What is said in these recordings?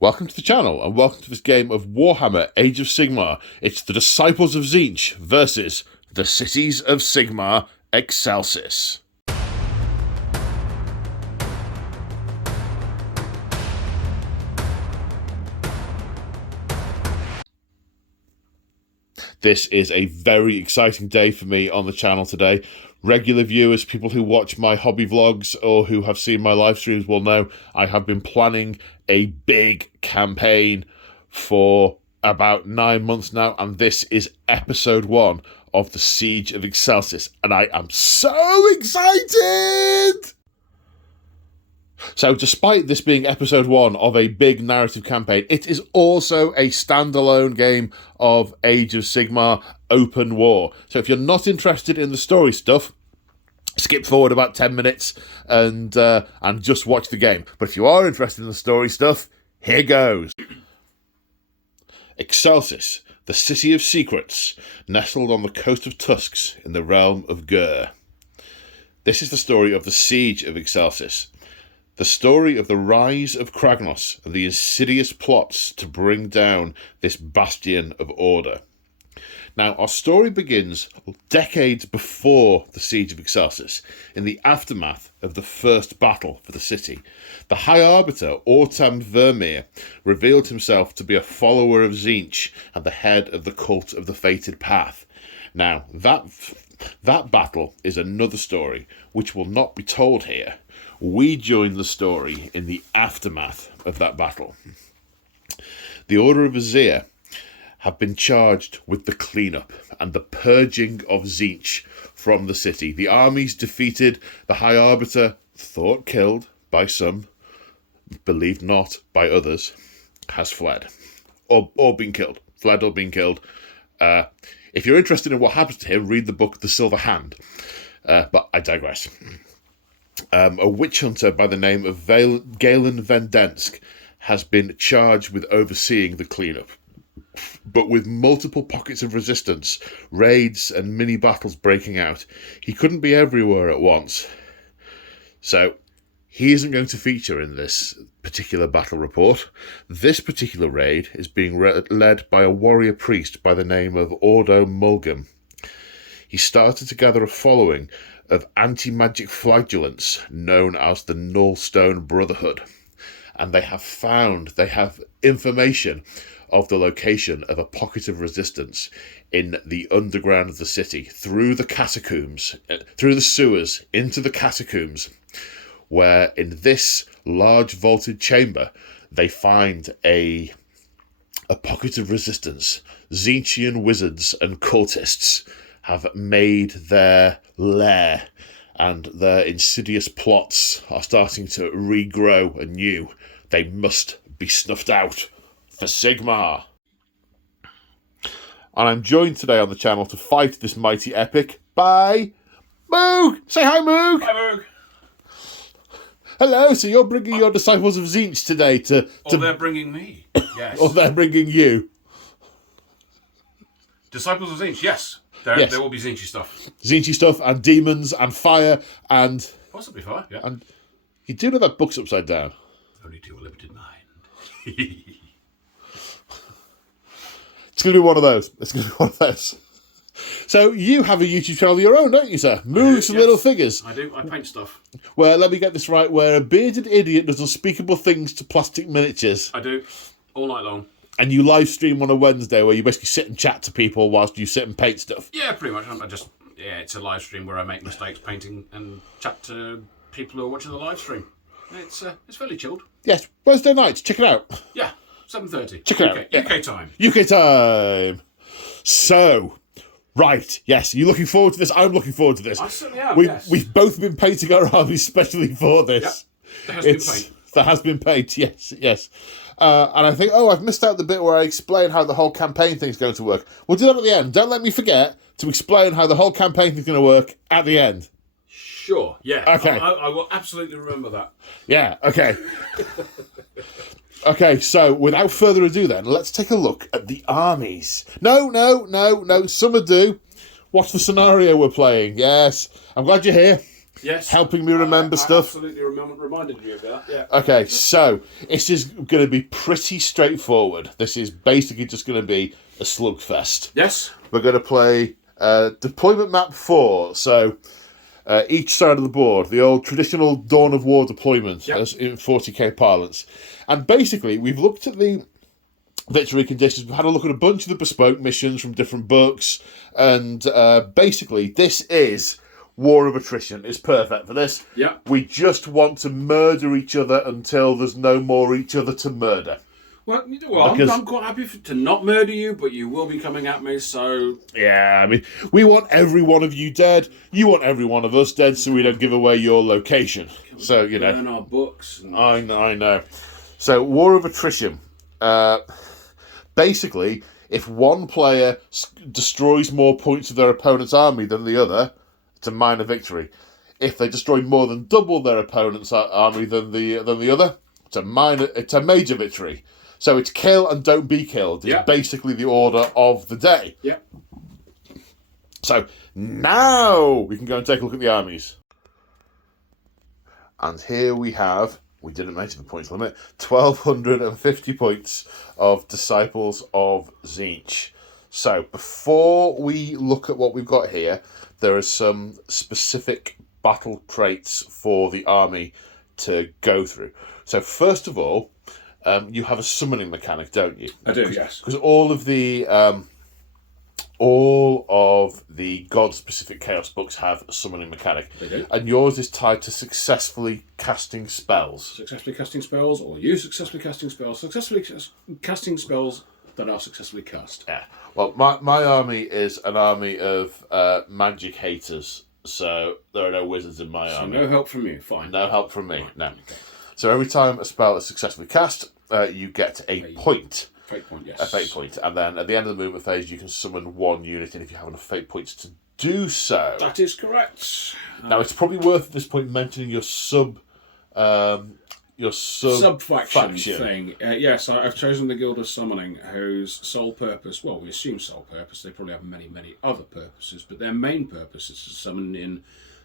Welcome to the channel, and welcome to this game of Warhammer Age of Sigmar. It's the Disciples of Tzeentch versus the Cities of Sigmar, Excelsis. This is a very exciting day for me on the channel today. Regular viewers, people who watch my hobby vlogs or who have seen my live streams will know I have been planning a big campaign for about 9 months now, and this is episode 1 of the Siege of Excelsis, and I am so excited! So despite this being episode 1 of a big narrative campaign, it is also a standalone game of Age of Sigmar Open War. So if you're not interested in the story stuff, skip forward about 10 minutes and just watch the game. But if you are interested in the story stuff, here goes. Excelsis, the city of secrets, nestled on the coast of Tusks in the realm of Gur. This is the story of the Siege of Excelsis. The story of the rise of Kragnos and the insidious plots to bring down this bastion of order. Now, our story begins decades before the Siege of Excelsis, in the aftermath of the first battle for the city. The High Arbiter, Ortam Vermeer, revealed himself to be a follower of Tzeentch and the head of the cult of the Fated Path. Now, that battle is another story, which will not be told here. We join the story in the aftermath of that battle. The Order of Azir have been charged with the cleanup and the purging of Tzeentch from the city. The armies defeated, the High Arbiter, thought killed by some, believed not by others, has fled. Or been killed. Fled or been killed. If you're interested in what happens to him, read the book The Silver Hand. But I digress. A witch hunter by the name of Galen Vendensk has been charged with overseeing the cleanup. But with multiple pockets of resistance, raids and mini-battles breaking out, he couldn't be everywhere at once. So, he isn't going to feature in this particular battle report. This particular raid is being led by a warrior priest by the name of Ordo Mulgam. He started to gather a following of anti-magic flagellants known as the Nullstone Brotherhood. And they have information of the location of a pocket of resistance in the underground of the city, through the catacombs, through the sewers, into the catacombs, where in this large vaulted chamber they find a pocket of resistance. Tzeentchian wizards and cultists have made their lair, and their insidious plots are starting to regrow anew. They must be snuffed out for Sigmar. And I'm joined today on the channel to fight this mighty epic by Moog! Say hi, Moog! Hi, Moog! Hello, so you're bringing your Disciples of Tzeentch today to... they're bringing me. Yes. Or they're bringing you. Disciples of Tzeentch, yes. Yes. There will be Tzeentchy stuff. Tzeentchy stuff, and demons, and fire, and... Possibly fire, yeah. And you do know that book's upside down. Only to a limited mind. It's going to be one of those. So you have a YouTube channel of your own, don't you, sir? Moog's Little Figures. I do. I paint stuff. Well, let me get this right. Where a bearded idiot does unspeakable things to plastic miniatures. I do. All night long. And you live stream on a Wednesday where you basically sit and chat to people whilst you sit and paint stuff. Yeah, pretty much. It's a live stream where I make mistakes painting and chat to people who are watching the live stream. It's fairly chilled. Yes, Wednesday nights. Check it out. Yeah, 7:30. Check it out. UK time. UK time. So, right, yes, you looking forward to this? I'm looking forward to this. I certainly am, We've both been painting our armies specially for this. Yep. There has been paint, yes. And I think, I've missed out the bit where I explain how the whole campaign thing's going to work. We'll do that at the end. Don't let me forget to explain how the whole campaign thing's going to work at the end. Sure, yeah. Okay. I will absolutely remember that. Yeah, okay. Okay, so without further ado then, let's take a look at the armies. No, some ado. What's the scenario we're playing? Yes, I'm glad you're here. Yes. helping me remember I stuff. absolutely reminded you of that. Yeah. Okay, so it's just going to be pretty straightforward. This is basically just going to be a slugfest. Yes. We're going to play deployment map 4. So each side of the board, the old traditional Dawn of War deployment as in 40k parlance. And basically, we've looked at the victory conditions. We've had a look at a bunch of the bespoke missions from different books. And basically, this is War of Attrition. It's perfect for this. Yeah. We just want to murder each other until there's no more each other to murder. Well, I'm quite happy to not murder you, but you will be coming at me, so... Yeah, I mean, we want every one of you dead. You want every one of us dead, so we don't give away your location. So, you know... Burn our books. And... I know. So, War of Attrition. Basically, if one player destroys more points of their opponent's army than the other, it's a minor victory. If they destroy more than double their opponent's army than the other, it's a major victory. So it's kill and don't be killed. It's basically the order of the day. Yeah. So now we can go and take a look at the armies. And here we have, we didn't mention the points limit, 1,250 points of Disciples of Tzeentch. So before we look at what we've got here, there are some specific battle traits for the army to go through. So first of all, you have a summoning mechanic, don't you? I do, yes. Because all of the god-specific chaos books have a summoning mechanic. They do. And yours is tied to successfully casting spells. Successfully casting spells, or you successfully casting spells. Successfully casting spells that are successfully cast. Yeah. Well, my army is an army of magic haters, so there are no wizards in my army. So no help from you, fine. No help from me, no. Okay. So every time a spell is successfully cast, you get a point. Fate point, yes. A fate point. And then at the end of the movement phase, you can summon one unit in if you have enough fate points to do so. That is correct. Now, it's probably worth at this point mentioning your sub sub-faction thing. Yes, I've chosen the Guild of Summoning, whose sole purpose, well, we assume sole purpose, they probably have many, many other purposes, but their main purpose is to summon in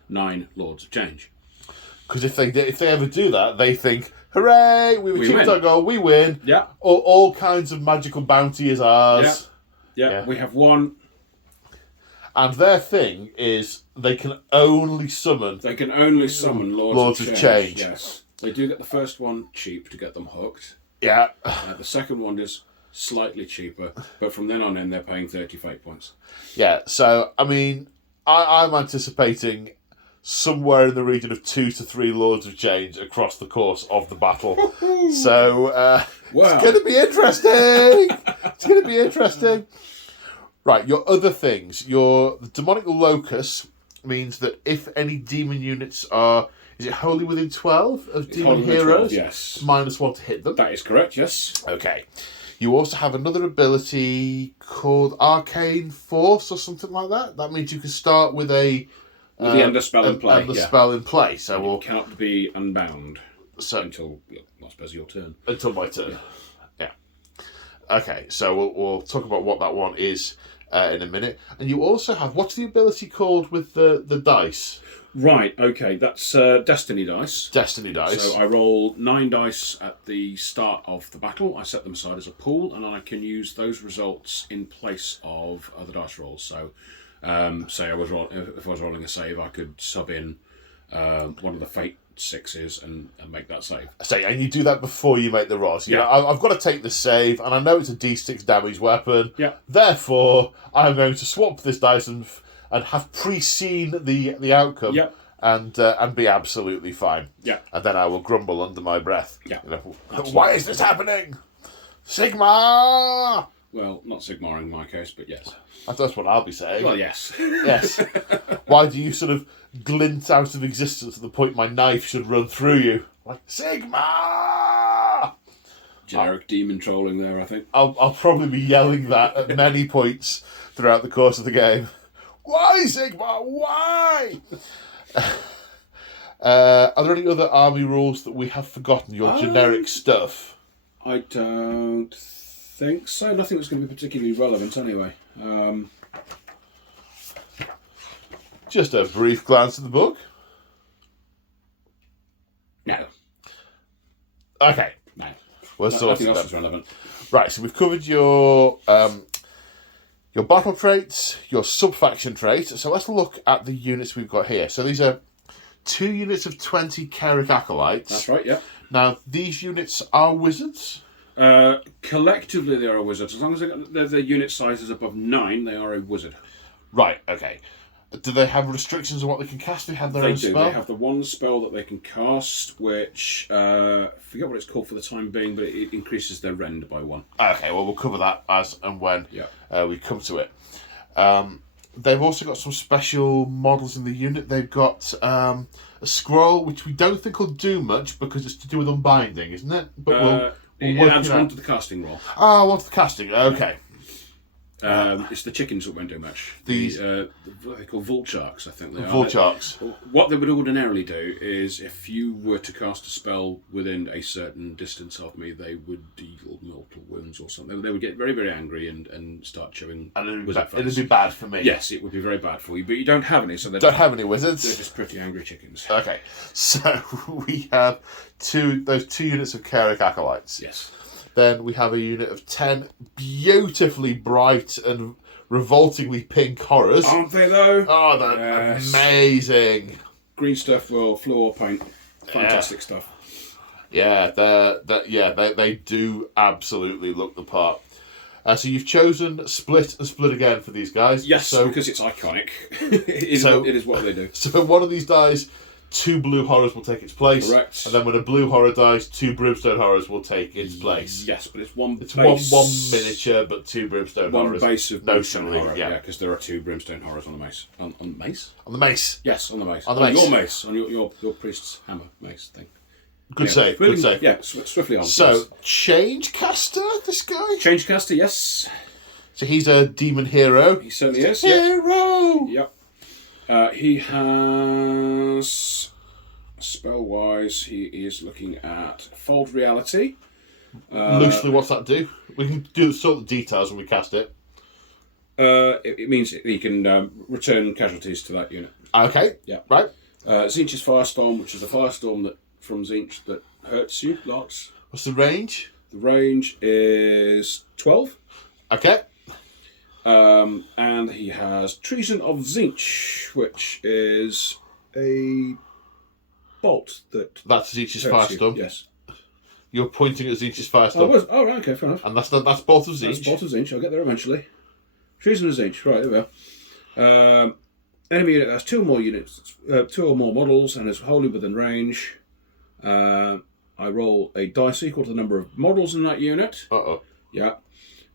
9 Lords of Change. Because if they ever do that, they think, hooray, we've achieved our goal, we win. Yeah. All kinds of magical bounty is ours. Yeah, we have one. And their thing is they can only summon... Lords of Change. Yes. They do get the first one cheap to get them hooked. Yeah. The second one is slightly cheaper, but from then on in, they're paying 30 fate points. Yeah, so, I mean, I'm anticipating somewhere in the region of 2 to 3 Lords of Change across the course of the battle. So, it's going to be interesting. Right, your other things. The Demonic Locus means that if any demon units are... Is it wholly within 12 of demon heroes? 12, yes. -1 to hit them. That is correct, yes. Okay. You also have another ability called Arcane Force or something like that. That means you can start with the end of spell in play. Spell in play. So you cannot be unbound until, I suppose, your turn. Until my turn. Yeah. Okay, so we'll talk about what that one is in a minute. And you also have, what's the ability called with the dice? Right, okay, that's Destiny dice. Destiny dice. So I roll 9 dice at the start of the battle. I set them aside as a pool, and I can use those results in place of other dice rolls. So, say if I was rolling a save, I could sub in one of the Fate 6s and make that save. And you do that before you make the roll. So, I've got to take the save, and I know it's a D6 damage weapon. Yeah. Therefore, I'm going to swap this dice and have pre-seen the outcome, and be absolutely fine. Yeah. And then I will grumble under my breath. Yeah. Why is this happening? Sigmar! Well, not Sigmar in my case, but yes. That's what I'll be saying. Well, yes. Yes. Why do you sort of glint out of existence at the point my knife should run through you? Like, Sigmar! Generic demon trolling there, I think. I'll probably be yelling that at many points throughout the course of the game. Why, Sigmar? Why? Are there any other army rules that we have forgotten? Your generic stuff? I don't think so. Nothing that's going to be particularly relevant anyway. Just a brief glance at the book. No. Okay. No. We're Nothing sorted else then. is relevant. Right, so we've covered your battle traits, your sub-faction traits. So let's look at the units we've got here. So these are 2 units of 20 Carrick Acolytes. That's right, yeah. Now, these units are wizards. Collectively, they are a wizard. As long as their unit size is above 9, they are a wizard. Right, okay. Do they have restrictions on what they can cast? Do they have their own spell? They have the one spell that they can cast, which I forget what it's called for the time being, but it increases their rend by 1. Okay, well, we'll cover that as and when we come to it. They've also got some special models in the unit. They've got a scroll, which we don't think will do much because it's to do with unbinding, isn't it? But we'll it adds 1 to the casting roll. Ah, 1 to the casting. Okay. It's the chickens that won't do much. These what they call vulcharks, I think they are. vulcharks. What they would ordinarily do is, if you were to cast a spell within a certain distance of me, they would deal mortal wounds or something. They would get very, very angry and start chewing. And it'd be bad for me. Yes, it would be very bad for you, but you don't have any, so they don't have any wizards. They're just pretty angry chickens. Okay, so we have those 2 units of Carrick Acolytes. Yes. Then we have a unit of 10 beautifully bright and revoltingly pink horrors. Aren't they, though? Oh, they're amazing. Green stuff, fluor paint. Fantastic stuff. Yeah, they do absolutely look the part. So you've chosen Split and Split Again for these guys. Yes, because it's iconic. It is what they do. So one of these dies, 2 blue horrors will take its place. Correct. And then when a blue horror dies, 2 brimstone horrors will take its place. Yes, but it's one It's base. one miniature, but 2 brimstone horrors. One base of brimstone notionally, horror. yeah. Because there are 2 brimstone horrors on the mace. On the mace? On the mace. Yes, on the mace. On the mace. Your mace. On your priest's hammer mace thing. Good save. Good save. Yeah, swiftly on. So, yes. Change Caster, this guy? Change caster, yes. So he's a demon hero. He certainly is. Hero! Yep. He has... Spell-wise, he is looking at Fold Reality. Loosely, what's that do? We can do sort of details when we cast it. It means he can return casualties to that unit. Okay. Yeah. Right. Tzeentch's Firestorm, which is a firestorm from Tzeentch that hurts you lots. What's the range? The range is 12. Okay. And he has Treason of Tzeentch, which is a bolt that's Tzeentch's hurts Firestorm. you. Yes. You're pointing at Tzeentch's Firestorm. Oh, right, okay, fair enough. And that's Bolt of Tzeentch. That's Bolt of Tzeentch. I'll get there eventually. Treason of Tzeentch. Right, there we are. Enemy unit has 2 or more units, 2 or more models, and is wholly within range. I roll a dice equal to the number of models in that unit. Uh-oh. Yeah.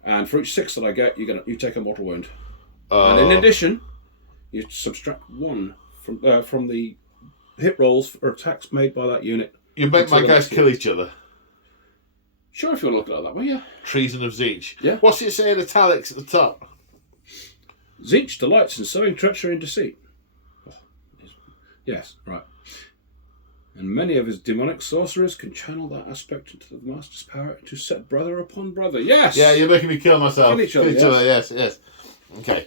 And for each 6 that I get, you take a mortal wound. And in addition, you subtract 1 from the hit rolls or attacks made by that unit. You make my guys kill each other. Sure, if you want to look at it that way, yeah. Treason of Tzeentch. Yeah. What's it say in italics at the top? Tzeentch delights in sowing treachery and deceit. Oh, yes, right. And many of his demonic sorcerers can channel that aspect into the master's power to set brother upon brother. Yes! Yeah, you're making me kill myself. Kill each other, yes. Okay.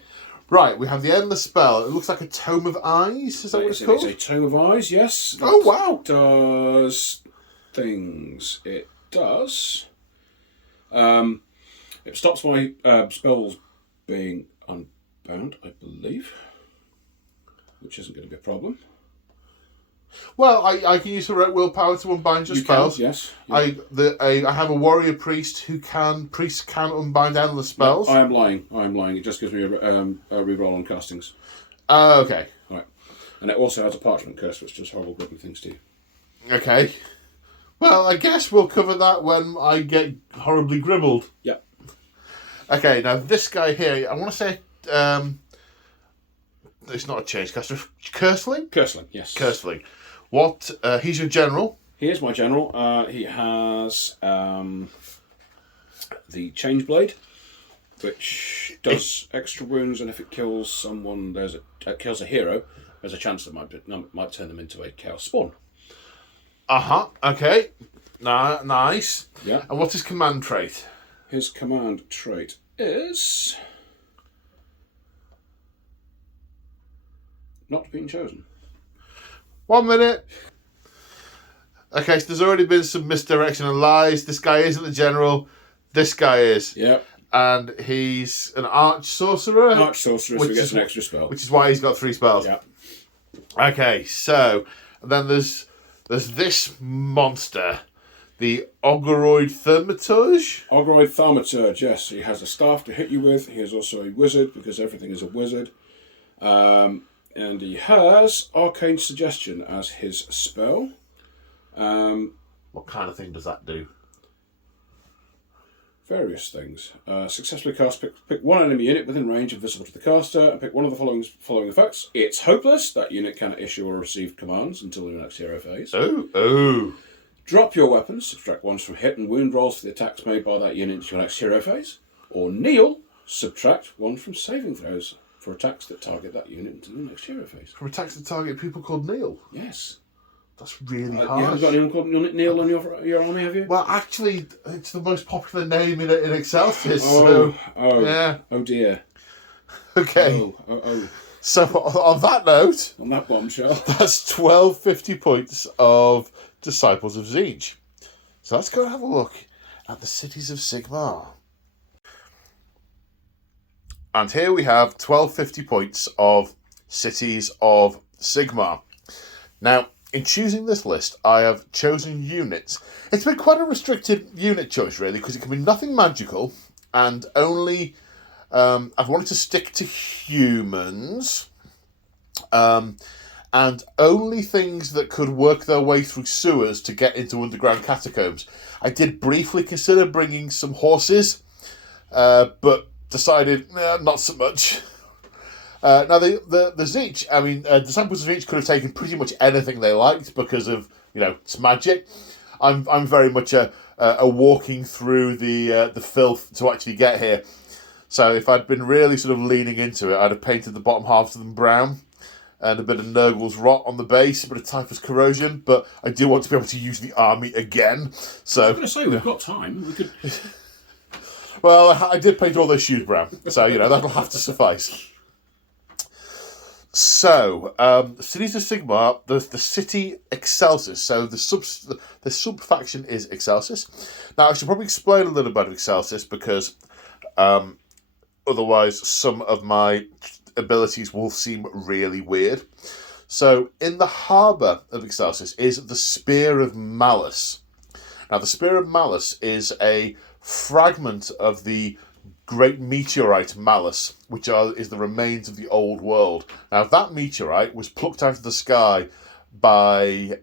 Right, we have the end of the spell. It looks like a Tome of Eyes. Is that what it's called? It's a Tome of Eyes, yes. Oh, wow. It does things. It does. It stops my spells being unbound, I believe. Which isn't going to be a problem. Well, I can use heroic willpower to unbind your spells. Can, yes. Yeah. I have a warrior priest priests can unbind endless spells. No, I am lying. It just gives me a reroll on castings. Okay. Right. And it also has a parchment curse, which does horrible gripping things to you. Okay. Well, I guess we'll cover that when I get horribly gribbled. Yeah. Okay, now this guy here, I want to say, it's not a change caster, Curseling? Curseling, yes. Curseling. What? He's your general. He is my general. He has the Change Blade, which does extra wounds, and if it kills someone, kills a hero, there's a chance that might turn them into a Chaos Spawn. Okay. Nice. Yeah. And what's his command trait? His command trait is not being chosen. 1 minute. Okay, so there's already been some misdirection and lies. This guy isn't the general. This guy is. Yep. And he's an arch sorcerer. Arch sorcerer, so he gets an extra spell. Which is why he's got 3 spells. Yep. Okay, so then there's this monster, the Ogoroid Thaumaturge. Ogoroid Thaumaturge, yes. He has a staff to hit you with. He is also a wizard, because everything is a wizard. And he has Arcane Suggestion as his spell. What kind of thing does that do? Various things. Successfully cast, pick one enemy unit within range and visible to the caster, and pick one of the following effects. It's hopeless. That unit cannot issue or receive commands until the next hero phase. Oh. Drop your weapons, subtract 1 from hit and wound rolls for the attacks made by that unit into your next hero phase. Or kneel, subtract 1 from saving throws for attacks that target that unit until the next hero phase. For attacks that target people called Neil? Yes. That's really hard. You haven't got anyone called Neil on your army, have you? Well, actually, it's the most popular name in Excelsis. Yeah. Oh dear. Okay. Oh. So on that note, on that bombshell, that's 1250 points of Disciples of Tzeentch. So let's go and have a look at the cities of Sigmar. And here we have 1250 points of cities of Sigmar. Now, in choosing this list, I have chosen units. It's been quite a restricted unit choice, really, because it can be nothing magical, and only... I've wanted to stick to humans, and only things that could work their way through sewers to get into underground catacombs. I did briefly consider bringing some horses, but decided not so much. Now, the Tzeentch, Disciples of Tzeentch could have taken pretty much anything they liked because of, it's magic. I'm very much a walking through the filth to actually get here. So if I'd been really sort of leaning into it, I'd have painted the bottom half of them brown and a bit of Nurgle's Rot on the base, a bit of Typhus Corrosion, but I do want to be able to use the army again. So I was going to say, we've got time. We could... Well, I did paint all those shoes brown, so, that'll have to suffice. So, cities of Sigmar, the city Excelsis. So the sub-faction is Excelsis. Now, I should probably explain a little about Excelsis because otherwise some of my abilities will seem really weird. So, in the harbour of Excelsis is the Spear of Malice. Now, the Spear of Malice is a fragment of the great meteorite Malice, which is the remains of the old world. Now, that meteorite was plucked out of the sky by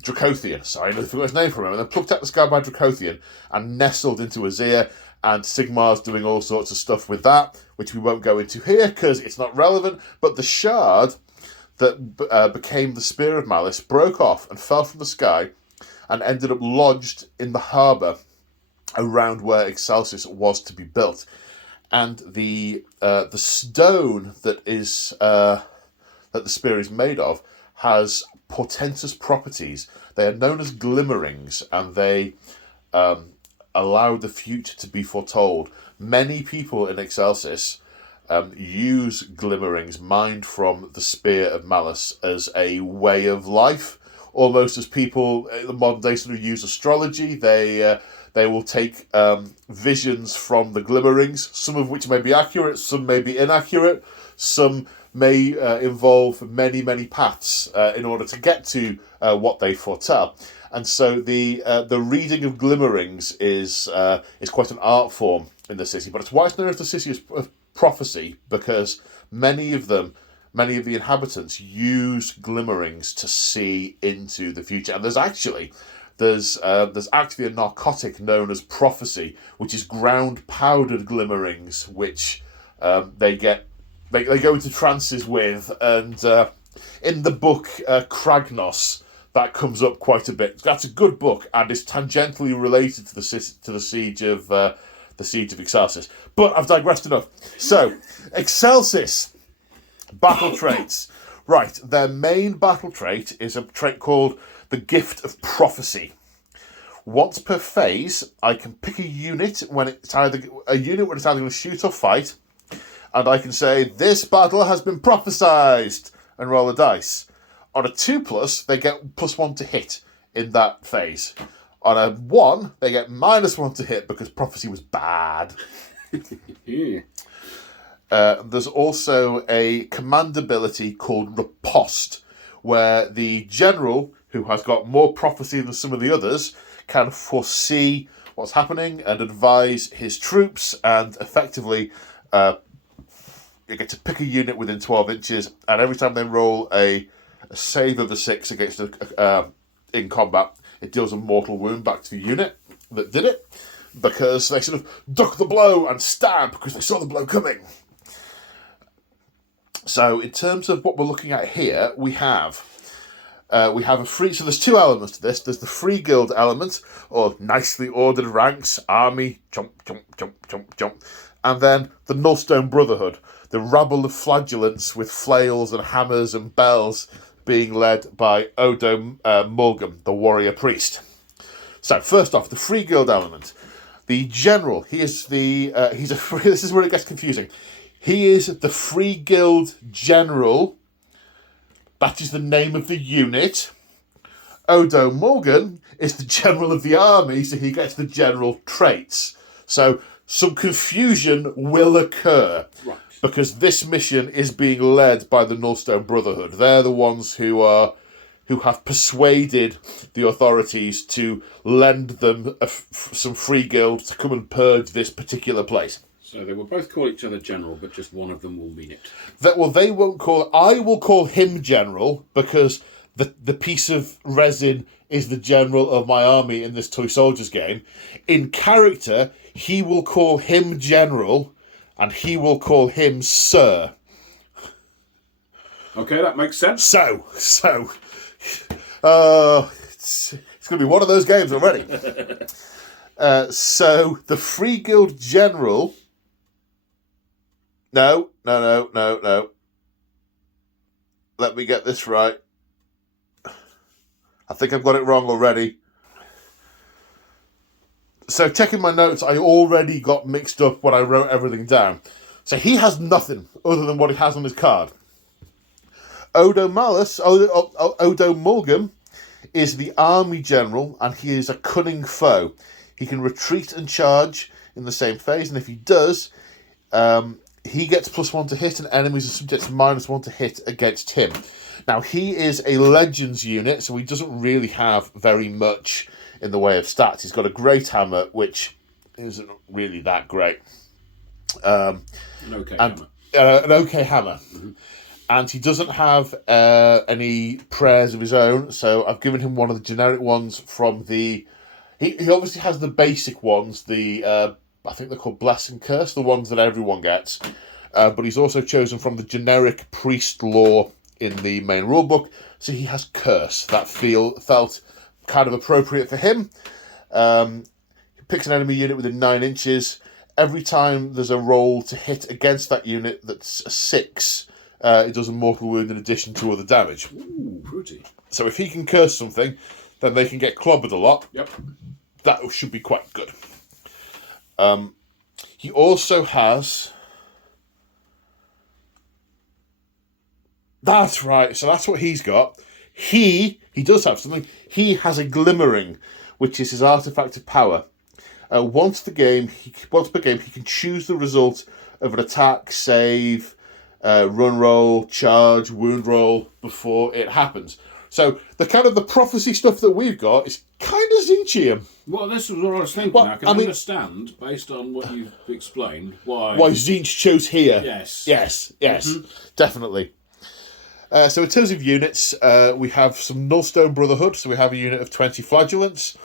Dracothian. Sorry, I forgot his name for a moment. Then plucked out the sky by Dracothian and nestled into Azir, and Sigmar's doing all sorts of stuff with that, which we won't go into here because it's not relevant. But the shard that became the Spear of Malice broke off and fell from the sky and ended up lodged in the harbour around where Excelsis was to be built. And the stone that the spear is made of has portentous properties. They are known as glimmerings, and they allow the future to be foretold. Many people in Excelsis use glimmerings mined from the Spear of Malice as a way of life, almost as people in the modern day sort of use astrology. They will take visions from the glimmerings, some of which may be accurate, some may be inaccurate, some may involve many, many paths in order to get to what they foretell. And so the reading of glimmerings is quite an art form in the city, but it's why it's known as the city of prophecy, because many of the inhabitants use glimmerings to see into the future. And there's actually a narcotic known as prophecy, which is ground powdered glimmerings, which they go into trances with, and in the book Kragnos, that comes up quite a bit. That's a good book, and is tangentially related to the siege of Excelsis. But I've digressed enough. So, Excelsis battle traits. Right, their main battle trait is a trait called the Gift of Prophecy. Once per phase, I can pick a unit when it's either going to shoot or fight, and I can say, this battle has been prophesized, and roll a dice. On a 2+, they get +1 to hit in that phase. On a 1, they get -1 to hit because prophecy was bad. Yeah. There's also a command ability called Riposte, where the general, who has got more prophecy than some of the others, can foresee what's happening and advise his troops, and effectively you get to pick a unit within 12 inches, and every time they roll a save of a 6 against in combat, it deals a mortal wound back to the unit that did it, because they sort of duck the blow and stab because they saw the blow coming. So in terms of what we're looking at here, we have a free... So there's two elements to this. There's the free guild element, or nicely ordered ranks, army, jump, jump, jump, jump, jump. And then the Nullstone Brotherhood, the rabble of flagellants with flails and hammers and bells, being led by Odo Mulgam, the warrior priest. So first off, the free guild element. The general, he is the... this is where it gets confusing. He is the free guild general. That is the name of the unit. Odo Mulgan is the general of the army, so he gets the general traits. So some confusion will occur. Right. Because this mission is being led by the Nullstone Brotherhood. They're the ones who have persuaded the authorities to lend them some free guild to come and purge this particular place. So they will both call each other general, but just one of them will mean it. They won't call... I will call him general, because the piece of resin is the general of my army in this Toy Soldiers game. In character, he will call him general, and he will call him sir. Okay, that makes sense. So... it's going to be one of those games already. So, the free guild general... No. Let me get this right. I think I've got it wrong already. So, checking my notes, I already got mixed up when I wrote everything down. So, he has nothing other than what he has on his card. Odo Mulgam is the army general, and he is a cunning foe. He can retreat and charge in the same phase, and if he does... he gets +1 to hit, and enemies are subject to -1 to hit against him. Now, he is a Legends unit, so he doesn't really have very much in the way of stats. He's got a Great Hammer, which isn't really that great. An okay hammer. An okay hammer. Mm-hmm. And he doesn't have any prayers of his own, so I've given him one of the generic ones from the... He obviously has the basic ones, I think they're called Bless and Curse, the ones that everyone gets. But he's also chosen from the generic priest lore in the main rulebook. So he has Curse. That felt kind of appropriate for him. He picks an enemy unit within 9 inches. Every time there's a roll to hit against that unit that's a 6, it does a mortal wound in addition to other damage. Ooh, pretty. So if he can curse something, then they can get clobbered a lot. Yep. That should be quite good. He also has... That's right, so that's what he's got. He does have something. He has a Glimmering, which is his artifact of power. Once per game, he can choose the result of an attack, save, run roll, charge, wound roll before it happens. So the kind of the prophecy stuff that we've got is kind of Tzeentchian. Well, this was what I was thinking. Well, I can understand, based on what you've explained, why Tzeentch chose here. Yes. Mm-hmm. Definitely. So in terms of units, we have some Nullstone Brotherhood. So we have a unit of 20 flagellants.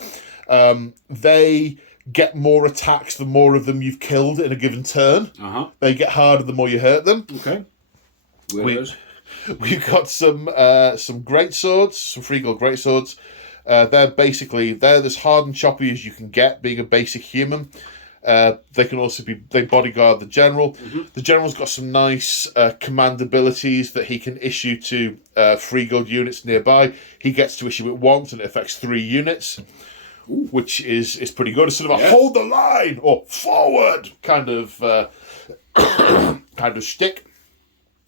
They get more attacks the more of them you've killed in a given turn. Uh-huh. They get harder the more you hurt them. Okay. We've got some great swords, some free gold great swords. They're as hard and choppy as you can get, being a basic human. They can also they bodyguard the general. Mm-hmm. The general's got some nice command abilities that he can issue to free gold units nearby. He gets to issue it once, and it affects 3 units. Ooh. Which is pretty good. It's sort of a hold the line or forward kind of shtick.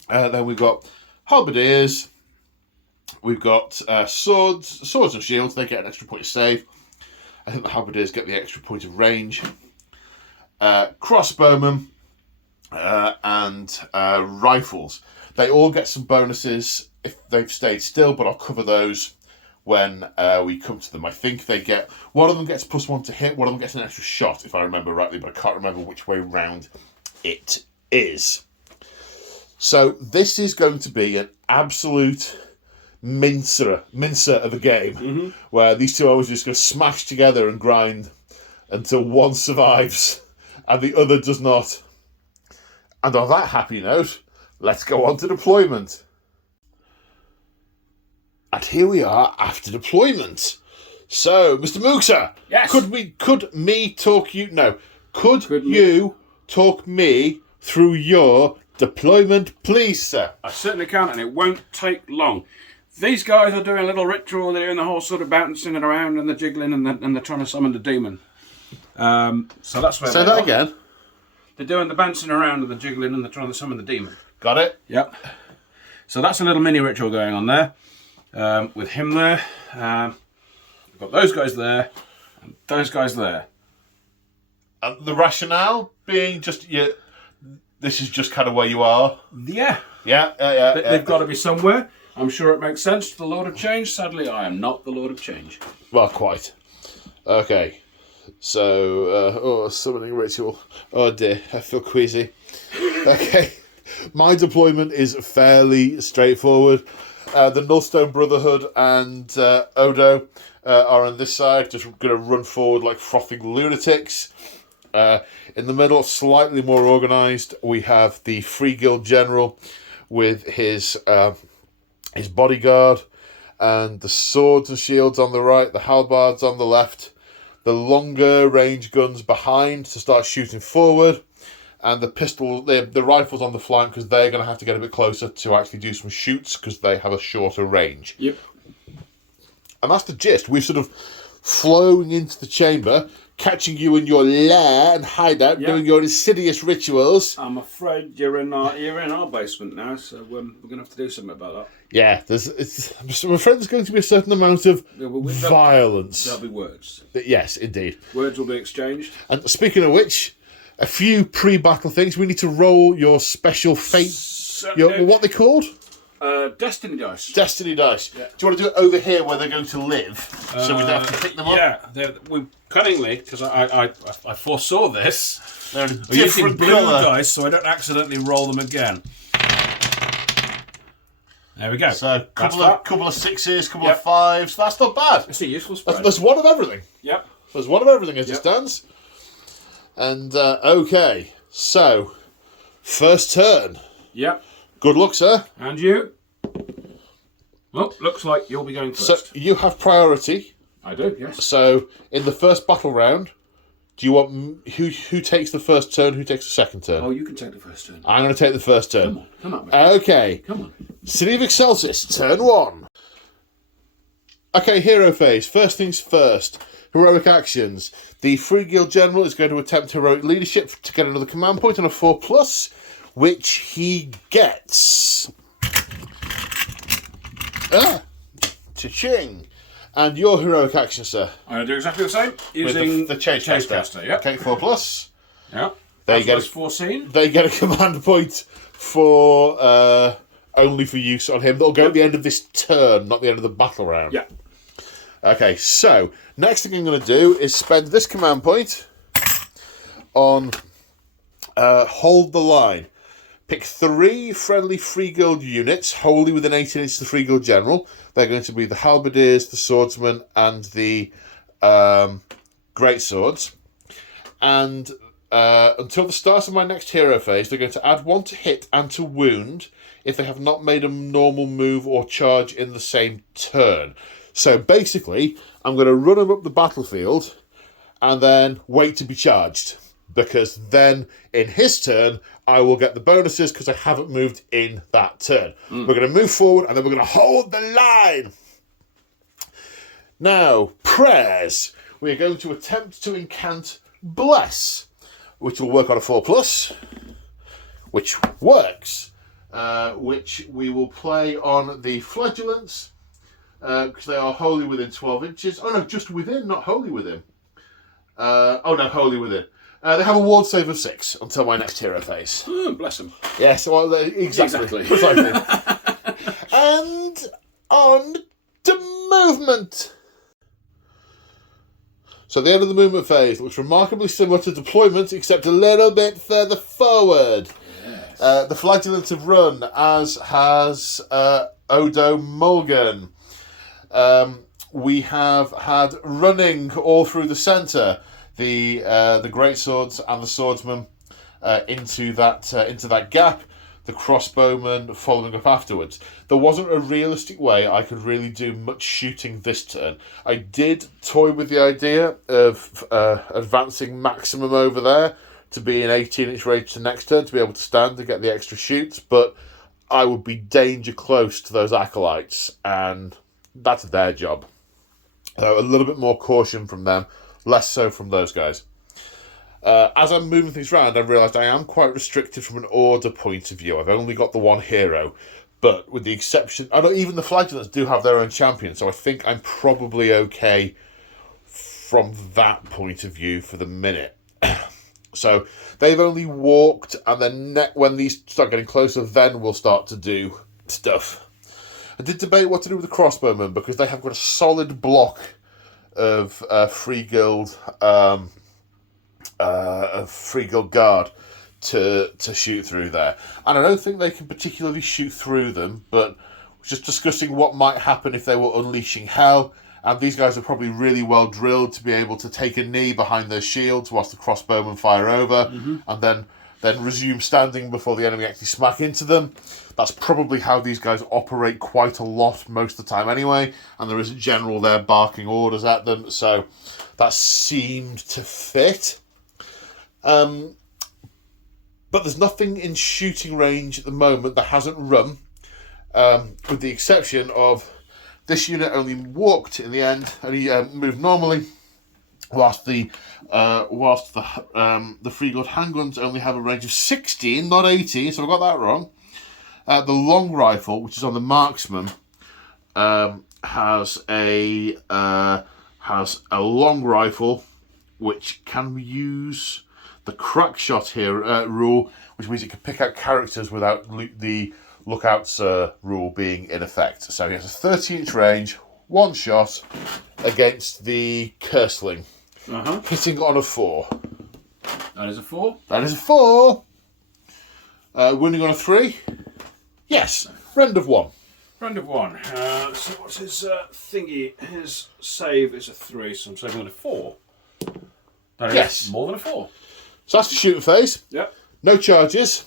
Then we've got halberdiers, We've got swords and shields. They get an extra point of save. I think the halberdiers get the extra point of range. Crossbowmen and rifles. They all get some bonuses if they've stayed still, but I'll cover those when we come to them. I think they get... One of them gets +1 to hit, one of them gets an extra shot, if I remember rightly, but I can't remember which way round it is. So this is going to be an absolute mincer of a game, where these two are just going to smash together and grind until one survives and the other does not. And on that happy note, let's go on to deployment. And here we are after deployment. So, Mr. Mooksa, yes. Could you talk me through your deployment, please, sir? I certainly can, and it won't take long. These guys are doing a little ritual. They're doing the whole sort of bouncing it around and the jiggling and they're trying to summon the demon. So that's where Say that again. They're doing the bouncing around and the jiggling and they're trying to summon the demon. Got it? Yep. So that's a little mini ritual going on there. With him there. We've got those guys there and those guys there. And the rationale being just... this is just kind of where you are? Yeah. Yeah. They've got to be somewhere. I'm sure it makes sense to the Lord of Change. Sadly, I am not the Lord of Change. Well, quite. Okay. So, summoning ritual. Oh dear, I feel queasy. Okay. My deployment is fairly straightforward. The Nullstone Brotherhood and Odo are on this side, just going to run forward like frothing lunatics. In the middle, slightly more organised, we have the Free Guild General with his bodyguard, and the swords and shields on the right, the halbards on the left, the longer range guns behind to start shooting forward, and the rifles on the flank, because they're going to have to get a bit closer to actually do some shoots because they have a shorter range. Yep. And that's the gist. We're sort of flowing into the chamber, catching you in your lair and hideout, doing your insidious rituals. I'm afraid you're in our basement now, so we're going to have to do something about that. Yeah, I'm afraid there's going to be a certain amount of violence. There'll be words. Yes, indeed. Words will be exchanged. And speaking of which, a few pre-battle things. We need to roll your special fate. What they called? Destiny dice. Destiny dice. Yeah. Do you want to do it over here where they're going to live, so we don't have to pick them up? Yeah, we cunningly, because I foresaw this. They're a We're using different blue colour. dice so I don't accidentally roll them again. There we go. So couple of sixes, couple of fives. That's not bad. It's a useful spread. There's one of everything. Yep. There's one of everything as it stands. And okay, so first turn. Yep. Good luck, sir. And you? Well, looks like you'll be going first. So you have priority. I do, yes. So in the first battle round, do you want who takes the first turn? Who takes the second turn? Oh, you can take the first turn. I'm going to take the first turn. Come on, mate. Okay. Come on. City of Excelsis, turn 1. Okay, hero phase. First things first. Heroic actions. The Free Guild General is going to attempt heroic leadership to get another command point on a 4+, which he gets. Cha-ching. And your heroic action, sir? I'm going to do exactly the same. Using With the Chase Caster. Yeah. Okay, 4+. Yeah. They get foreseen. They get a command point for only for use on him. That'll go at the end of this turn, not the end of the battle round. Yeah. Okay, so next thing I'm going to do is spend this command point on Hold the Line. Pick 3 friendly Free Guild units, wholly within 18 inches of the Free Guild General. They're going to be the Halberdiers, the Swordsmen, and the Great Swords. And until the start of my next hero phase, they're going to add 1 to hit and to wound if they have not made a normal move or charge in the same turn. So basically, I'm going to run them up the battlefield and then wait to be charged. Because then, in his turn, I will get the bonuses because I haven't moved in that turn. We're going to move forward and then we're going to hold the line. Now, prayers. We are going to attempt to incant Bless, which will work on a 4+, which works. Which we will play on the Flagellants because they are wholly within 12 inches. Oh no, just within, not wholly within. Oh no, wholly within. They have a ward save of 6 until my next hero phase. Oh, bless them. Yes, well, exactly. Precisely. And on to movement. So the end of the movement phase looks remarkably similar to deployment, except a little bit further forward. Yes. The flagellants have run, as has Odo Mulgan. We have had running all through the centre, the greatswords and the swordsman into that gap. The crossbowman following up afterwards. There wasn't a realistic way I could really do much shooting this turn. I did toy with the idea of advancing maximum over there to be in 18-inch range to next turn to be able to stand and get the extra shoots, but I would be danger close to those acolytes, and that's their job. So a little bit more caution from them, less so from those guys. As I'm moving things around, I've realised I am quite restricted from an order point of view. I've only got the one hero, but with the exception... even the flagellants do have their own champion, so I think I'm probably okay from that point of view for the minute. So they've only walked, and then when these start getting closer, then we'll start to do stuff. I did debate what to do with the crossbowmen, because they have got a solid block of Free Guild... a Free Guild guard to shoot through there, and I don't think they can particularly shoot through them, but just discussing what might happen if they were unleashing hell, and these guys are probably really well drilled to be able to take a knee behind their shields whilst the crossbowmen fire over, and then resume standing before the enemy actually smack into them. That's probably how these guys operate quite a lot most of the time anyway, and there is a general there barking orders at them, so that seemed to fit. But there's nothing in shooting range at the moment that hasn't run, with the exception of this unit only walked in the end, and he moved normally, whilst the Free Guild handguns only have a range of 16, not 18, so I got that wrong. The long rifle, which is on the marksman, has a long rifle which can use the crack shot here rule, which means it can pick out characters without the lookouts rule being in effect. So he has a 30-inch range, one shot against the Curseling, hitting on a 4. That is a 4. That is a 4. Winning on a 3. Yes, rend of 1. Friend of 1. So what's his thingy? His save is a 3, so I'm saving on a 4. That is Yes. more than a 4. So that's the shooting phase. Yep. No charges,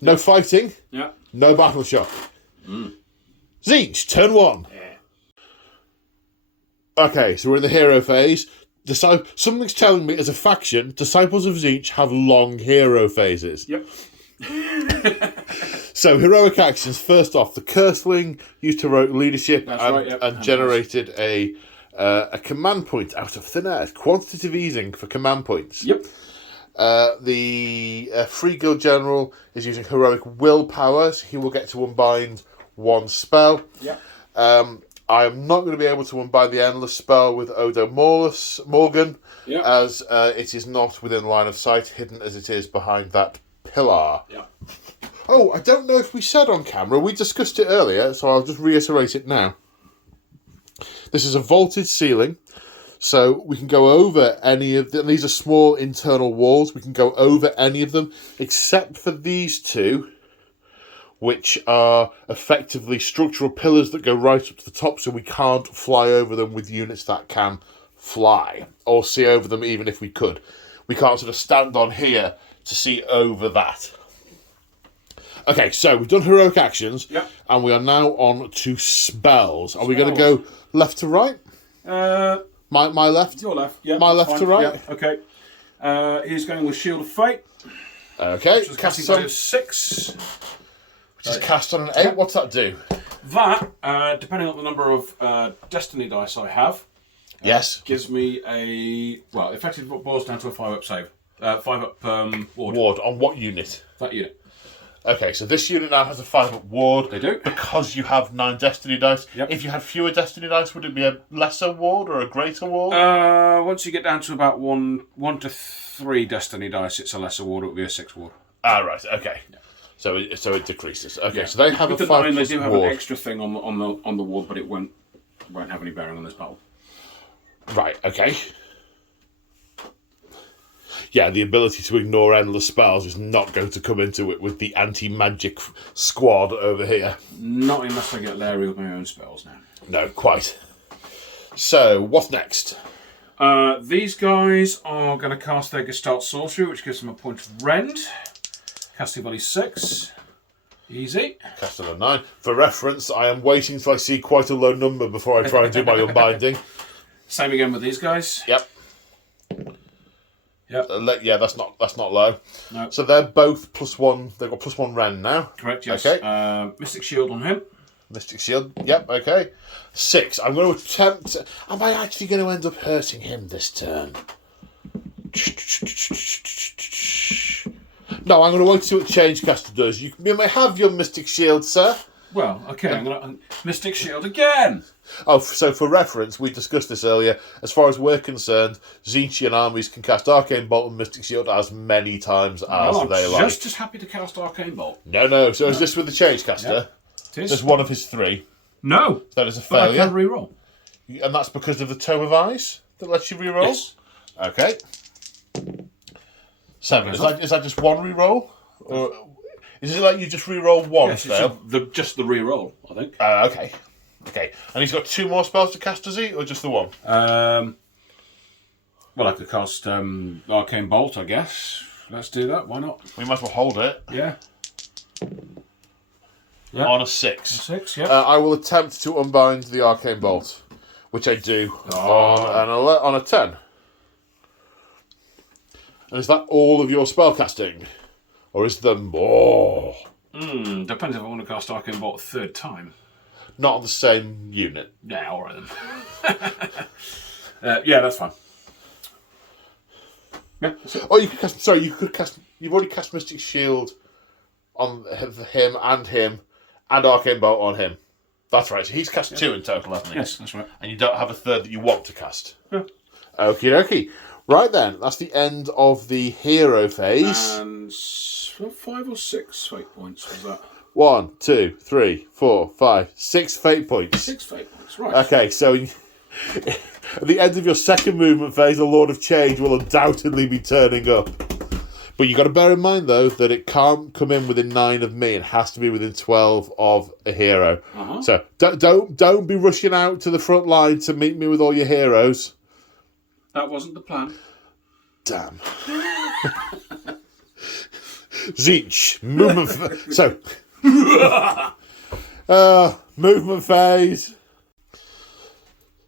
no fighting, Yep. no battle shock. Tzeentch, turn 1. Yeah. Okay, so we're in the hero phase. Something's telling me, as a faction, Disciples of Tzeentch have long hero phases. Yep. So, heroic actions. First off, the Curseling used heroic leadership and generated a command point out of thin air. Quantitative easing for command points. Yep. The Free Guild General is using heroic willpower, so he will get to unbind 1 spell. Yep. I am not going to be able to unbind the Endless spell with Odo Morgan, as it is not within line of sight, hidden as it is behind that pillar. Yep. Oh, I don't know if we said on camera. We discussed it earlier, so I'll just reiterate it now. This is a vaulted ceiling, so we can go over any of them. These are small internal walls. We can go over any of them, except for these 2, which are effectively structural pillars that go right up to the top, so we can't fly over them with units that can fly, or see over them even if we could. We can't sort of stand on here to see over that. Okay, so we've done heroic actions, and we are now on to spells. Are we going to go left to right? My left? Your left, yeah. My left fine. to right? Yeah, okay. He's going with Shield of Fate. Okay. Which is casting value of 6. Which is cast on an 8. What's that do? That, depending on the number of Destiny dice I have, yes, gives me a... Well, effectively boils down to a 5-up save. 5-up ward. Ward on what unit? That unit. Okay, so this unit now has a 5-up ward. They do. Because you have 9 destiny dice. Yep. If you had fewer destiny dice, would it be a lesser ward or a greater ward? Once you get down to about 1 to 3 destiny dice, it's a lesser ward. It would be a 6 ward. Ah, right. Okay. Yeah. So it decreases. Okay, Yeah. so they have With a the 5+ 9, they do have ward. an extra thing on the ward, but it won't have any bearing on this battle. Right. Okay. Yeah, the ability to ignore endless spells is not going to come into it with the anti-magic squad over here. Not unless I get Larry with my own spells now. No, quite. So, what's next? These guys are going to cast their Gestalt Sorcery, which gives them a point of rend. Casting value 6. Easy. Casting a 9. For reference, I am waiting till I see quite a low number before I try and do my unbinding. Same again with these guys. Yep. Yep. Yeah, that's not low. No. So they're both +1. They've got +1 rend now. Correct, yes. Okay. Mystic Shield on him. Mystic Shield. Yep, okay. 6. I'm going to attempt... Am I actually going to end up hurting him this turn? No, I'm going to wait to see what Changecaster does. You may have your Mystic Shield, sir. Well, okay, I'm going to... Mystic Shield again! Oh, so for reference, we discussed this earlier. As far as we're concerned, Tzeentchian armies can cast Arcane Bolt and Mystic Shield as many times as they like. I'm just as happy to cast Arcane Bolt. No. So is this with the Changecaster? Yeah, it is. There's one of his 3. No! That is a But I failure. can reroll. And that's because of the Tome of Eyes that lets you reroll? Yes. Okay. 7. Is that just one reroll? Or is it like you just reroll one Yes, spell? it's just the reroll, I think. Okay. Okay. And he's got 2 more spells to cast, does he? Or just the one? Well, I could cast Arcane Bolt, I guess. Let's do that. Why not? We might as well hold it. Yeah. On a 6. 6, yeah. I will attempt to unbind the Arcane Bolt, which I do on a 10. And is that all of your spell casting? Or is there more? Depends if I want to cast Arcane Bolt a 3rd time. Not on the same unit. Yeah, alright then. Yeah, that's fine. Yeah, that's it. Oh, you could cast... Sorry, you've already cast Mystic Shield on him and Arcane Bolt on him. That's right, so he's cast 2 in total, hasn't he? Yes, that's right. And you don't have a 3rd that you want to cast. Yeah. Okie dokie. Right then, that's the end of the hero phase. And 5 or 6 fate points was that? 1, 2, 3, 4, 5, 6 fate points. 6 fate points, right. Okay, so at the end of your second movement phase, the Lord of Change will undoubtedly be turning up. But you've got to bear in mind, though, that it can't come in within 9 of me. It has to be within 12 of a hero. Uh-huh. So don't be rushing out to the front line to meet me with all your heroes. That wasn't the plan. Damn. Tzeentch, movement. Movement phase.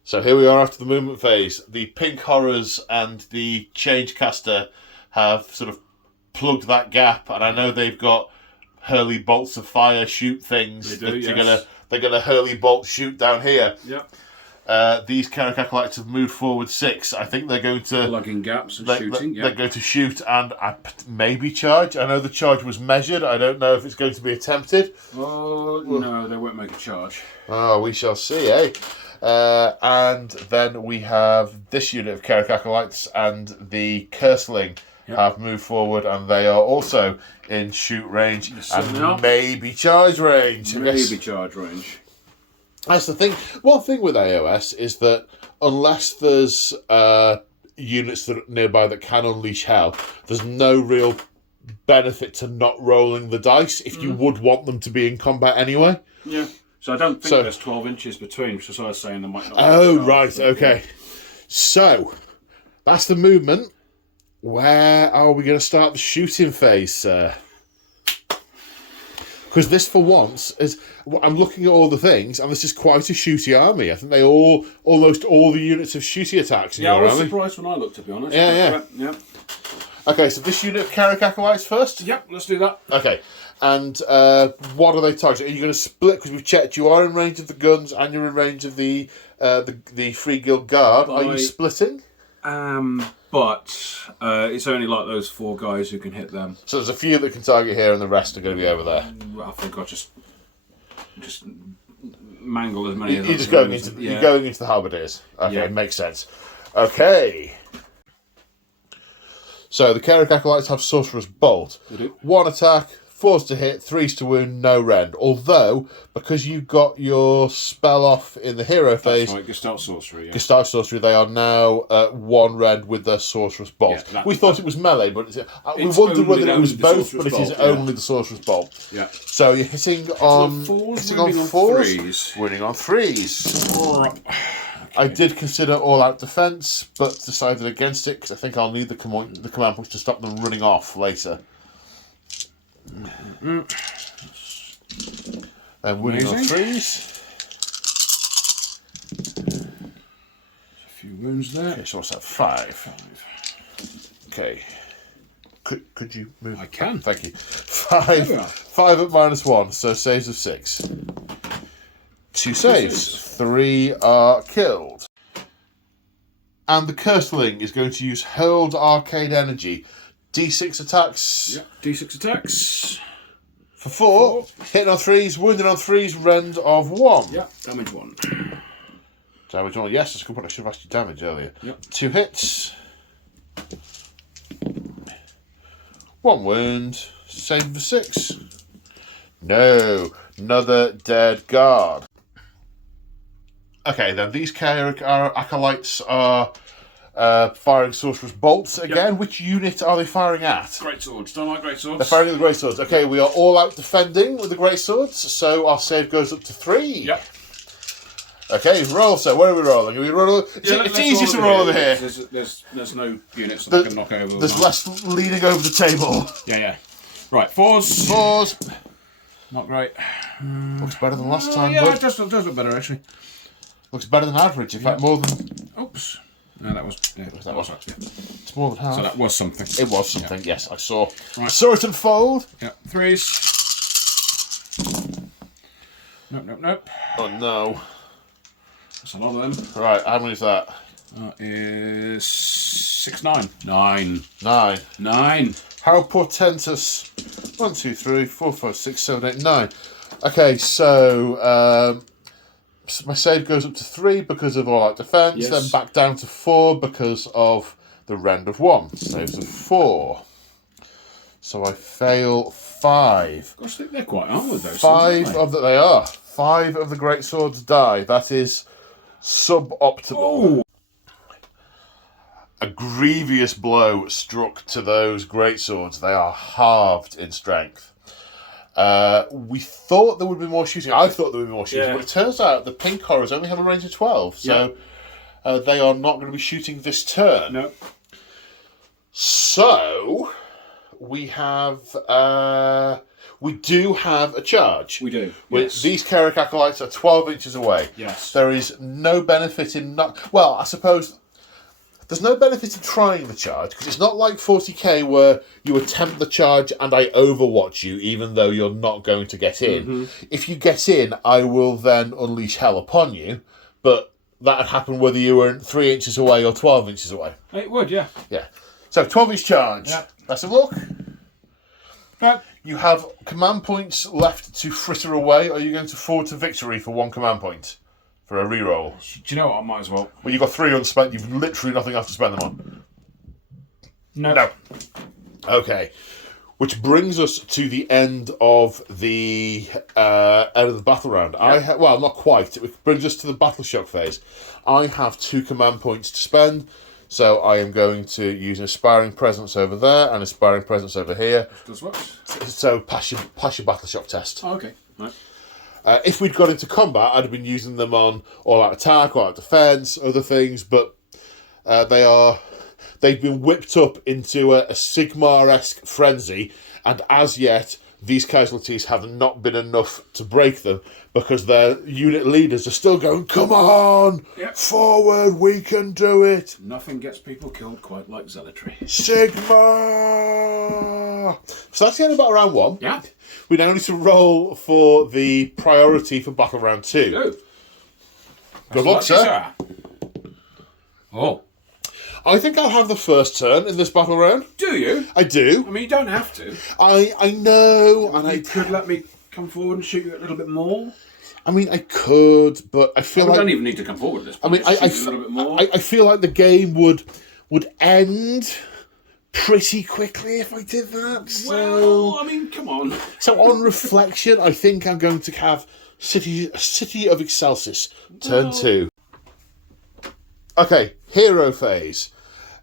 So here we are after the movement phase. The Pink Horrors and the Changecaster have sort of plugged that gap, and I know they've got hurly bolts of fire shoot things. They do, They're gonna hurly bolt shoot down here. Yep. These Karak Acolytes have moved forward 6. I think they're going to... Plugging gaps and shooting, They're going to shoot and maybe charge. I know the charge was measured. I don't know if it's going to be attempted. Oh, no, they won't make a charge. Oh, we shall see, eh? And then we have this unit of Karak Acolytes and the Curseling have moved forward, and they are also in shoot range and maybe charge range. Maybe charge range. That's the thing. One thing with AOS is that unless there's units that are nearby that can unleash hell, there's no real benefit to not rolling the dice if you would want them to be in combat anyway. Yeah. So I don't think there's 12 inches between, which is what I was saying. There might not. Oh, right. Okay. So that's the movement. Where are we going to start the shooting phase, sir? Because this, for once, is... I'm looking at all the things, and this is quite a shooty army. I think almost all the units have shooty attacks in your army. I was surprised when I looked, to be honest. Yeah. Okay, so this unit of Karak Acolytes first? Yep, let's do that. Okay, and what are they targeting? Are you going to split? Because we've checked you are in range of the guns, and you're in range of the Free Guild Guard. Are you splitting? but it's only like those 4 guys who can hit them. So there's a few that can target here, and the rest are going to be over there. I think I'll just mangle as many You're of them. just going into you're going into the halberdiers. Okay, Yeah. makes sense. Okay. So the Carrick Acolytes have Sorcerer's Bolt. They do. 1 attack, 4s to hit, 3s to wound, no rend. Although, because you got your spell off in the hero phase, That's right, Gestalt Sorcery. Yeah. Gestalt Sorcery, they are now 1 rend with their Sorcerer's Bolt. Yeah, we thought it was melee, but we It's wondered only whether it was the both, Sorcerer's but it is Bolt, yeah. only the Sorcerer's Bolt. Yeah. So you're hitting on 4s, hitting on wounding on 4s, 3s. winning on 3s. Okay. I did consider all-out defence, but decided against it because I think I'll need the command points to stop them running off later. And winning on Amazing. 3s. A few wounds there. Okay, so what's that? 5. Okay. Could you move? I can. Thank you. There we are. 5 at -1, so saves of 6. 2 saves. 3 are killed. And the Curseling is going to use Hurled Arcade Energy. D6 attacks Yeah. D6 attacks. for 4. Hitting on 3s, wounded on 3s, rend of 1. Yeah. Damage 1. Damage 1. Yes, that's a good point. I should have asked you damage earlier. Yep. 2 hits. 1 wound. Save for 6. No. Another dead guard. Okay, then these acolytes are firing Sorcerer's Bolts again. Yep. Which unit are they firing at? Great swords. Don't like great swords. They're firing at the Great Swords. Okay, we are all out defending with the Great Swords, so our save goes up to 3. Yep. Okay, roll. So where are we rolling? Are we rolling? It's easy to roll over here. There's no units that I can knock over. There's less leaning over the table. Yeah. Right, 4s. 4s. Not great. Looks better than last time, Yeah, bud. it does look better actually. Looks better than average. In fact, more than Oops. No, that was. Yeah, that was- right. Yeah. it's more than half. So that was something. It was something. Yes, I saw. Right. I saw it unfold. Yeah. 3s. Nope. Oh no! That's a lot of them. Right, how many is that? That is 6, 9. 9. 9. How portentous? 1, 2, 3, 4, 5, 6, 7, 8, 9. Okay, so my save goes up to 3 because of all-out defence, Yes. then back down to 4 because of the rend of 1. Saves of 4. So I fail 5. Gosh, they're quite armed with those. 5 things, of they are. 5 of the great swords die. That is suboptimal. Oh, A grievous blow struck to those great swords. They are halved in strength. We thought there would be more shooting. I thought there would be more shooting, Yeah. but it turns out the pink horrors only have a range of 12, so they are not going to be shooting this turn. no. So we have we do have a charge. We do. With these Carrick Acolytes are 12 inches away. Yes. There is no benefit in not. Well, I suppose there's no benefit in trying the charge because it's not like 40k where you attempt the charge and I overwatch you even though you're not going to get in. Mm-hmm. If you get in, I will then unleash hell upon you. But that'd happen whether you were 3 inches away or 12 inches away. It would, yeah. Yeah. So 12-inch charge. Yeah. Best of luck. Right. You have command points left to fritter away. Are you going to forward to victory for 1 command point? For a reroll? Do you know what? I might as well. Well, you've got 3 unspent. You've literally nothing else to spend them on. No. Okay. Which brings us to the end of the battle round. Well, not quite. It brings us to the battle shock phase. I have 2 command points to spend. So I am going to use an Aspiring Presence over there and Aspiring Presence over here. Does what? So pass your battle shock test. Oh, okay. Right. If we'd got into combat, I'd have been using them on all-out attack, all-out defence, other things, but they've been whipped up into a Sigmar-esque frenzy, and as yet, these casualties have not been enough to break them, because their unit leaders are still going, come on, forward, we can do it. Nothing gets people killed quite like zealotry. Sigmar! So that's the end of battle round 1. Yeah. We now need to roll for the priority for battle round 2. Go. Good luck, sir. Oh. I think I'll have the first turn in this battle round. Do you? I do. I mean, you don't have to. I know, and You could let me come forward and shoot you a little bit more. I mean, I could, but I feel We like don't even need to come forward at this point. I mean, Just shoot you a little bit more. I feel like the game would end pretty quickly if I did that. So, well, I mean, come on. so on reflection, I think I'm going to have City of Excelsis, turn 2. Okay, hero phase.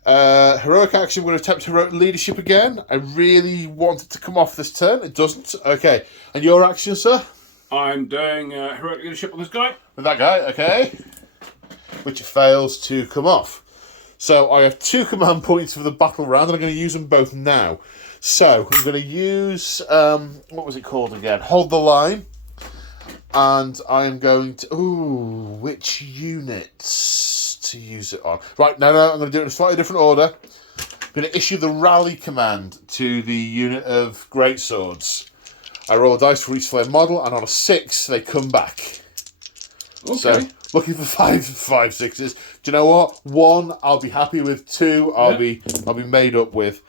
Heroic action, we're going to attempt heroic leadership again. I really want it to come off this turn. It doesn't. Okay, and your action, sir? I'm doing heroic leadership on this guy. With that guy, okay. Which fails to come off. So I have 2 command points for the battle round, and I'm going to use them both now. So I'm going to use, what was it called again? Hold the line. And I am going to, which units to use it on? Right, no, I'm going to do it in a slightly different order. I'm going to issue the rally command to the unit of greatswords. I roll a dice for each flame model, and on a 6, they come back. Okay. So, looking for five sixes. Do you know what? 1, I'll be happy with. 2, I'll be made up with.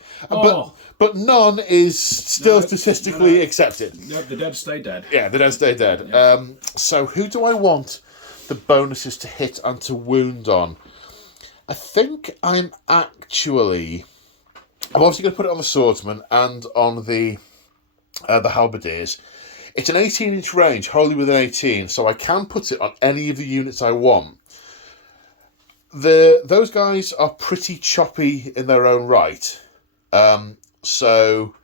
But none is still statistically accepted. No, the dead stay dead. Yeah, the dead stay dead. Yeah. So who do I want the bonuses to hit and to wound on? I think I'm obviously going to put it on the swordsman and on the halberdiers. It's an 18-inch range, wholly within 18, so I can put it on any of the units I want. Those guys are pretty choppy in their own right. So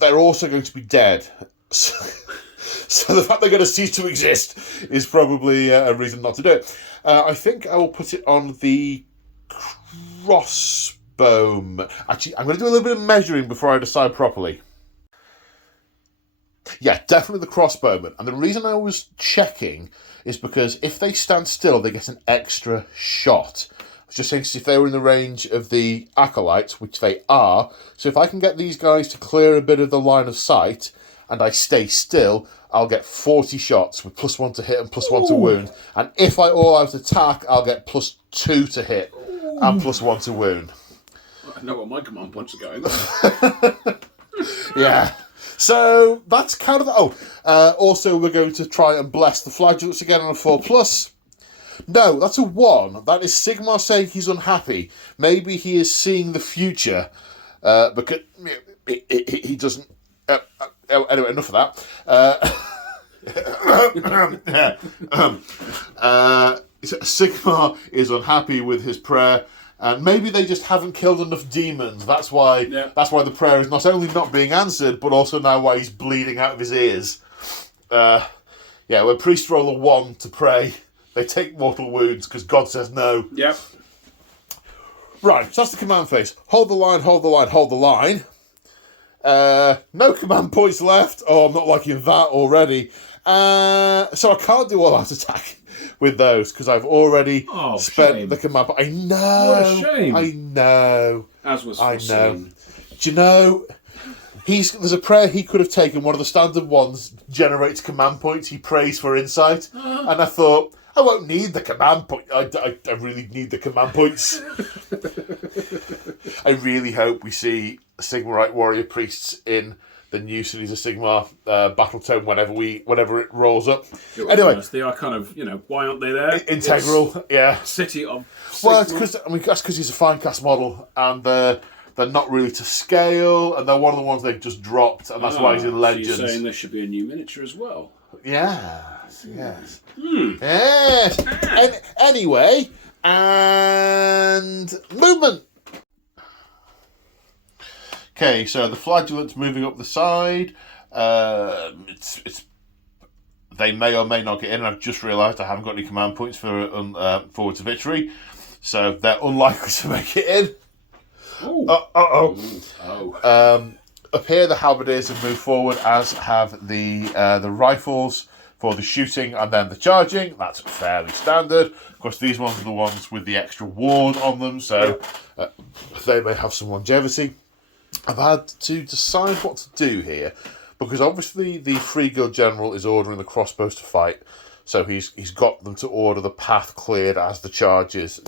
they're also going to be dead. So the fact they're going to cease to exist is probably a reason not to do it. I think I will put it on the crossbowman. Actually, I'm going to do a little bit of measuring before I decide properly. Yeah, definitely the crossbowman. And the reason I was checking is because if they stand still, they get an extra shot. I was just saying, if they were in the range of the acolytes, which they are, so if I can get these guys to clear a bit of the line of sight and I stay still, I'll get 40 shots with +1 to hit and +1 to wound. And if I all out attack, I'll get +2 to hit and +1 to wound. I know what my command points are going. Yeah. So that's kind of also we're going to try and bless the flagellants again on a 4+. No, that's a 1. That is Sigmar saying he's unhappy. Maybe he is seeing the future because he doesn't. Anyway, enough of that. Sigmar is unhappy with his prayer. And maybe they just haven't killed enough demons. That's why the prayer is not only not being answered, but also now why he's bleeding out of his ears. When priests roll a 1 to pray, they take mortal wounds because God says no. Yep. Right, so that's the command phase. Hold the line, hold the line, hold the line. No command points left. Oh, I'm not liking that already. So I can't do all-out attack with those because I've already spent the command. I know. What a shame. I know. As was foreseen. I know. Do you know? There's a prayer he could have taken. One of the standard ones generates command points. He prays for insight, and I thought I won't need the command point. I really need the command points. I really hope we see Sigmarite warrior priests in the new Cities of Sigmar Battletome whenever it rolls up. Anyway, honest, they are kind of, why aren't they there? Integral, yeah. City of Sigmar. Well, it's that's because he's a fine cast model, and they're not really to scale, and they're one of the ones they've just dropped, and that's why he's in Legends. So you're saying there should be a new miniature as well? Yes. Yes. Anyway, and movement. Okay, so the flagellant's moving up the side. They may or may not get in. And I've just realised I haven't got any command points for forward to victory, so they're unlikely to make it in. Up here, the halberdiers have moved forward, as have the rifles for the shooting and then the charging. That's fairly standard. Of course, these ones are the ones with the extra ward on them, so they may have some longevity. I've had to decide what to do here, because obviously the Free Guild General is ordering the crossbows to fight, so he's got them to order the path cleared as the charges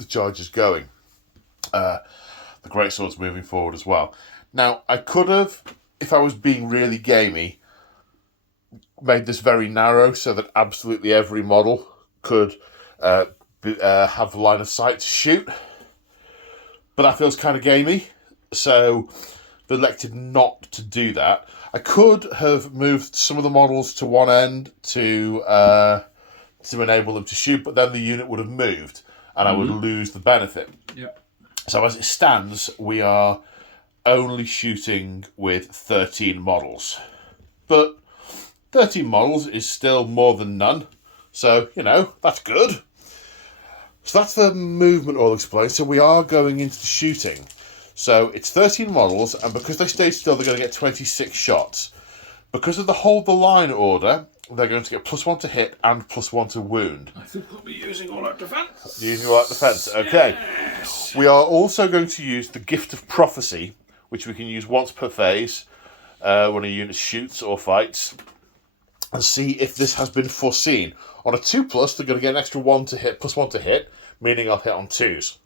the charges going. The greatsword's moving forward as well. Now, I could have, if I was being really gamey, made this very narrow so that absolutely every model could have line of sight to shoot. But that feels kind of gamey, so I've elected not to do that. I could have moved some of the models to one end to enable them to shoot, but then the unit would have moved, and I would lose the benefit. Yeah. So as it stands, we are only shooting with 13 models. But 13 models is still more than none. So, that's good. So that's the movement all explained. So we are going into the shooting. So it's 13 models, and because they stay still, they're going to get 26 shots. Because of the hold the line order, they're going to get +1 to hit and +1 to wound. I think we'll be using all out defense. Using all out defense, okay. Yes. We are also going to use the Gift of Prophecy, which we can use once per phase when a unit shoots or fights, and see if this has been foreseen. On a 2+, they're going to get an extra 1 to hit, +1 to hit, meaning I'll hit on 2s.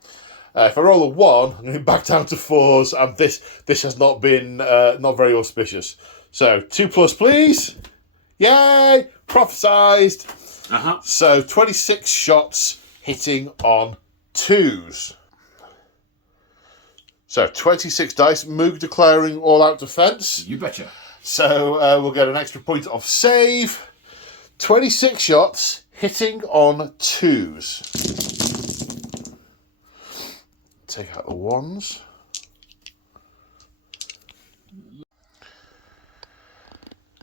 If I roll a 1, I'm going back down to 4s, and this has not been not very auspicious. So 2+, please. Yay! Prophesized. So 26 shots hitting on 2s. So 26 dice. Moog declaring all out defense. You betcha. So we'll get an extra point of save. 26 shots hitting on 2s. Take out the 1s.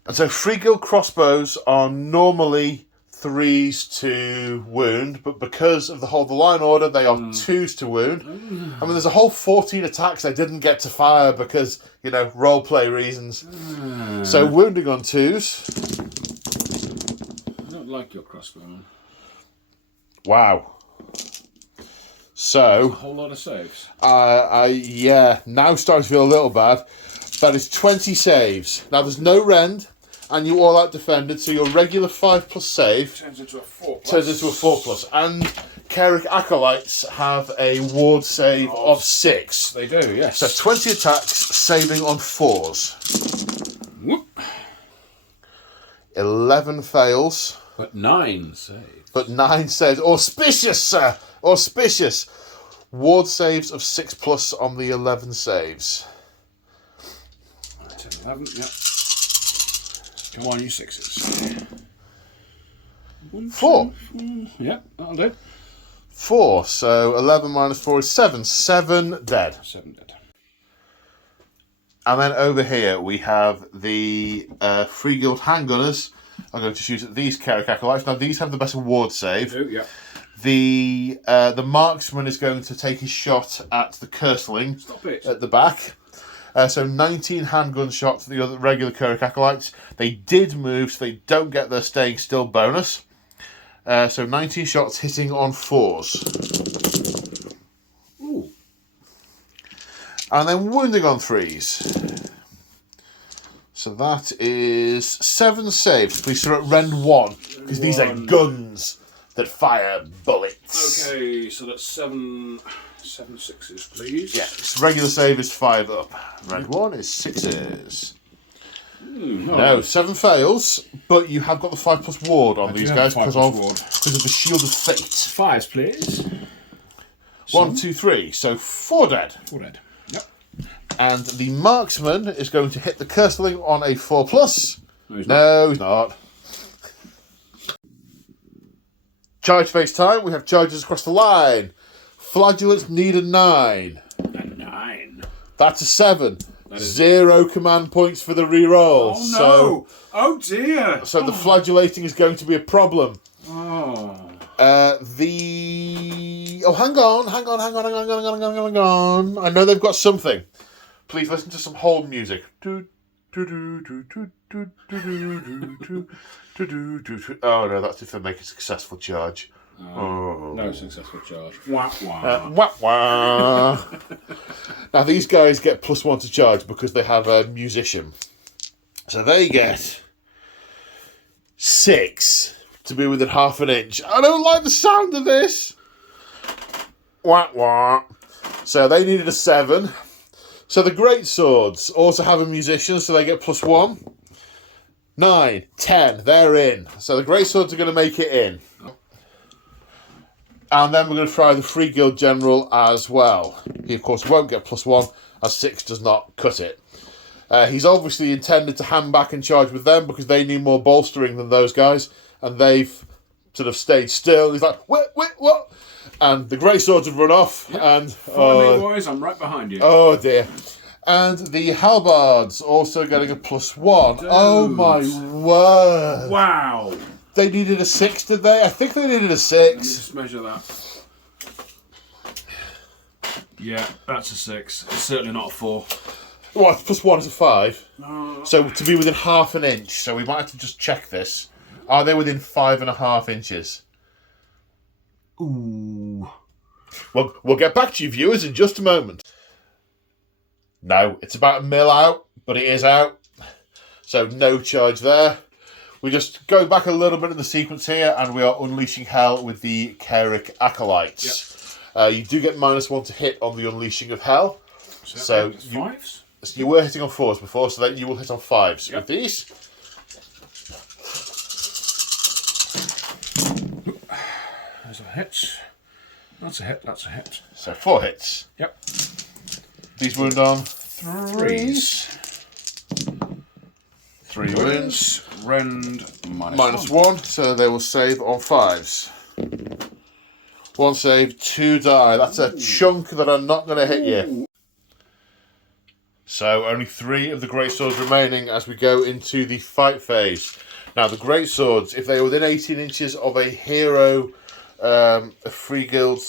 And so free guild crossbows are normally 3s to wound, but because of the hold the line order, they are 2s to wound. I mean, there's a whole 14 attacks I didn't get to fire because, roleplay reasons. So wounding on 2s. I don't like your crossbow. Wow. So A whole lot of saves. now starting to feel a little bad. That is 20 saves. Now there's no rend, and you all out defended, so your regular 5+ save Turns into a 4+. turns into a 4+. And Carrick Acolytes have a ward save of 6. They do, yes. So 20 attacks, saving on 4s. Whoop. 11 fails. But 9 saves. But 9 saves. Auspicious, sir! Auspicious. Ward saves of 6+ on the 11 saves. 10, 11, yep. Come on, you 6s. 4. Yep, that'll do. 4. So 11 minus 4 is 7. 7 dead. 7 dead. And then over here we have the Free Guild Handgunners are going to shoot at these Carrick Acolytes. Now these have the better ward save. They do, yeah. The marksman is going to take his shot at the Curseling Stop it. at the back. So 19 handgun shots at the other regular Carrick Acolytes. They did move, so they don't get their staying still bonus. So 19 shots hitting on 4s. Ooh. And then wounding on 3s. So that is 7 saves. Please throw at rend 1, because these are guns that fire bullets. Okay, so that's 7 6s, please. Yes, regular save is 5 up. Rend 1 is 6s. No, 7 fails, but you have got the 5+ ward on these guys because of the Shield of Fate. 5s, please. 1, 2, 3, so 4 dead. 4 dead. Yep. And the marksman is going to hit the Curseling on a 4+. No, he's not. Charge phase time. We have charges across the line. Flagellants need a 9. A 9. That's a 7. 0 command points for the reroll. Oh no! Oh dear! So the flagellating is going to be a problem. Oh. Hang on. I know they've got something. Please listen to some hold music. Oh no, that's if they make a successful charge. No successful charge. Wah, wah. Wah, wah. Now these guys get +1 to charge because they have a musician. So they get 6 to be within half an inch. I don't like the sound of this. Wah, wah. So they needed a 7. So the great swords also have a musician, so they get +1. 9, 10, they're in. So the great swords are going to make it in. And then we're going to try the Free Guild General as well. He, of course, won't get +1, as 6 does not cut it. He's obviously intended to hand back and charge with them because they need more bolstering than those guys. And they've sort of stayed still. He's like, what? And the grey swords have run off. Yep. And follow me, boys. I'm right behind you. Oh, dear. And the halbards also getting a +1. Dude. Oh, my word. Wow. They needed a 6, did they? I think they needed a 6. Let me just measure that. Yeah, that's a 6. It's certainly not a 4. Well, +1 is a 5. No. So to be within half an inch. So we might have to just check this. Are they within 5.5 inches? Ooh. Well, we'll get back to you, viewers, in just a moment. No, it's about a mil out, but it is out. So no charge there. We're just going back a little bit in the sequence here, and we are unleashing hell with the Kairic Acolytes. Yep. You do get -1 to hit on the unleashing of hell. So you were hitting on 4s before, so that you will hit on 5s with these. There's a hit. That's a hit. That's a hit. So 4 hits. Yep. These wound on 3s. 3 wounds. Rend -1, so they will save on 5s. 1 save, 2 die. That's a chunk that I'm not going to hit you. So only 3 of the great swords remaining as we go into the fight phase. Now the great swords, if they are within 18 inches of a hero, a free guild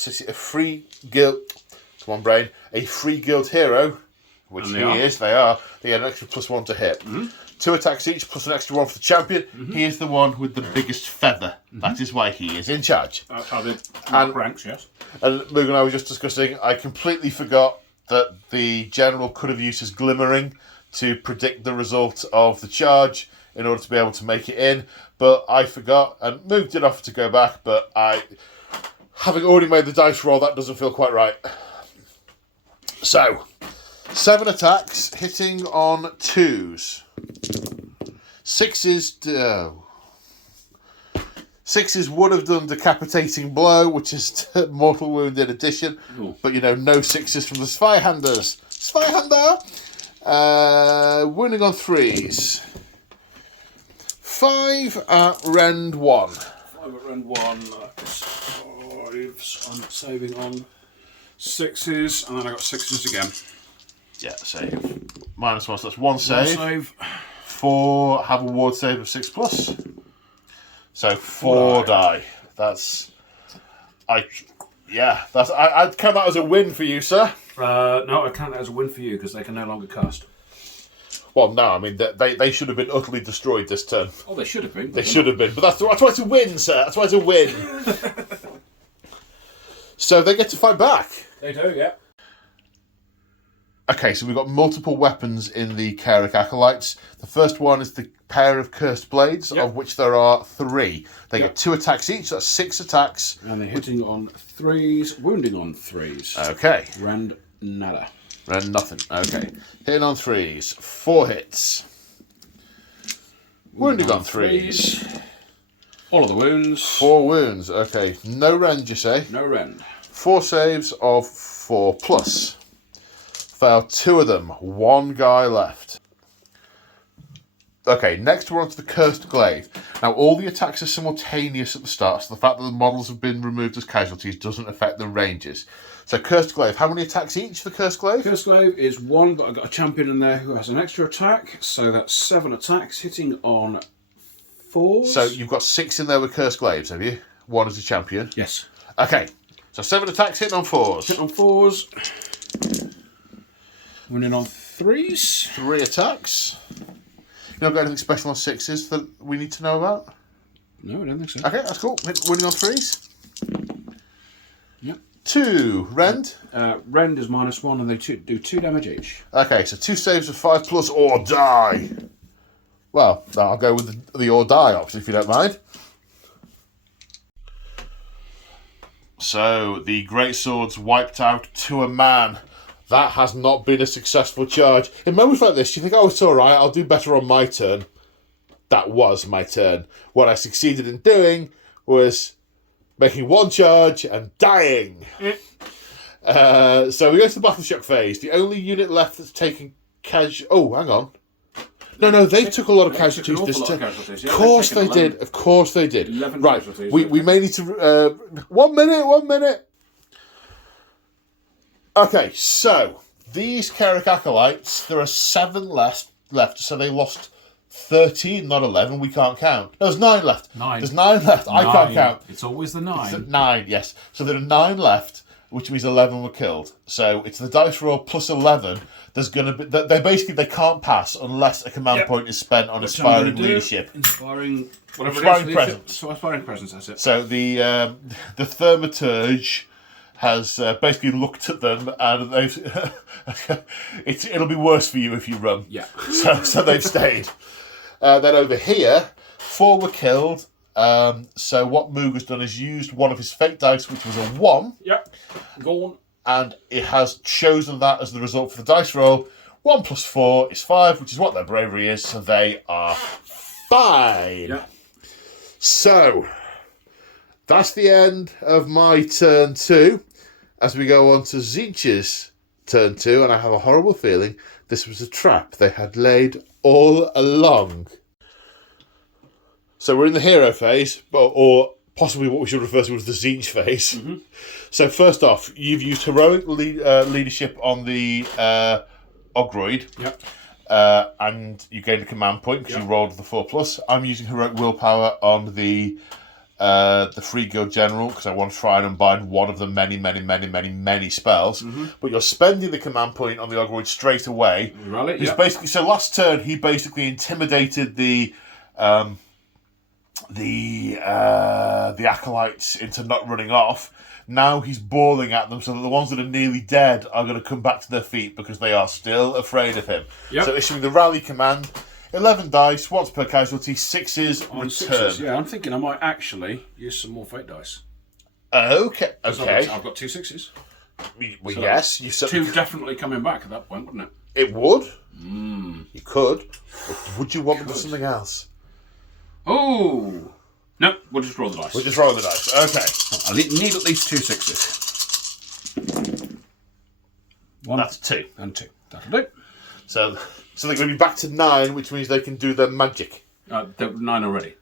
hero, which he is, they get an extra +1 to hit. 2 attacks each, plus an extra 1 for the champion. He is the one with the biggest feather. That is why he is in charge. And ranks, yes. And Luke and I were just discussing, I completely forgot that the general could have used his glimmering to predict the result of the charge in order to be able to make it in. But I forgot, and Moog did offer to go back, but having already made the dice roll, that doesn't feel quite right. So, 7 attacks, hitting on 2s. 6s, 6s would have done decapitating blow, which is mortal wound in addition. Ooh. But no 6s from the Zweihander. Wounding on 3s. 5 at rend 1. 5 at rend 1. That's 5s. I'm saving on 6s, and then I got 6s again. Yeah, save. -1, so that's 1 save. 1 save. 4 have a ward save of 6+. So 4 die. I'd count that as a win for you, sir. No, I count that as a win for you because they can no longer cast. Well, no, I mean they should have been utterly destroyed this turn. Oh, they should have been. They should have been, but that's why it's a win, sir. That's why it's a win. So they get to fight back. They do, yeah. Okay, so we've got multiple weapons in the Kairic Acolytes. The first one is the pair of cursed blades, of which there are 3. They get 2 attacks each, that's 6 attacks. And they're hitting on 3s, wounding on 3s. Okay. Rend nada. Rend nothing. Okay. Hitting on 3s, 4 hits. Wounding on 3s. All of the wounds. 4 wounds, okay. No rend, you say? No rend. 4 saves of 4+. Failed 2 of them. 1 guy left. Okay, next we're on to the Cursed Glaive. Now, all the attacks are simultaneous at the start, so the fact that the models have been removed as casualties doesn't affect the ranges. So, Cursed Glaive, how many attacks each for Cursed Glaive? Cursed Glaive is 1, but I've got a champion in there who has an extra attack, so that's 7 attacks, hitting on 4s. So, you've got 6 in there with Cursed Glaives, have you? 1 as a champion? Yes. Okay, so 7 attacks, hitting on 4s. Hitting on 4s. Winning on 3s. 3 attacks. You not got anything special on 6s that we need to know about? No, I don't think so. Okay, that's cool. Winning on 3s. Yep. 2. Rend? Rend is -1 and they do 2 damage each. Okay, so 2 saves of 5+ or die. Well, I'll go with the or die option if you don't mind. So the great swords wiped out to a man. That has not been a successful charge. In moments like this, you think, oh, it's all right, I'll do better on my turn. That was my turn. What I succeeded in doing was making one charge and dying. So we go to the battle shock phase. The only unit left that's taking Oh, hang on. No, they took a lot of casualties this turn. Of course they did. Of course they did. Right, we may need to... 1 minute. Okay, so these Carrick Acolytes, there are 7 left, so they lost 13, not 11. We can't count. No, there's 9 left. 9. There's 9 left. I can't count. It's always the 9. It's 9, yes. So there are 9 left, which means 11 were killed. So it's the dice roll plus 11. There's going to be... They can't pass unless a command point is spent on inspiring leadership. Inspiring... Whatever inspiring presence. Inspiring presence, that's it. So the Thaumaturge has basically looked at them and they've... it'll be worse for you if you run. Yeah. So they've stayed. Then over here, 4 were killed. So what Moog has done is used one of his fate dice, which was a 1. Yep. Go on. And it has chosen that as the result for the dice roll. 1 plus 4 is 5, which is what their bravery is, so they are fine. Yep. So, that's the end of my turn 2. As we go on to Tzeentch's turn 2, and I have a horrible feeling this was a trap they had laid all along. So we're in the hero phase, or possibly what we should refer to as the Tzeentch phase. Mm-hmm. So first off, you've used heroic leadership on the Ogroid. Yep. And you gained a command point because you rolled the 4+. I'm using heroic willpower on the Free Guild General because I want to try and unbind one of the many spells. Mm-hmm. But you're spending the command point on the Ogroid straight away. Rally, Basically, so last turn he basically intimidated the acolytes into not running off. Now he's bawling at them so that the ones that are nearly dead are going to come back to their feet because they are still afraid of him. Yep. So issuing the rally command, 11 dice, once per casualty, 6s, return. 6s, yeah, I'm thinking I might actually use some more fate dice. Okay. I've got 2 6s. Well, so yes. You 2 definitely coming back at that point, wouldn't it? It would. You could. But would you want them for something else? Oh! No, we'll just roll the dice. We'll just roll the dice. Okay. I need at least 2 6s. 1. That's 2. And 2. That'll do. So they're going to be back to 9, which means they can do their magic. They're 9 already.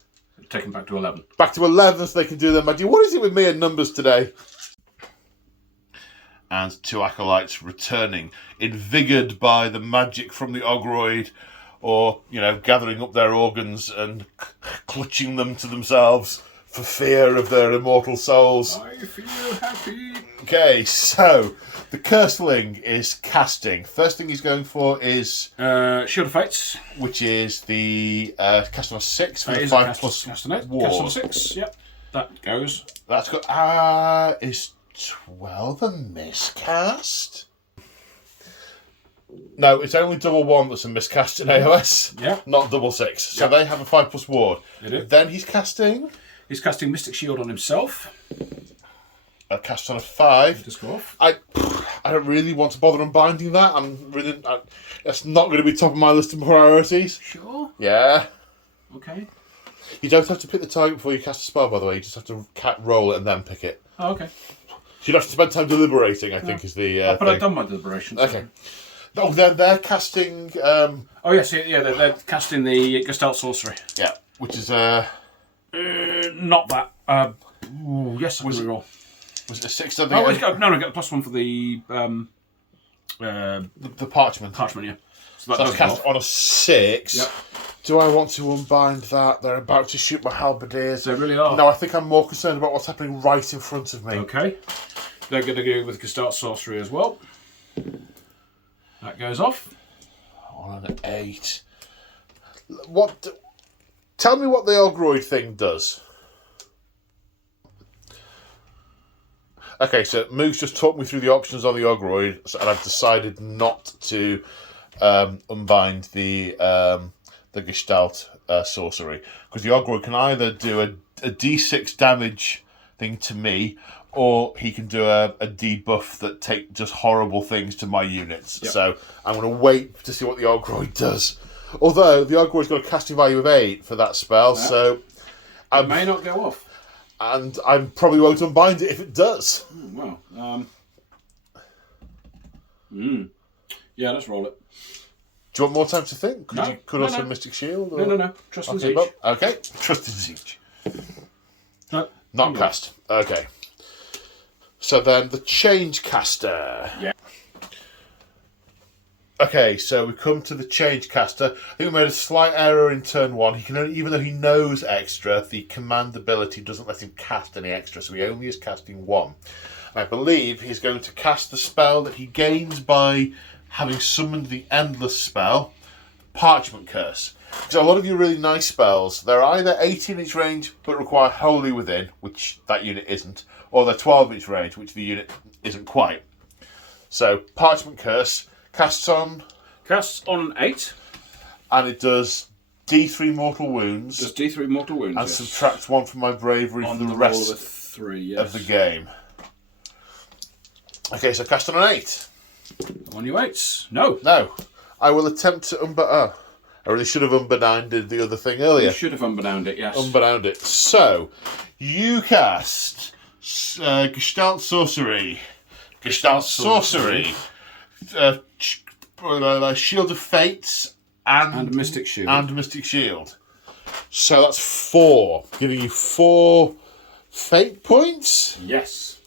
Take them back to 11. Back to 11 so they can do their magic. What is it with me and numbers today? And 2 acolytes returning, invigored by the magic from the Ogroid, or, gathering up their organs and clutching them to themselves for fear of their immortal souls. I feel happy. Okay, so the Curseling is casting. First thing he's going for is Shield of Fates, which is the cast on a 6 for the 5+ cast on it. ward. Cast on a 6, yep. That goes. That's got is 12 a miscast? No, it's only double 1 that's a miscast in AOS. Yeah. Not double 6. So they have a 5+ ward. They do. Then he's casting. He's casting Mystic Shield on himself. A cast on a 5. Just go off. I don't really want to bother unbinding that. That's not going to be top of my list of priorities. Sure. Yeah. Okay. You don't have to pick the target before you cast a spell, by the way. You just have to roll it and then pick it. Oh, okay. So you'd have to spend time deliberating, I think, is the but thing. I've done my deliberations. Okay. Oh, they're casting... Oh, yes, yeah, they're casting the Gestalt Sorcery. Yeah, which is... Not that. Yes, I can reroll. Was it a 6? No, I get the +1 for the... the parchment. Parchment, yeah. So that's cast on a 6. Yep. Do I want to unbind that? They're about to shoot my halberdiers. They really are. No, I think I'm more concerned about what's happening right in front of me. Okay. They're going to go with Gestalt Sorcery as well. That goes off. On an 8. Tell me what the Ogroid thing does. Okay, so Moog's just talked me through the options on the Ogroid, and I've decided not to unbind the Gestalt sorcery, because the Ogroid can either do a D6 damage thing to me, or he can do a debuff that does horrible things to my units. Yep. So I'm going to wait to see what the Ogroid does. Although the Ogroid's got a casting value of 8 for that spell, so it may not go off. And I probably won't unbind it if it does. Well, yeah, let's roll it. Do you want more time to think? Could No, you also Mystic Shield? Or... No. Trust in Tzeentch. Okay, trust in Tzeentch. No, Not cast. Okay. So then the Change Caster. Yeah. Okay, so we come to the Change Caster. I think we made a slight error in turn 1. He can only, even though he knows extra, the command ability doesn't let him cast any extra, so he only is casting 1. I believe he's going to cast the spell that he gains by having summoned the Endless spell, Parchment Curse. So a lot of your really nice spells, they're either 18-inch range but require Wholly Within, which that unit isn't, or they're 12-inch range, which the unit isn't quite. So Parchment Curse casts on 8. And it does D3 mortal wounds. Does D3 mortal wounds, and subtracts 1 from my bravery for the rest of 3, of the game. Okay, so cast on an 8. On your 8s. No. I will attempt to I really should have unbound the other thing earlier. You should have unbound it, yes. Unbound it. So, you cast Gestalt Sorcery. Shield of Fates and Mystic Shield. So that's 4, giving you 4 fate points. Yes.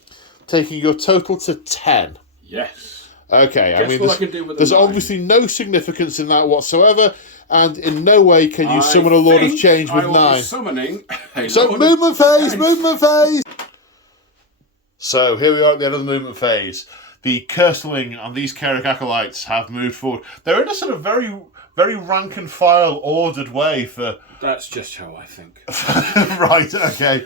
Taking your total to 10. Yes. Okay, Guess what I can do with there's 9? obviously no significance in that whatsoever, and in no way can you summon a Lord of Change with 9. Summoning. Movement phase. So here we are at the end of the movement phase. The Curseling and these Carrick Acolytes have moved forward. They're in a sort of very, very rank and file ordered way for... That's just how I think. Right, okay.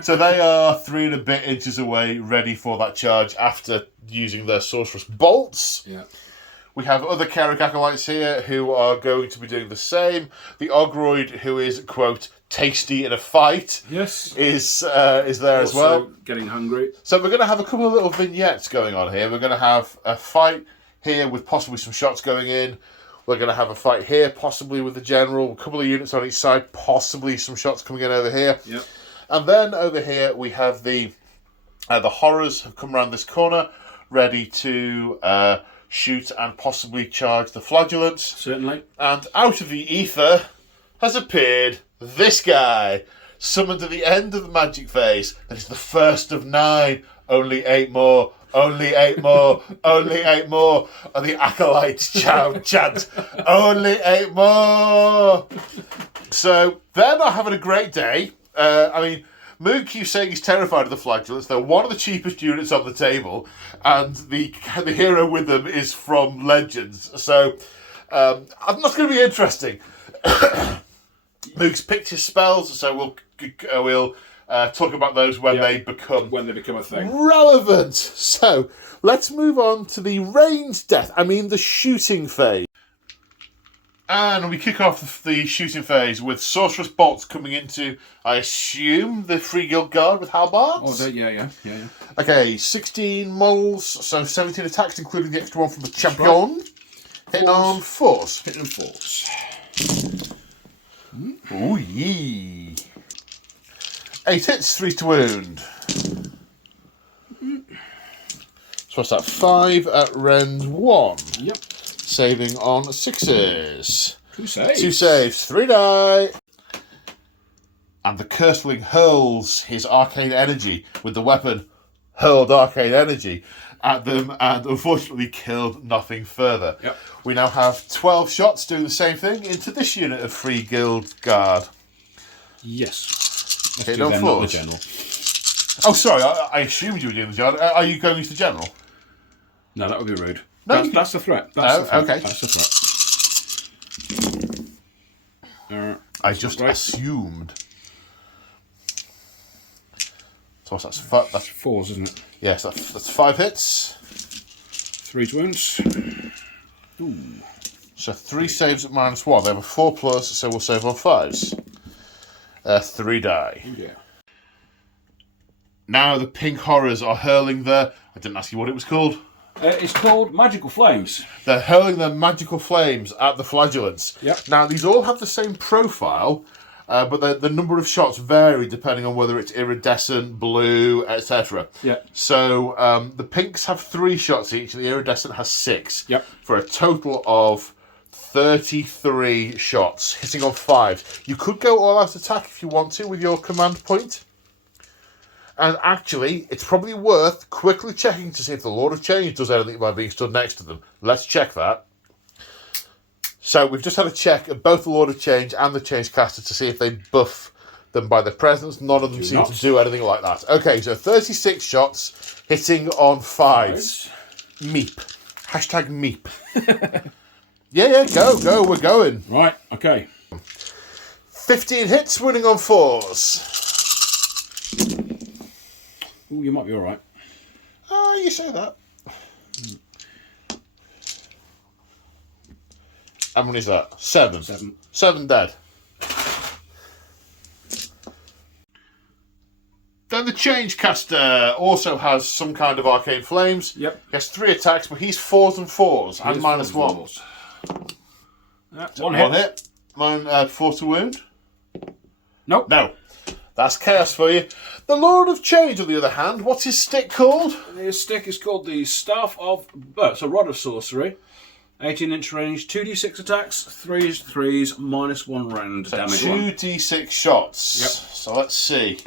So they are 3 and a bit inches away, ready for that charge after using their Sorceress Bolts. Yeah. We have other Carrick Acolytes here who are going to be doing the same. The Ogroid, who is, quote, tasty in a fight, yes, is there as well. Getting hungry. So we're going to have a couple of little vignettes going on here. We're going to have a fight here with possibly some shots going in. We're going to have a fight here, possibly with the general. A couple of units on each side, possibly some shots coming in over here. Yep. And then over here we have the horrors have come around this corner, ready to shoot and possibly charge the flagellants. Certainly. And out of the ether has appeared this guy, summoned at the end of the magic phase. That is the first of 9. Only 8 more. Only 8 more. Only 8 more. And the acolytes chant, only 8 more. So they're not having a great day. Moog keeps saying he's terrified of the flagellants. They're one of the cheapest units on the table, and the hero with them is from Legends. So that's going to be interesting. Moog's picked his spells, so we'll talk about those when they become a thing. Relevant. So let's move on to the ranged death. The shooting phase. And we kick off the shooting phase with Sorceress Bolts coming into, I assume, the Free Guild Guard with halbards. Oh, yeah. Okay, 16 moles, so 17 attacks, including the extra one from the champion. Hitting on 4s. Hitting on 4s. Ooh, yee. 8 hits, 3 to wound. So what's that? 5 at rend 1. Yep. Saving on 6s. 2 saves. 2 saves, 3 die. And the Curseling hurls his arcane energy with the weapon hurled arcane energy at them and unfortunately killed nothing further. Yep. We now have 12 shots doing the same thing into this unit of Free Guild Guard. Yes. Okay, no not the general. Oh, sorry, I assumed you were doing the general. Are you going to the general? No, that would be rude. No, that's the threat. Okay. That's the threat. I just assumed. So what's that? That's 4s, isn't it? Yes, that's 5 hits. 3 wounds. Ooh. So 3 saves at -1. They have a 4+, so we'll save on 5s. 3 die. Yeah. Now the pink horrors are hurling their... I didn't ask you what it was called. It's called Magical Flames. They're hurling their magical flames at the flagellants. Yep. Now, these all have the same profile, but the number of shots vary depending on whether it's iridescent, blue, etc. Yeah. So the pinks have 3 shots each, and the iridescent has 6. Yep. For a total of 33 shots, hitting on 5. You could go all-out attack if you want to with your command point. And actually, it's probably worth quickly checking to see if the Lord of Change does anything by being stood next to them. Let's check that. So we've just had a check of both the Lord of Change and the Change Caster to see if they buff them by their presence. None of them seem to do anything like that. Okay, so 36 shots, hitting on 5s. Meep. Hashtag meep. yeah, go, we're going. Right, okay. 15 hits, winning on 4s. Ooh, you might be all right. Oh, you say that. How many is that? 7. 7 dead. Then the Change Caster also has some kind of arcane flames. Yep. He has 3 attacks, but he's 4s and 4s and -1. Yeah, One hit. hit. Mine 4 to wound. Nope. No. That's chaos for you. The Lord of Change, on the other hand, what's his stick called? His stick is called the Staff of... it's a Rod of Sorcery. 18-inch range, 2d6 attacks, 3s, -1 round So damage. 2d6 shots. Yep. So let's see.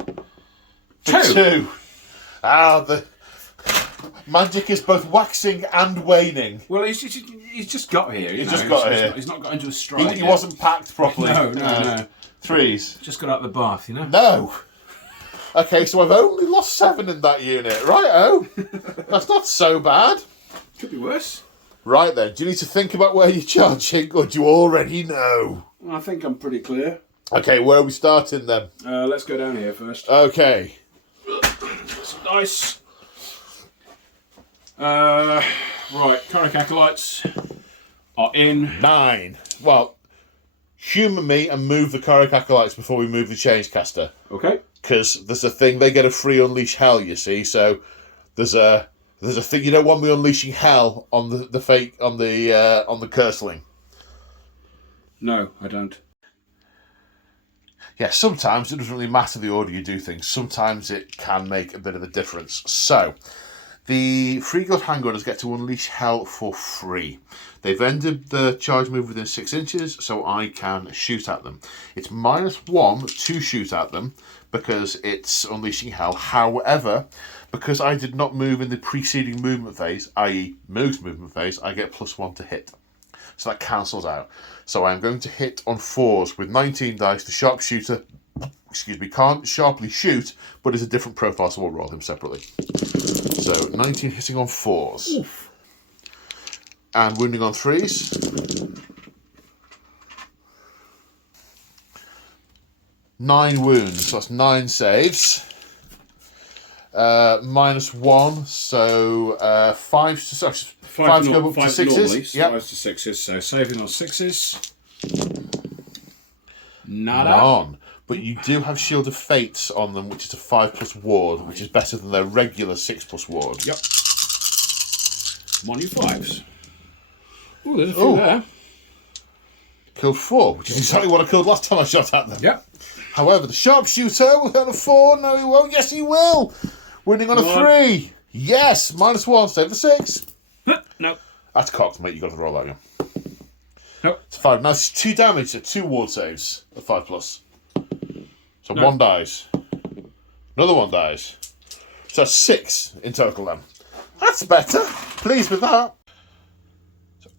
2. The magic is both waxing and waning. Well, he's just got here. He's just got here. He's not got into a stride. He yet. wasn't packed properly. No. 3s. Just got out of the bath, you know? No. Okay, so I've only lost 7 in that unit. Right, that's not so bad. Could be worse. Right then, do you need to think about where you're charging, or do you already know? I think I'm pretty clear. Okay, where are we starting then? Let's go down here first. Okay. Some dice. Right, Current Acolytes are in. 9. Well, humour me and move the Korok Acolytes before we move the Change Caster. Okay. Because there's a thing, they get a free Unleash Hell, you see, so there's a thing, you don't want me unleashing hell on the fake, on the Curseling. No, I don't. Yeah, sometimes it doesn't really matter the order you do things. Sometimes it can make a bit of a difference. So, the Free Guild Handgunners get to unleash hell for free. They've ended the charge move within 6 inches, so I can shoot at them. It's -1 to shoot at them because it's unleashing hell. However, because I did not move in the preceding movement phase, i.e. Moog's movement phase, I get +1 to hit. So that cancels out. So I'm going to hit on 4s with 19 dice. The sharpshooter, can't sharply shoot, but is a different profile, so we'll roll him separately. So 19 hitting on 4s. Oof. And wounding on 3s. Nine wounds, so that's 9 saves. -1, so 5 to go up to 6s. Normally, Yep. 5 to 6s, so saving on 6s. Nada. None. But you do have Shield of Fates on them, which is a 5+ ward, which is better than their regular 6+ ward. Yep. 1 5s. Ooh, there's a few there. Killed 4, which is exactly what I killed last time I shot at them. Yep. However, the sharpshooter will hit on a 4. No, he won't. Yes, he will. Winning on a 3. Yes, -1. Save the 6. No. That's cocked, mate. You got to roll that again. Nope. It's 5. Now it's 2 damage. So 2 ward saves of 5+. So No. 1 dies. Another 1 dies. So that's 6 in total then. That's better. Pleased with that.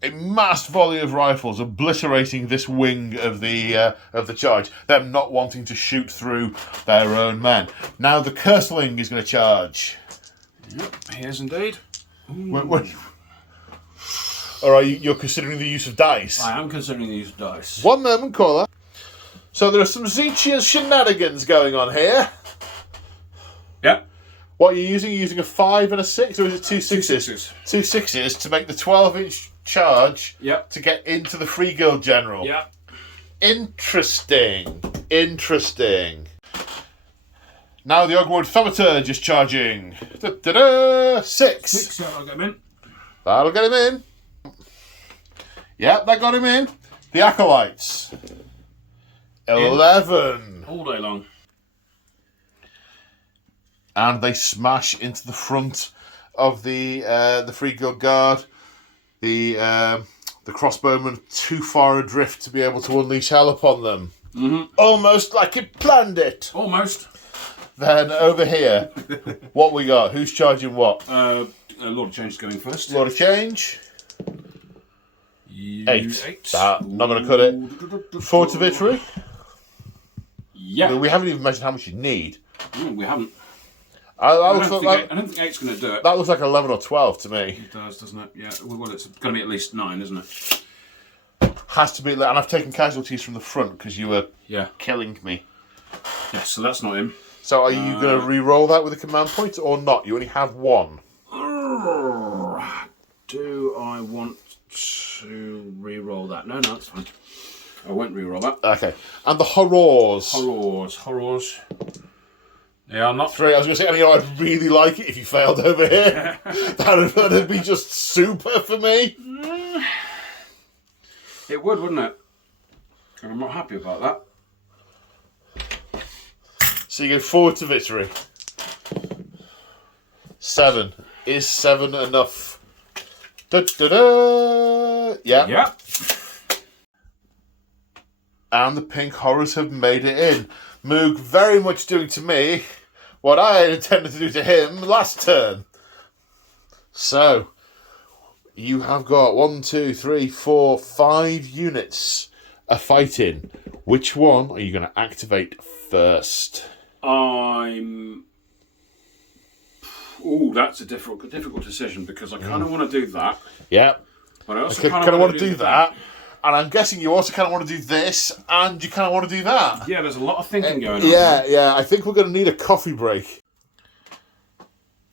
A mass volley of rifles obliterating this wing of the charge. Them not wanting to shoot through their own men. Now the Curseling is going to charge. Yep, he is indeed. Alright, you're considering the use of dice. I am considering the use of dice. 1 moment, caller. So there are some Tzeentch shenanigans going on here. Yep. What are you using? You're using a 5 and a 6, or is it 2 6s? 2 6s to make the 12-inch charge. Yep. To get into the Free Guild General. Interesting. Now the Ogward Thaumaturge is charging. Da-da-da! 6. 6, yeah, I'll get him in. That'll get him in. Yep, that got him in. The Acolytes. 11. All day long. And they smash into the front of the Free Guild Guard. The crossbowmen too far adrift to be able to unleash hell upon them. Mm-hmm. Almost like it planned it. Almost. Then over here, what we got? Who's charging what? Lord of Change is going first. Lord of Change. 8. 8. Not going to cut it. 4 to victory. Yeah. I mean, we haven't even mentioned how much you need. We haven't. I don't think 8's going to do it. That looks like 11 or 12 to me. It does, doesn't it? Yeah. Well, it's going to be at least 9, isn't it? Has to be, and I've taken casualties from the front because you were killing me. Yeah, so that's not him. So are you going to re-roll that with a command point or not? You only have 1. Do I want to re-roll that? No, it's fine. I won't re-roll that. Okay. And the Horrors. Horrors. Yeah, I'm not... 3. I was going to say, I'd really like it if you failed over here. That'd be just super for me. It would, wouldn't it? And I'm not happy about that. So you go 4 to victory. 7. Is 7 enough? Da-da-da! Yeah. And the Pink Horrors have made it in. Moog very much doing to me what I had intended to do to him last turn. So, you have got 1, 2, 3, 4, 5 units a fighting. Which one are you going to activate first? That's a difficult decision because I kind of want to do that. Yeah. But I also kind of want to do that. And I'm guessing you also kind of want to do this, and you kind of want to do that. Yeah, there's a lot of thinking going on. Yeah. I think we're going to need a coffee break.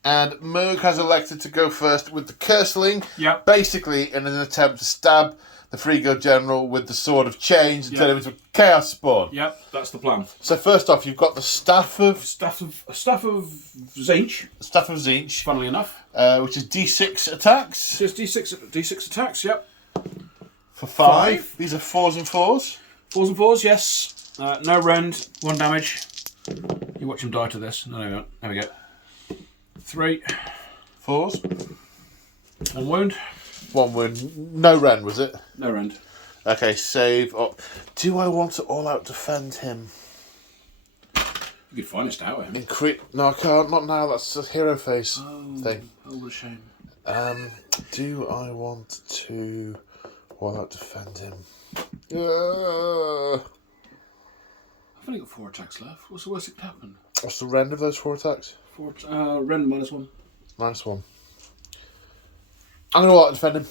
And Moog has elected to go first with the Curseling. Yep. Basically, in an attempt to stab the Free Guild General with the Sword of Change and turn him into a Chaos Spawn. Yep, that's the plan. So first off, you've got the Staff of Tzeentch. Staff of Tzeentch. Funnily enough. Which is D6 attacks. Just D6 attacks, yep. For 5. These are 4s and 4s. 4s and 4s, yes. No rend, 1 damage. You watch him die to this. No, there we go. 3. 4s. 1 wound. 1 wound. No rend, was it? No rend. Okay, save up. Do I want to all-out defend him? You could find a stout with him. No, I can't. Not now. That's a hero phase thing. Oh, what a shame. Do I want to all-out defend him? I've only got 4 attacks left. What's the worst that could happen? What's the rend of those 4 attacks? Rend -1. -1. I'm going to all-out defend him.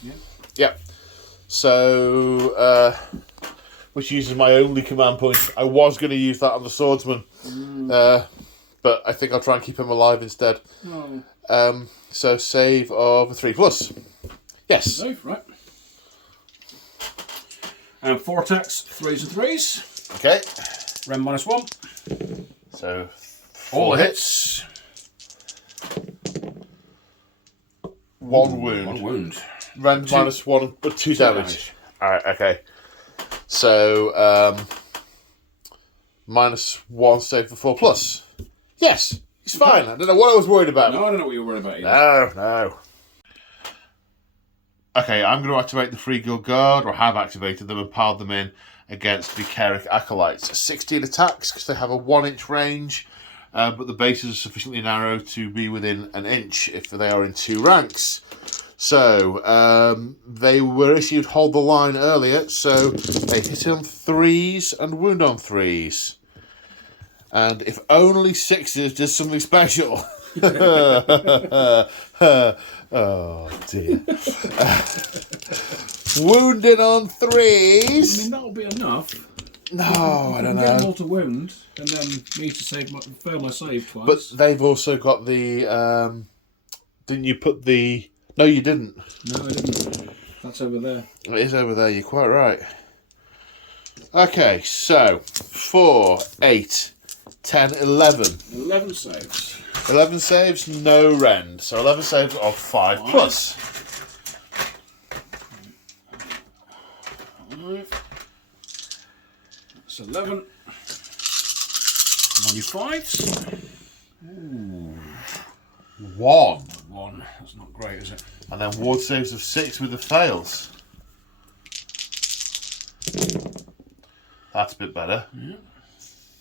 Yeah. Yep. So, which uses my only command point. I was going to use that on the Swordsman. But I think I'll try and keep him alive instead. Oh. So save of a 3+. Yes. Save, right. And 4 attacks, 3s and 3s. Okay. Rend -1. So 4 hits. 1 wound. 1 wound. Rend -1, but 2 damage. Alright, okay. So, -1 save for 4+. Yes, he's fine. I don't know what I was worried about. No, I don't know what you were worried about either. No. Okay, I'm going to activate the Free Guild Guard, or have activated them and piled them in against the Kerrick Acolytes. 16 attacks, because they have a 1-inch range, but the bases are sufficiently narrow to be within an inch if they are in 2 ranks. So, they were issued Hold the Line earlier, so they hit on 3s and wound on 3s. And if only 6s did something special. Oh dear. Wounded on 3s. I mean, that'll be enough. No, I don't know. Get them all to wound, and then me to fail my save twice. But they've also got the. Didn't you put the? No, you didn't. No, I didn't. That's over there. It is over there. You're quite right. Okay, so 4, 8, 10, 11. 11 saves. 11 saves, no rend. So 11 saves of 5 plus. 5. That's 11. On your 5s. Ooh. 1. 1. That's not great, is it? And then ward saves of 6 with the fails. That's a bit better. Yeah.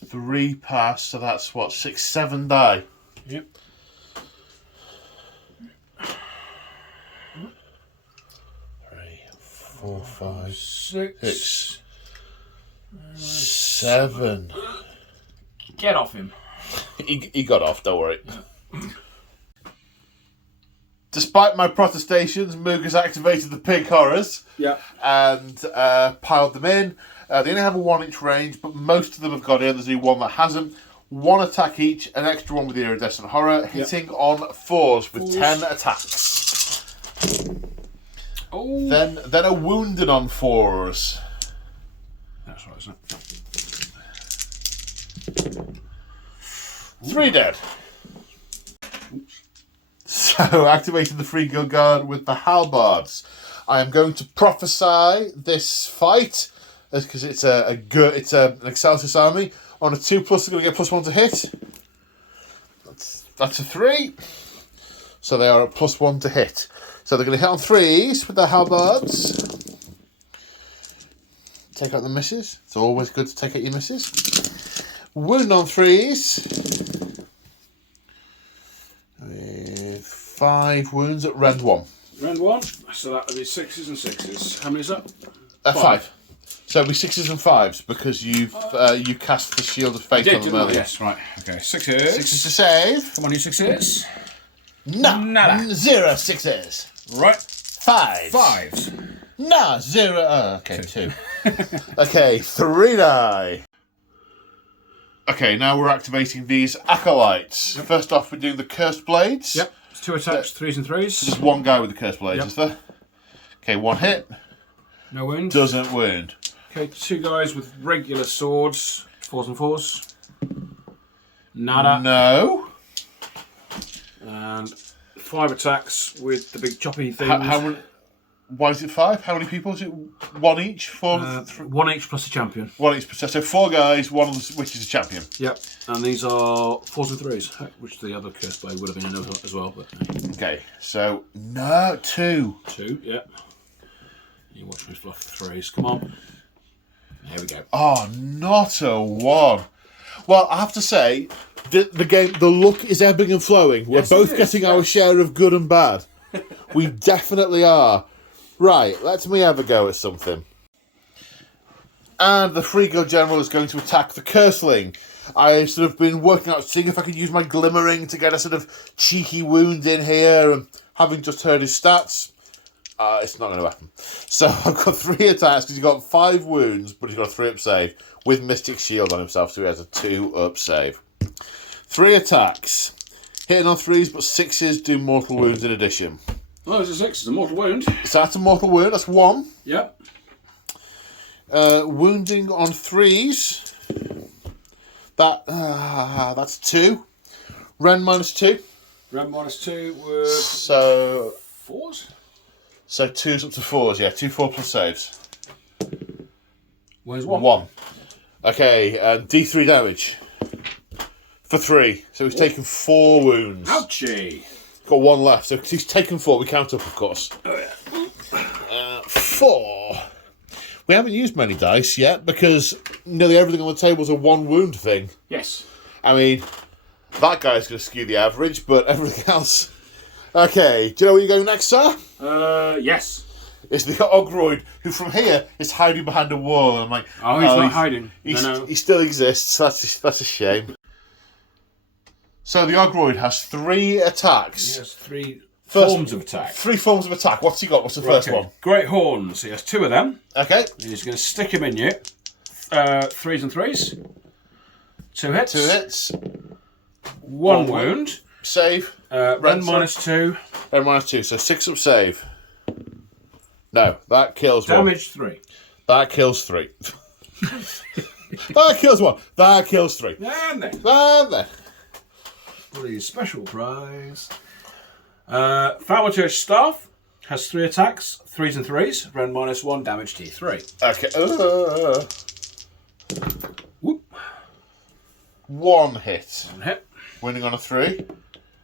3 pass, so that's what, 6, 7 die. Yep. 3, 4, 5, 6. 7. Get off him. He got off, don't worry. Despite my protestations, Moog has activated the pig horrors. Yeah. And piled them in. They only have a 1-inch range, but most of them have got in. There's only one that hasn't. 1 attack each, an extra one with the iridescent horror, hitting on 4s with 10 attacks. Oh. Then a wounded on 4s. That's right, isn't it? 3 dead. So, activating the free guild guard with the halbards. I am going to prophesy this fight because it's an Excelsis army. On a 2+, they're going to get +1 to hit. That's a 3. So they are at +1 to hit. So they're going to hit on 3s with their halbards. Take out the misses. It's always good to take out your misses. Wound on 3s. With 5 wounds at rend 1. Rend 1. So that would be 6s and 6s. How many is that? 5. So it'll be 6s and 5s because you cast the Shield of Fate on them earlier. Yes, right. Okay, 6s. 6s to save. Come on, you 6s. No. Nada. 0 6s. Right. 5s. 5s. No. 0. Oh, okay, 2. Okay, 3 die. Okay, now we're activating these acolytes. Yep. First off, we're doing the cursed blades. Yep. It's 2 attacks, 3s and 3s. There's one guy with the cursed blades, is there? Okay, 1 hit. No wound. Doesn't wound. Okay, 2 guys with regular swords, 4s and 4s. Nada. No. And 5 attacks with the big choppy things. How many? Why is it 5? How many people is it? 1 each? 4? 1 each plus a champion. 1 each. So 4 guys, one of which is a champion. Yep. And these are 4s and 3s, which the other cursed blade would have been in as well. But okay, so no 2. 2, yep. You watch me fluff 3s. Come on. There we go. Oh, not a 1. Well, I have to say, the game, the luck is ebbing and flowing. We're both getting our share of good and bad. We definitely are. Right, let me have a go at something. And the Free Guild General is going to attack the Curseling. I've sort of been working out, seeing if I can use my Glimmering to get a sort of cheeky wound in here. And having just heard his stats, it's not going to happen. So I've got 3 attacks because he's got 5 wounds, but he's got a 3-up save with Mystic Shield on himself, so he has a 2-up save. 3 attacks. Hitting on 3s, but 6s do mortal wounds in addition. Oh, it's a 6. It's a mortal wound. So that's a mortal wound. That's 1. Yep. Wounding on 3s. That's 2. Rend -2. Rend -2 with So 4s. So 2's up to 4s. Yeah, 2 4+ saves. Where's 1? 1. Okay, and D3 damage for 3. So he's taken 4 wounds. Ouchie. Got 1 left. So he's taken 4. We count up, of course. Oh yeah. 4. We haven't used many dice yet because nearly everything on the table is a 1 wound thing. Yes. I mean, that guy's going to skew the average, but everything else. Okay, do you know where you're going next, sir? Yes. It's the Ogroid, who from here is hiding behind a wall. And I'm like, oh, he's not hiding. No. He still exists. That's a shame. So the Ogroid has 3 attacks. He has 3 forms of attack. 3 forms of attack. What's he got? What's the first one? Great horns. He has 2 of them. Okay. He's going to stick him in you. 3s and 3s. 2 hits. 2 hits. 1 wound. Save. Rend -2. Rend -2. So 6-up save. No, that kills 1. Damage 3. That kills 3. That kills 1. That kills 3. And then. And then. Bloody special prize. Thaumaturge Staff has 3 attacks, 3s and 3s, rend -1, damage T3. Okay. Whoop. 1 hit. 1 hit. Winning on a 3.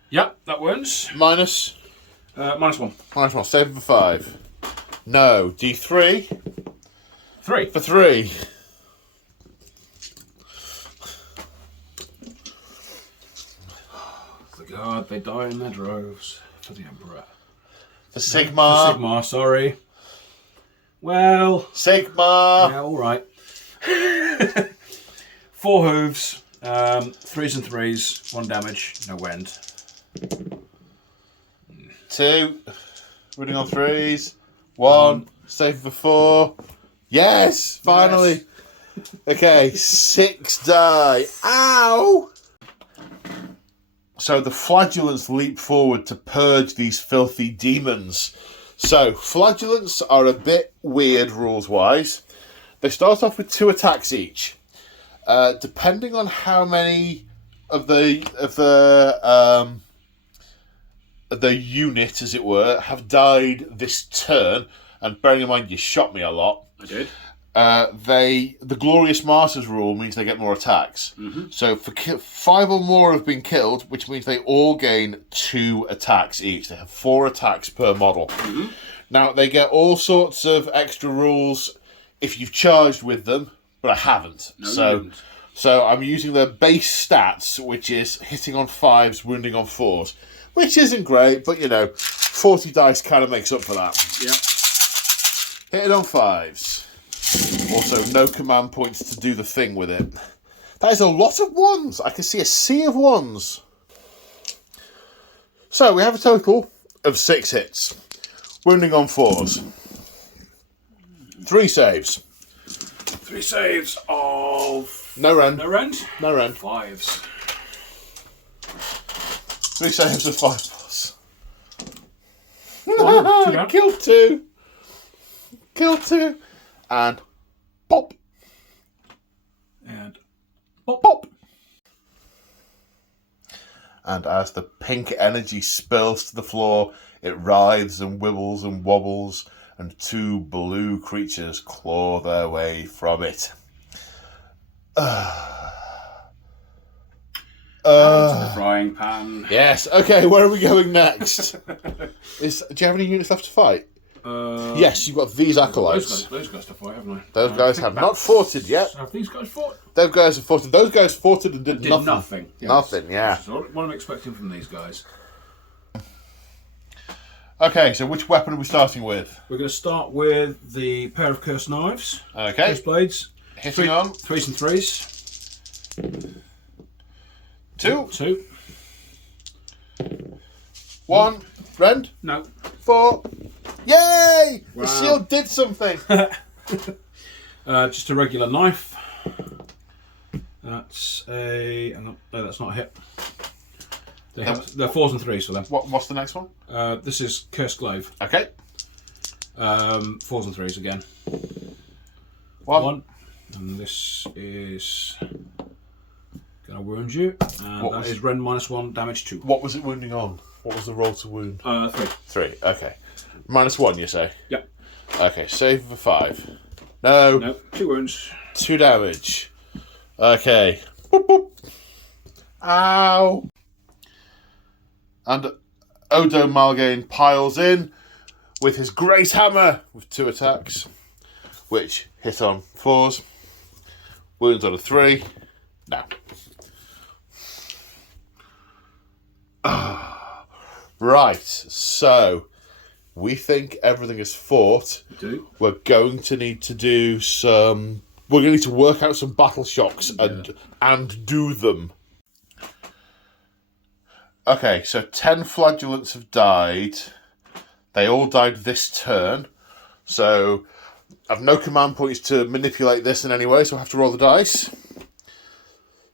Yep, that wounds. Minus. -1. -1. Save for 5. No. D3. 3. For 3. God, they die in their droves for the Emperor. For Sigmar. For Sigmar, sorry. Well. Sigmar. Yeah, all right. 4 hooves, 3s and 3s, 1 damage, no wind. 2. Winning on 3s. 1. Save for 4. Yes! Finally. Yes. Okay, 6 die. Ow! So the flagellants leap forward to purge these filthy demons. So flagellants are a bit weird rules-wise. They start off with 2 attacks each. Depending on how many of the unit, as it were, have died this turn, and bearing in mind you shot me a lot. I did. The Glorious Martyrs rule means they get more attacks. Mm-hmm. So for 5 or more have been killed, which means they all gain 2 attacks each. They have 4 attacks per model. Mm-hmm. Now they get all sorts of extra rules if you've charged with them, but I haven't. No, so I'm using their base stats, which is hitting on 5s, wounding on 4s, which isn't great, but 40 dice kind of makes up for that. Yeah. Hitting on 5s. Also, no command points to do the thing with it. That is a lot of 1s. I can see a sea of 1s. So, we have a total of 6 hits. Wounding on 4s. 3 saves. 3 saves of... No rend. No rend? No rend. 5s. 3 saves of 5 plus. 2 down. Kill 2. Kill 2. And pop. And pop. Pop. And as the pink energy spills to the floor, it writhes and wibbles and wobbles, and 2 blue creatures claw their way from it. The frying pan. Yes. Okay, where are we going next? Do you have any units left to fight? Yes, you've got these acolytes. Those guys to fight, haven't I? Those guys have not forted yet. Have these guys fought? Those guys have forted. Those guys forted and did nothing. Nothing. Yes. Nothing, yeah. That's what I'm expecting from these guys. Okay, so which weapon are we starting with? We're going to start with the pair of cursed knives. Okay. Cursed blades. Hitting on. 3s and 3s. 2. 2. 1. Rend. No. 4. Yay! Wow. The shield did something. Just a regular knife. That's a... No, that's not a hit. They're 4s and 3s for them. What's the next one? This is Cursed Glaive. Okay. 4s and 3s again. 1. And this is going to wound you. And that is rend -1, damage 2. What was it wounding on? What was the roll to wound? 3. 3, okay. -1, you say? Yep. Okay, save for 5. No. No, 2 wounds. 2 damage. Okay. Boop, boop. Ow. And Odo Malgain piles in with his great hammer with 2 attacks, which hit on 4s. Wounds on a 3. No. Right, so we think everything is fought. We do. We're going to need to do some... We're going to need to work out some battle shocks and do them. Okay, so 10 flagellants have died. They all died this turn. So I've no command points to manipulate this in any way, so I have to roll the dice.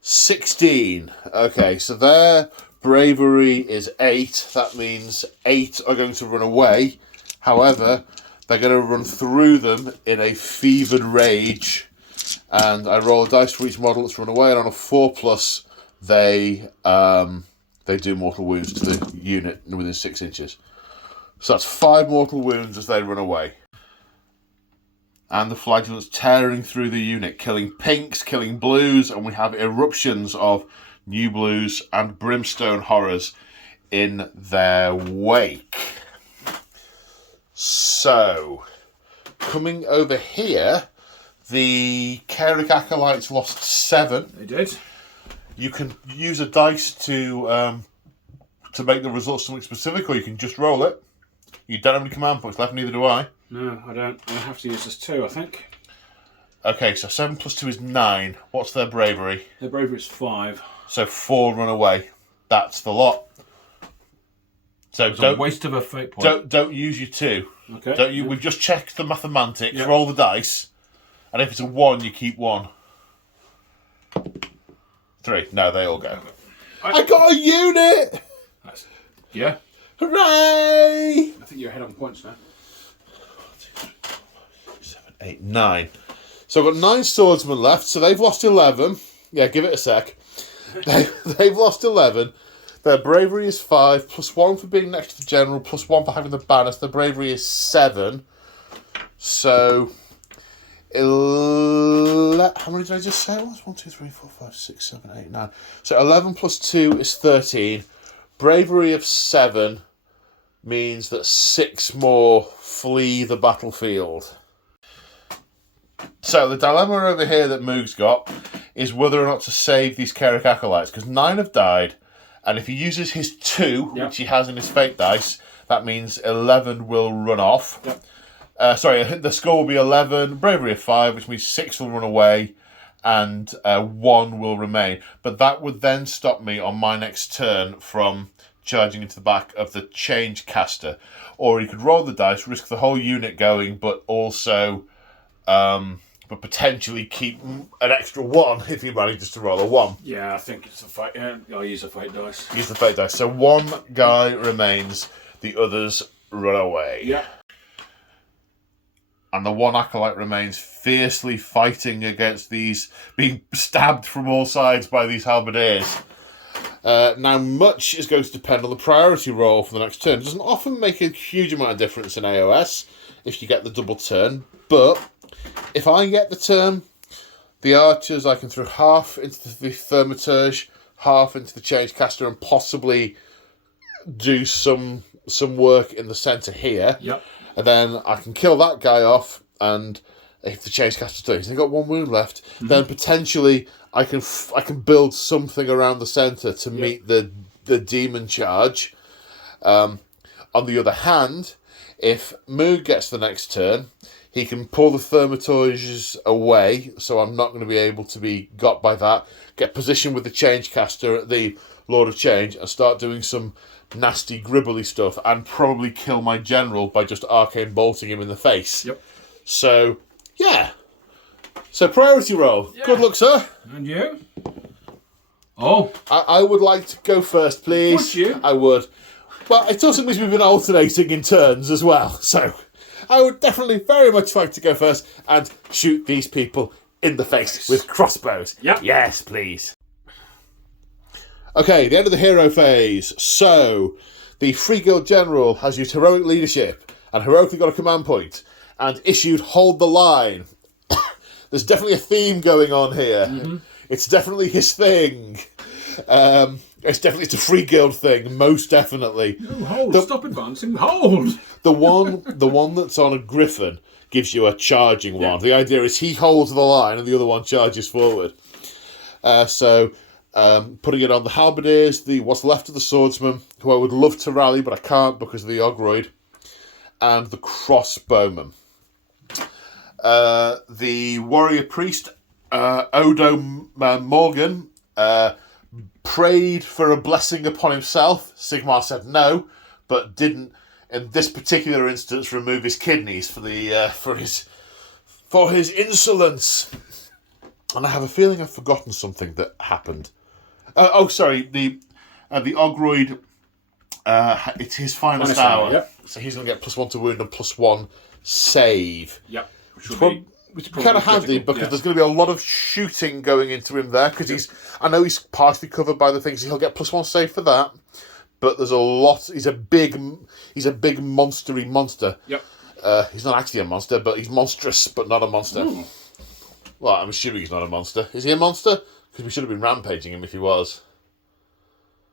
16. Okay, so their bravery is 8. That means 8 are going to run away. However, they're going to run through them in a fevered rage and I roll a dice for each model that's run away, and on a 4+, they do mortal wounds to the unit within 6 inches. So that's 5 mortal wounds as they run away. And the flagellants tearing through the unit, killing pinks, killing blues, and we have eruptions of new blues and brimstone horrors in their wake. So, coming over here, the Carrick Acolytes lost 7. They did. You can use a dice to make the result something specific, or you can just roll it. You don't have any command points left, neither do I. No, I don't. I have to use this 2, I think. Okay, so 7 plus 2 is 9. What's their bravery? Their bravery is 5. So 4 run away. That's the lot. So It's a waste of a fate point. Don't use your 2. Okay. We've just checked the mathematics. Yep. Roll the dice, and if it's a 1, you keep 1. 3. No, they all go. I got a unit. Yeah. Hooray! I think you're ahead on points now. 7, 8, 9. So I've got 9 swordsmen left, so they've lost 11. Yeah, give it a sec. They've lost 11. Their bravery is 5, plus 1 for being next to the general, plus 1 for having the banners. Their bravery is 7. So, how many did I just say it was? 1, 2, 3, 4, 5, 6, 7, 8, 9. So 11 plus 2 is 13. Bravery of 7 means that 6 more flee the battlefield. So the dilemma over here that Moog's got is whether or not to save these Carrick Acolytes, because 9 have died, and if he uses his 2, which he has in his fate dice, that means 11 will run off. Yep. Sorry, the score will be 11, bravery of 5, which means 6 will run away, and 1 will remain. But that would then stop me on my next turn from charging into the back of the change caster. Or he could roll the dice, risk the whole unit going, but also but potentially keep an extra 1 if he manages to roll a 1. Yeah, I think it's a fight. Yeah, I'll use a fate dice. Use the fate dice. So 1 guy remains, the others run away. Yeah. And the 1 acolyte remains fiercely fighting against these, being stabbed from all sides by these halberdiers. Now, much is going to depend on the priority roll for the next turn. It doesn't often make a huge amount of difference in AOS if you get the double turn, but if I get the turn, the archers, I can throw half into the thaumaturge, half into the change caster, and possibly do some work in the centre here. Yep. And then I can kill that guy off, and if the change caster's doing, they've got 1 wound left, then potentially I can build something around the centre to meet the demon charge. On the other hand, if Moog gets the next turn, he can pull the thaumaturges away, so I'm not going to be able to be got by that. Get positioned with the change caster at the Lord of Change and start doing some nasty gribbly stuff, and probably kill my general by just arcane bolting him in the face. Yep. So, yeah. So priority roll. Yeah. Good luck, sir. And you? Oh. I would like to go first, please. Would you? I would. But it also means we've been alternating in turns as well, so I would definitely very much like to go first and shoot these people in the face with crossbows. Yep. Yes, please. Okay, the end of the hero phase. So, the Free Guild General has used heroic leadership and heroically got a command point and issued Hold the Line. There's definitely a theme going on here. Mm-hmm. It's definitely his thing. It's a Free Guild thing, most definitely. No, hold, stop advancing, hold! The one that's on a griffin gives you a charging one. The idea is he holds the line and the other one charges forward. Putting it on the halberdiers, what's left of the swordsman, who I would love to rally, but I can't because of the Ogroid, and the crossbowman. The warrior priest, Odo Morgan, prayed for a blessing upon himself. Sigmar said no, but didn't, in this particular instance, remove his kidneys for his insolence. And I have a feeling I've forgotten something that happened. The Ogroid, it's his finest hour. Yep. So he's going to get +1 to wound and +1 save. Yep. which is kind of handy because there's going to be a lot of shooting going into him there because I know he's partially covered by the things. He'll get +1 save for that, but there's a lot. He's a big monstery monster. Yep. He's not actually a monster, but he's monstrous, but not a monster. Ooh. Well, I'm assuming he's not a monster. Is he a monster? Because we should have been rampaging him if he was.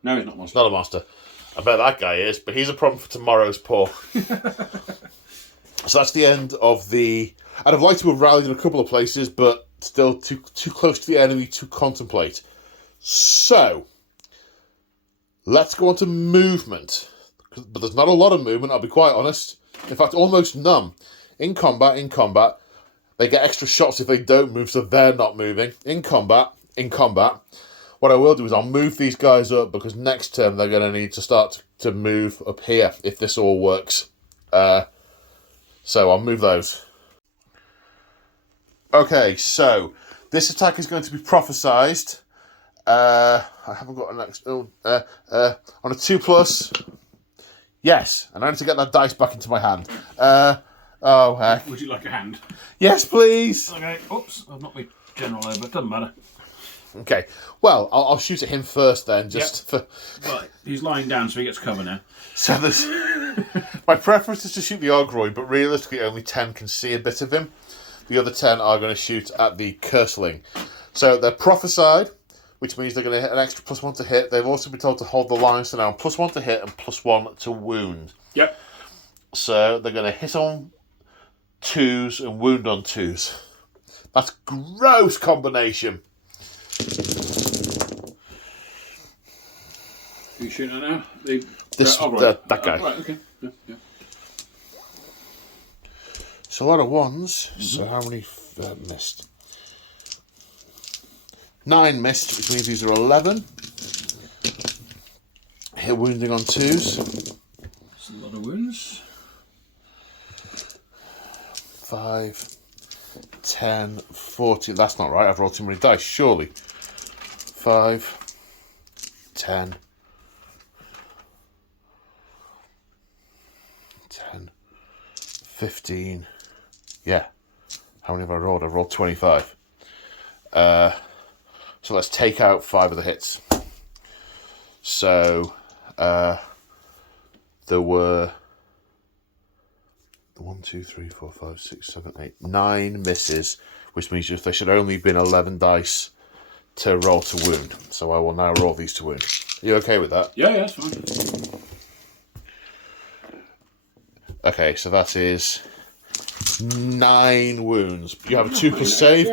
No, he's not a monster. Not a monster. I bet that guy is, but he's a problem for tomorrow's pour. So that's the end of the... I'd have liked to have rallied in a couple of places, but still too close to the enemy to contemplate. So, let's go on to movement. But there's not a lot of movement, I'll be quite honest. In fact, almost none. In combat, they get extra shots if they don't move, so they're not moving. In combat, what I will do is I'll move these guys up because next turn they're going to need to start to move up here if this all works. So I'll move those. Okay, so this attack is going to be prophesized. I haven't got an next. On a 2+. Yes, and I need to get that dice back into my hand. Oh heck! Would you like a hand? Yes, please. Okay. Oops, I've knocked my general over. Doesn't matter. Okay. Well, I'll shoot at him first then, just for. Right. He's lying down, so he gets cover now. So there's. My preference is to shoot the Ogroid, but realistically, only 10 can see a bit of him. The other 10 are going to shoot at the Curseling. So they're prophesied, which means they're going to hit an extra +1 to hit. They've also been told to hold the line, so now +1 to hit and +1 to wound. Yep. So they're going to hit on 2s and wound on 2s. That's gross combination. Who are you shooting at now? That guy. Right, okay. Yeah. It's a lot of 1s. So how many missed? 9 missed, which means these are 11. Hit wounding on 2s. That's a lot of wounds. 5, 10, 40. That's not right. I've rolled too many dice, surely. 5, 10, 15. Yeah. How many have I rolled? I've rolled 25. So let's take out 5 of the hits. So there were 1, 2, 3, 4, 5, 6, 7, 8, 9 misses, which means there should only been 11 dice to roll to wound. So I will now roll these to wound. Are you okay with that? Yeah, that's fine. Okay, so that is 9 wounds. You have a 2+ save.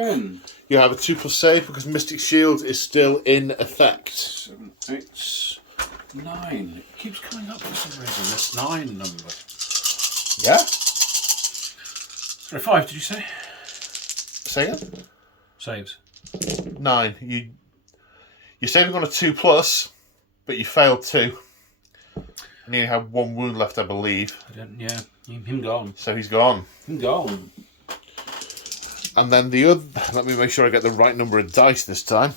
You have a 2+ save because Mystic Shield is still in effect. 7, 8, 9. It keeps coming up for some reason, this 9 number. Yeah? Sorry, 5, did you say? Say again? Saves. 9. You're saving on a 2+, but you failed 2. And you have 1 wound left, I believe. Yeah, him gone. So he's gone. Him gone. And then the other... Let me make sure I get the right number of dice this time.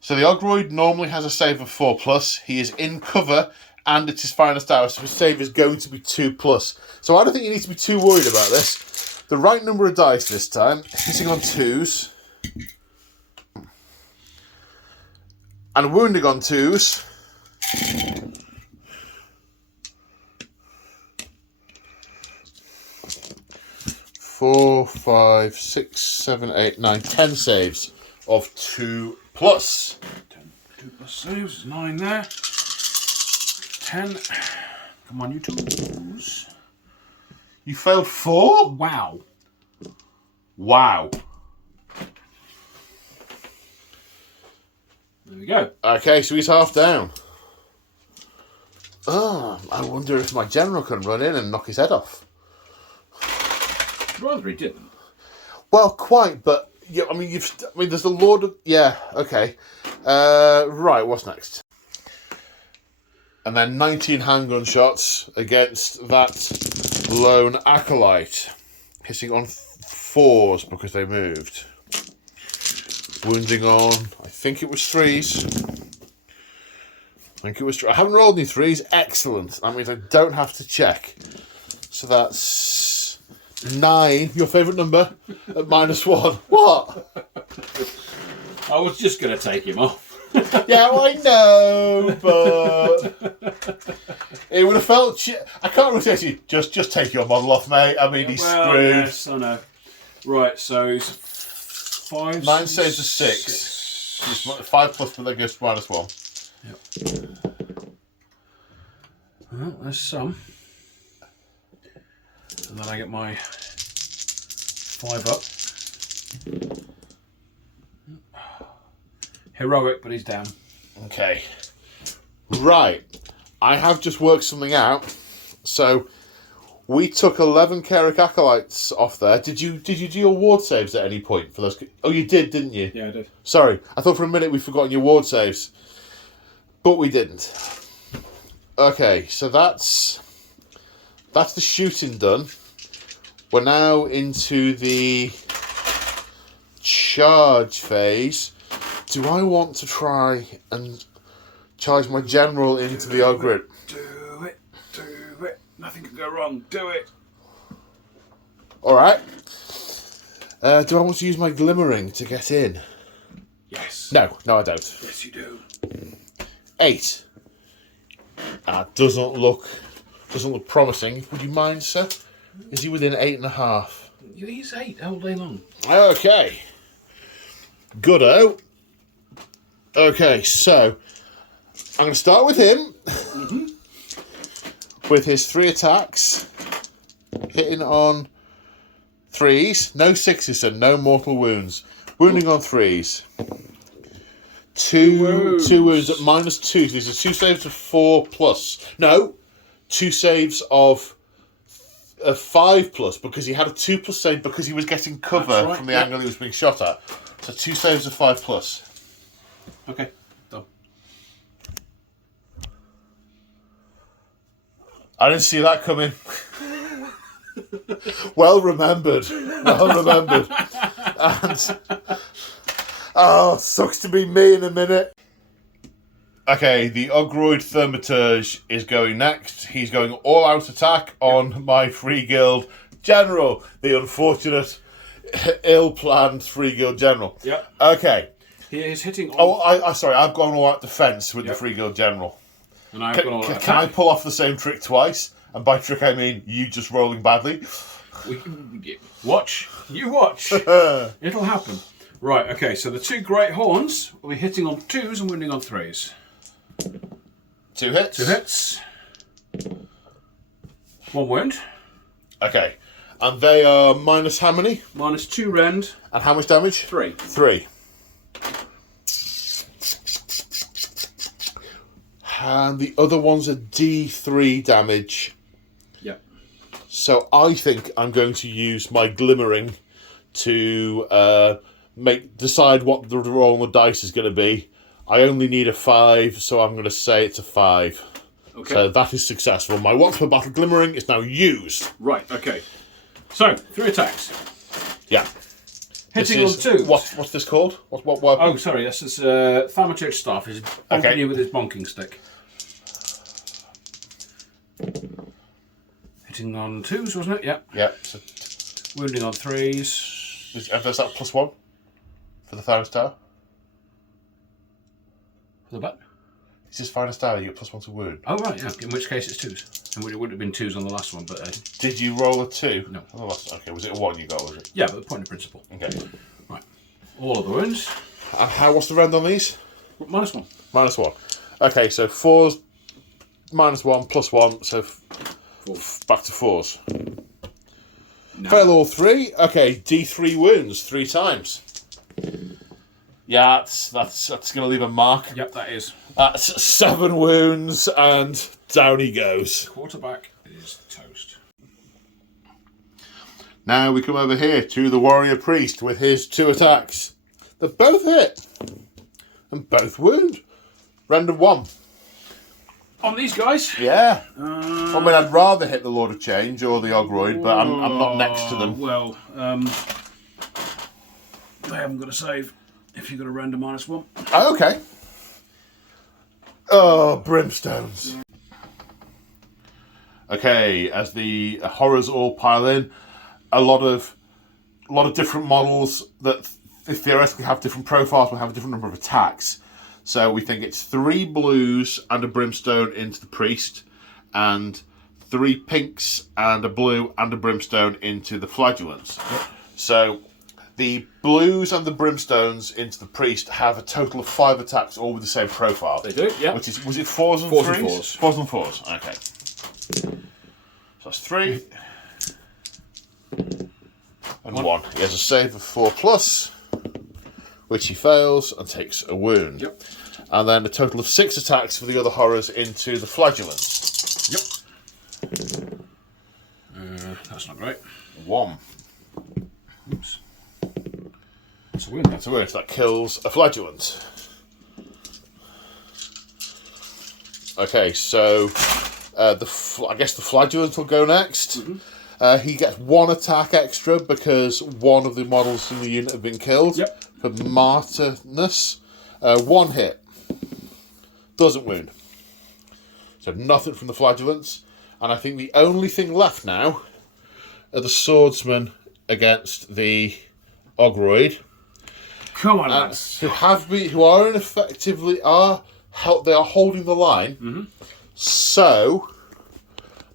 So the Ogroid normally has a save of 4+. He is in cover, and it's his finest hour, so his save is going to be 2+. So I don't think you need to be too worried about this. The right number of dice this time, hitting on 2s. And wounding on 2s. 4, 5, 6, 7, 8, 9, 10 saves of 2+. 2+ saves, 9 there. 10. Come on, you 2s. You failed 4? Wow. Wow. There we go. Okay, so he's half down. Oh, I wonder if my general can run in and knock his head off. Rather he didn't. Well, quite, but yeah, there's the Lord of... Yeah, okay. Right, what's next? And then 19 handgun shots against that lone acolyte. Hitting on 4s because they moved. Wounding on, I think it was 3s. I haven't rolled any 3s. Excellent. That means I don't have to check. So that's 9, your favourite number, at -1. What? I was just going to take him off. Yeah, well, I know, but it would have felt. I can't really say to you, just take your model off, mate. I mean, he's screwed. Yes, I know. Right, so he's 5. 9 saves a 6. 5 plus, but then goes to -1. Yep. Well, there's some. And then I get my 5 up. Heroic, but he's down. Okay. Right. I have just worked something out. So we took 11 Carrick Acolytes off there. Did you do your ward saves at any point for those? Oh, you did, didn't you? Yeah, I did. Sorry. I thought for a minute we'd forgotten your ward saves. But we didn't. Okay, so that's the shooting done. We're now into the charge phase. Do I want to try and charge my general into the ogre? Do it. Nothing can go wrong. Do it. Alright. Do I want to use my glimmering to get in? Yes. No, I don't. Yes, you do. 8. Doesn't look promising. Would you mind, sir? Is he within 8.5? He's 8 all day long. Okay. Goodo. Okay, so I'm going to start with him. With his 3 attacks. Hitting on 3s. No 6s, so no mortal wounds. Wounding on 3s. Two wounds at -2. So these are 2 saves of 4 plus. No, 2 saves of 5 plus, because he had a 2 plus save because he was getting cover from the angle he was being shot at. So 2 saves of 5 plus. Okay, done. I didn't see that coming. Well remembered. And sucks to be me in a minute. Okay, the Ogroid Thaumaturge is going next. He's going all-out attack on my Free Guild General. The unfortunate, ill-planned Free Guild General. Yep. Okay. He is hitting on... Oh, sorry, I've gone all-out defence with the Free Guild General. And I've gone all-out attack. Can I pull off the same trick twice? And by trick, I mean you just rolling badly. Watch. You watch. It'll happen. Right, okay, so the 2 Great Horns will be hitting on 2s and wounding on 3s. 2 hits. 2 hits. 1 wound. Okay. And they are minus how many? -2 rend. And how much damage? 3. 3. And the other one's a D3 damage. Yep. So I think I'm going to use my glimmering to decide what the roll on the dice is going to be. I only need a 5, so I'm going to say it's a 5. Okay. So that is successful. My once per battle glimmering is now used. Right, okay. So, 3 attacks. Yeah. Hitting on 2. What's this called? What weapon? Oh, sorry, this is Thaumaturge Staff. He's bonking you with his bonking stick. Hitting on 2s, wasn't it? Yeah. Yeah. So Wounding on 3s. is that +1 for the Thyros Tower? For the butt? It's just Thyros Tower, you get +1 to wound. Oh, right, yeah. In which case it's 2s. And it would have been 2s on the last one, but... Did you roll a 2? No. On the last, okay, was it a 1 you got, was it? Yeah, but the point of principle. Okay. Right. All of the wounds. And what's the rend on these? -1. -1. Okay, so 4s, -1, +1, so 4. back to 4s. No. Fail all 3. Okay, D3 wounds 3 times. Yeah, that's going to leave a mark. Yep, that is. That's 7 wounds, and down he goes. Quarterback is toast. Now we come over here to the Warrior Priest with his 2 attacks. They both hit. And both wound. Random 1. On these guys? Yeah. I mean, I'd rather hit the Lord of Change or the Ogroid, but I'm not next to them. Well, they haven't got a save if you've got a random -1. Oh, okay. Oh, brimstones. Okay, as the horrors all pile in, a lot of different models that theoretically have different profiles will have a different number of attacks. So we think it's 3 blues and a brimstone into the priest, and 3 pinks and a blue and a brimstone into the flagellants. Yep. So the blues and the brimstones into the priest have a total of 5 attacks, all with the same profile. They do, yeah. Which is, was it 4s and 4s 3s? and 4s. 4s and 4s, okay. So that's 3. And 1. He has a save of 4+, which he fails and takes a wound. Yep. And then a total of 6 attacks for the other horrors into the flagellants. Yep. That's not great. 1. Oops. That's a wound. That's a wound. That kills a flagellant. Okay, so I guess the flagellant will go next. Mm-hmm. He gets 1 attack extra because one of the models in the unit have been killed. Yep. For martyrness. 1 hit. Doesn't wound. So nothing from the flagellants. And I think the only thing left now are the swordsmen against the Ogroid. Come on, lads. They are holding the line. Mm-hmm. So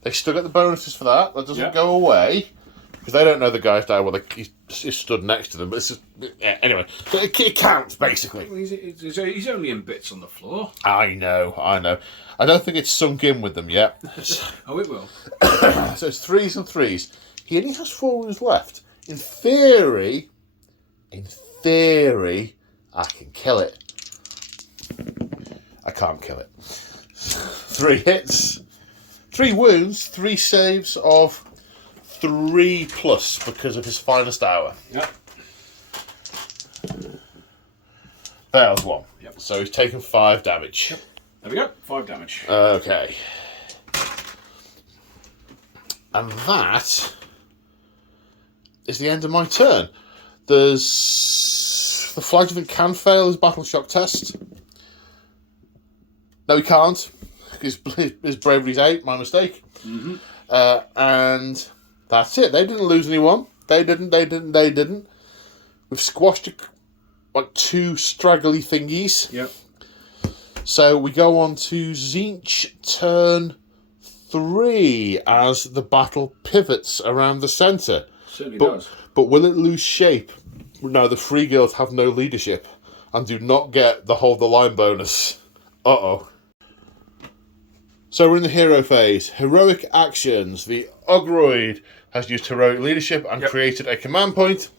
they still get the bonuses for that. That doesn't go away because they don't know the guy's died. Well, he's stood next to them. But it's just, anyway, it counts basically. He's only in bits on the floor. I know. I don't think it's sunk in with them yet. Oh, it will. So it's 3s and 3s. He only has 4 wounds left. In theory, I can kill it. I can't kill it. 3 hits, 3 wounds, 3 saves of 3+ because of his finest hour. Yep. Fails 1. Yep. So he's taken 5 damage. Yep. There we go. 5 damage. Okay. And that is the end of my turn. The flagellant can fail his battle shock test. No, he can't. His bravery's 8, my mistake. Mm-hmm. And that's it. They didn't lose anyone. They didn't. We've squashed like 2 straggly thingies. Yep. So we go on to Tzeentch turn 3 as the battle pivots around the centre. Certainly does. But will it lose shape? No, the Free Guild have no leadership and do not get the hold the line bonus. Uh-oh. So we're in the hero phase. Heroic actions. The Ogroid has used heroic leadership and created a command point.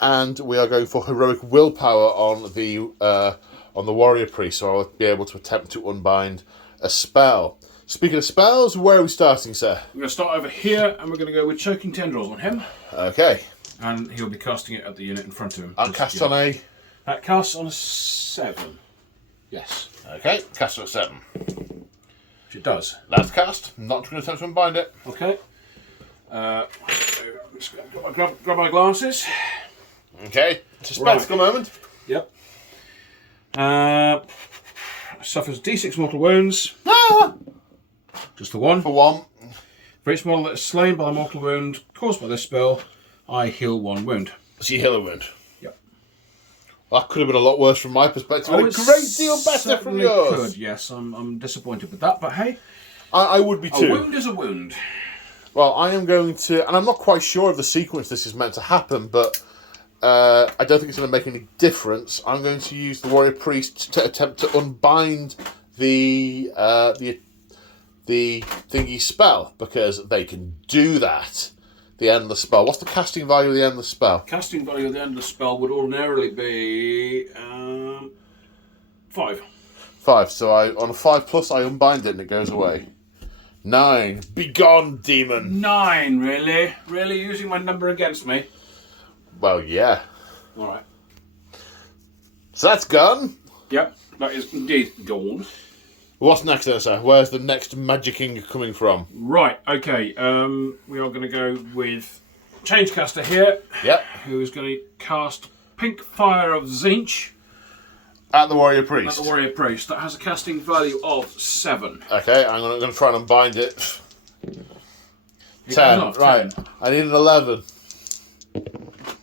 And we are going for heroic willpower on the warrior priest, so I'll be able to attempt to unbind a spell. Speaking of spells, where are we starting, sir? We're going to start over here, and we're going to go with Choking Tendrils on him. Okay. And he'll be casting it at the unit in front of him. And cast on a... That casts on a 7. Yes. Okay, cast on a 7. Which it does. That's cast. Not going to attempt to unbind it. Okay. Just grab my glasses. Okay. It's a spectacle moment. Yep. Suffers D6 mortal wounds. Ah! Just the 1. For 1. For each model that is slain by a mortal wound caused by this spell, I heal 1 wound. So you heal a wound. Yep. Well, that could have been a lot worse from my perspective. And a great deal better from yours. Could, yes. I'm disappointed with that, but hey. I would be too. A wound is a wound. Well, I am going to... And I'm not quite sure of the sequence this is meant to happen, but... I don't think it's going to make any difference. I'm going to use the warrior priest to attempt to unbind the thingy spell because they can do that. The endless spell. What's the casting value of the endless spell? Casting value of the endless spell would ordinarily be 5. 5. So on a 5+, I unbind it and it goes away. 9. Begone, demon. 9, really? Really using my number against me? Well, yeah. All right. So that's gone. Yep, that is indeed gone. What's next then, sir? Where's the next magicking coming from? Right, okay. We are going to go with Changecaster here. Yep. Who is going to cast Pink Fire of Tzeentch. At the warrior priest. At the warrior priest. That has a casting value of 7. Okay, I'm going to try and unbind it. It 10. goes off, Right. 10. I need an 11.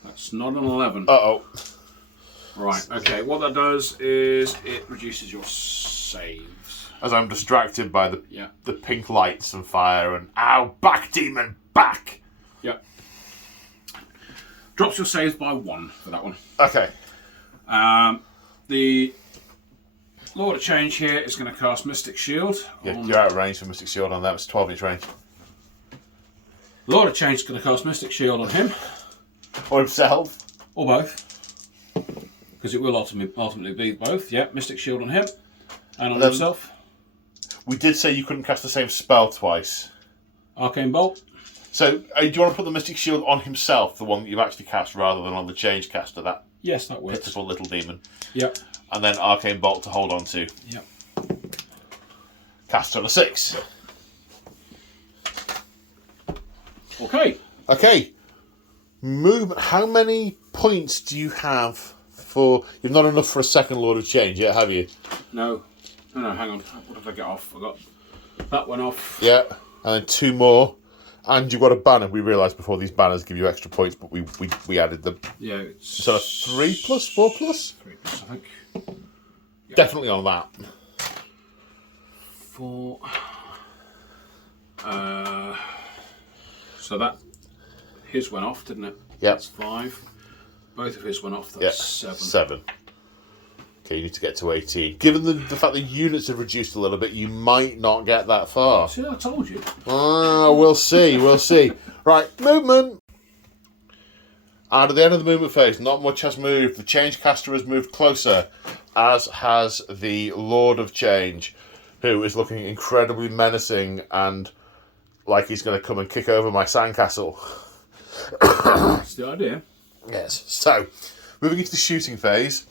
That's not an 11. Uh-oh. Right, okay. What that does is it reduces your saves. As I'm distracted by Yeah. the pink lights and fire and ow, back demon, back! Yep. Drops your saves by 1 for that one. Okay. The Lord of Change here is going to cast Mystic Shield. Yeah, you're out of range for Mystic Shield on that. It's 12-inch range. Lord of Change is going to cast Mystic Shield on him. Or himself. Or both. Because it will ultimately be both. Yeah, Mystic Shield on him. And on himself. We did say you couldn't cast the same spell twice. Arcane Bolt. So, do you want to put the Mystic Shield on himself, the one that you've actually cast, rather than on the Change caster, that Yes, that works. pitiful little demon? Yep. And then Arcane Bolt to hold on to. Yep. Cast on a 6. Okay. Okay. Movement. How many points do you have for... You've not enough for a second Lord of Change yet, have you? No, hang on. What did I get off? I got that one off. Yeah. And then 2 more. And you've got a banner. We realised before these banners give you extra points, but we added them. Yeah, it's... So 3 plus, 4 plus? 3 plus, I think. Yep. Definitely on that. 4. So that... His went off, didn't it? Yep. That's 5. Both of his went off, Yeah. that's 7. 7. Okay, you need to get to 18. Given the fact that units have reduced a little bit, you might not get that far. See, I told you. We'll see, we'll see. Right, movement. And at the end of the movement phase, not much has moved. The Change caster has moved closer, as has the Lord of Change, who is looking incredibly menacing and like he's going to come and kick over my sandcastle. That's the idea. Yes. So, moving into the shooting phase.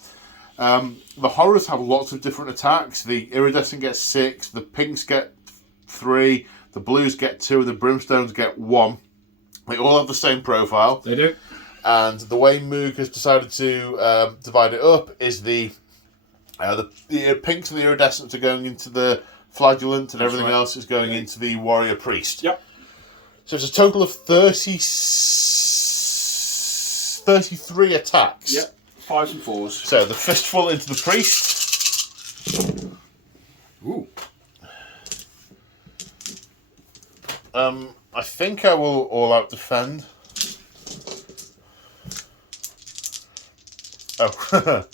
The horrors have lots of different attacks. The iridescent gets 6, the pinks get 3, the blues get 2, and the brimstones get 1. They all have the same profile. They do. And the way Moog has decided to divide it up is the pinks and the iridescents are going into the flagellant, and everything else is going into the warrior priest. Yep. So it's a total of 33 attacks. Yep. 5s and 4s. So the fistful into the priest. Ooh. I think I will all out defend. Oh.